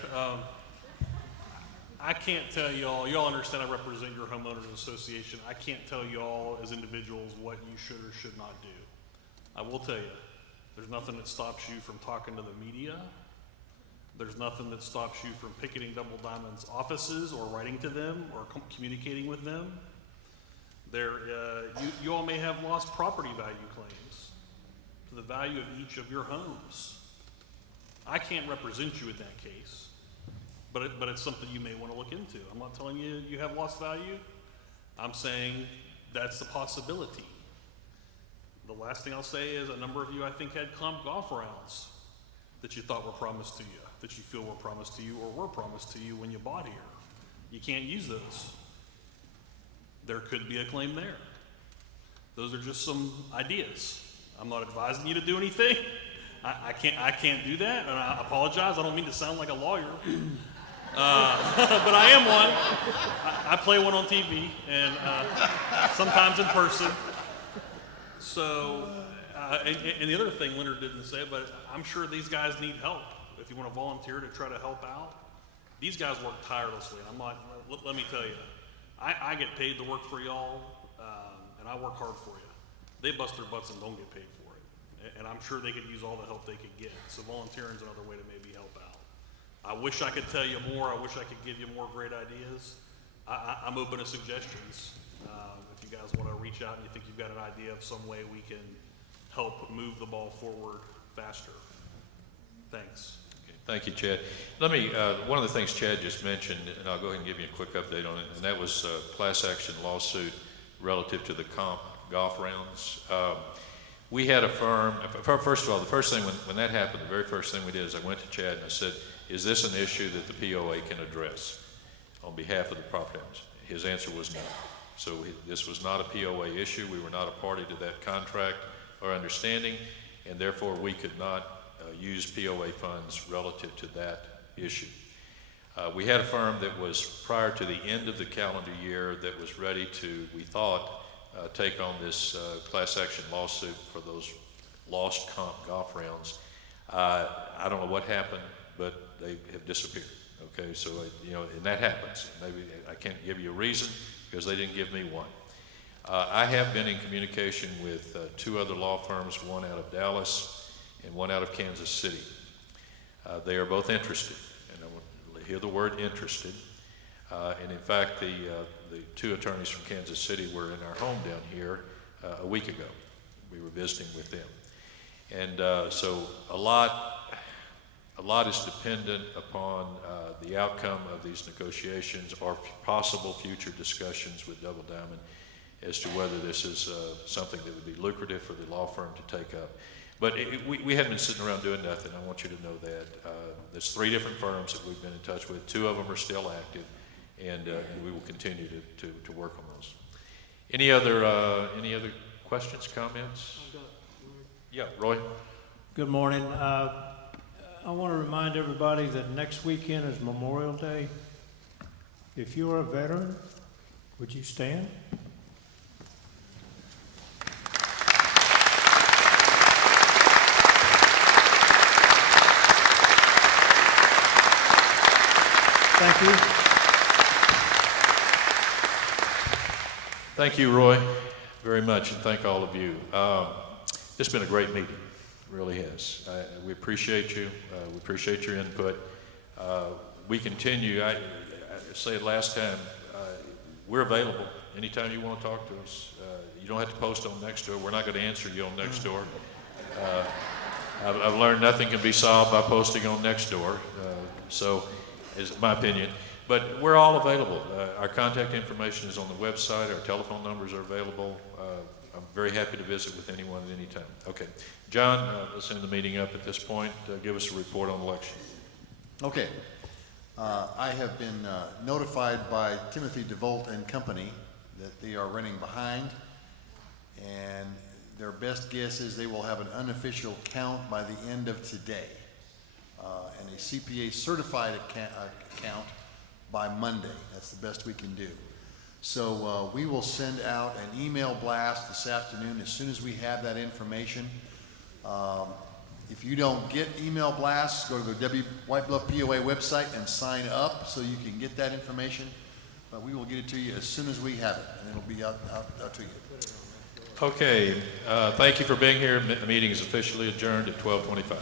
I can't tell y'all understand I represent your homeowners association. I can't tell y'all as individuals what you should or should not do. I will tell you, there's nothing that stops you from talking to the media. There's nothing that stops you from picketing Double Diamond's offices or writing to them or communicating with them. You all may have lost property value claims to the value of each of your homes. I can't represent you in that case, but it's something you may want to look into. I'm not telling you you have lost value. I'm saying that's a possibility. The last thing I'll say is a number of you, I think, had golf rounds that you thought were promised to you, that you feel were promised to you or were promised to you when you bought here. You can't use those. There could be a claim there. Those are just some ideas. I'm not advising you to do anything. I can't do that, and I apologize. I don't mean to sound like a lawyer, but I am one. I play one on TV and sometimes in person. So, and the other thing Leonard didn't say, but I'm sure these guys need help. If you want to volunteer to try to help out, these guys work tirelessly. I'm not, let me tell you, I get paid to work for y'all, and I work hard for you. They bust their butts and don't get paid for it. And I'm sure they could use all the help they could get. So volunteering is another way to maybe help out. I wish I could tell you more. I wish I could give you more great ideas. I'm open to suggestions. If you guys want to reach out and you think you've got an idea of some way we can help move the ball forward faster. Thanks. Okay. Thank you, Chad. Let me, one of the things Chad just mentioned, and I'll go ahead and give you a quick update on it, and that was a class action lawsuit relative to the comp golf rounds. We had a firm, first of all, the first thing when that happened, the very first thing we did is I went to Chad and I said, is this an issue that the POA can address on behalf of the property owners? His answer was no. So this was not a POA issue. We were not a party to that contract or understanding, and therefore we could not use POA funds relative to that issue. We had a firm that was prior to the end of the calendar year that was ready to, we thought, take on this class action lawsuit for those lost comp golf rounds. I don't know what happened, but they have disappeared. Okay, so you know, and that happens. Maybe I can't give you a reason because they didn't give me one. I have been in communication with two other law firms, one out of Dallas and one out of Kansas City. They are both interested, and I want to hear the word interested. And in fact, the two attorneys from Kansas City were in our home down here a week ago. We were visiting with them. And so a lot is dependent upon the outcome of these negotiations or possible future discussions with Double Diamond as to whether this is something that would be lucrative for the law firm to take up. But we hadn't been sitting around doing nothing. I want you to know that. There's 3 different firms that we've been in touch with. 2 of them are still active, and we will continue to work on those. Any other questions, comments? Yeah, Roy. Good morning. I want to remind everybody that next weekend is Memorial Day. If you are a veteran, would you stand? Thank you. Thank you, Roy, very much, and thank all of you. It's been a great meeting. Really has. We appreciate you. We appreciate your input. We continue. I said last time, we're available anytime you want to talk to us. You don't have to post on Nextdoor. We're not going to answer you on Nextdoor. I've learned nothing can be solved by posting on Nextdoor. So, is my opinion. But we're all available. Our contact information is on the website. Our telephone numbers are available. I'm very happy to visit with anyone at any time. Okay. John, let's end the meeting up at this point. Give us a report on the election. Okay. I have been notified by Timothy DeVolt and Company that they are running behind, and their best guess is they will have an unofficial count by the end of today, and a CPA certified count by Monday. That's the best we can do. So we will send out an email blast this afternoon as soon as we have that information. If you don't get email blasts, go to the White Bluff POA website and sign up so you can get that information. But we will get it to you as soon as we have it, and it'll be out to you. Okay. Thank you for being here. The meeting is officially adjourned at 12:25.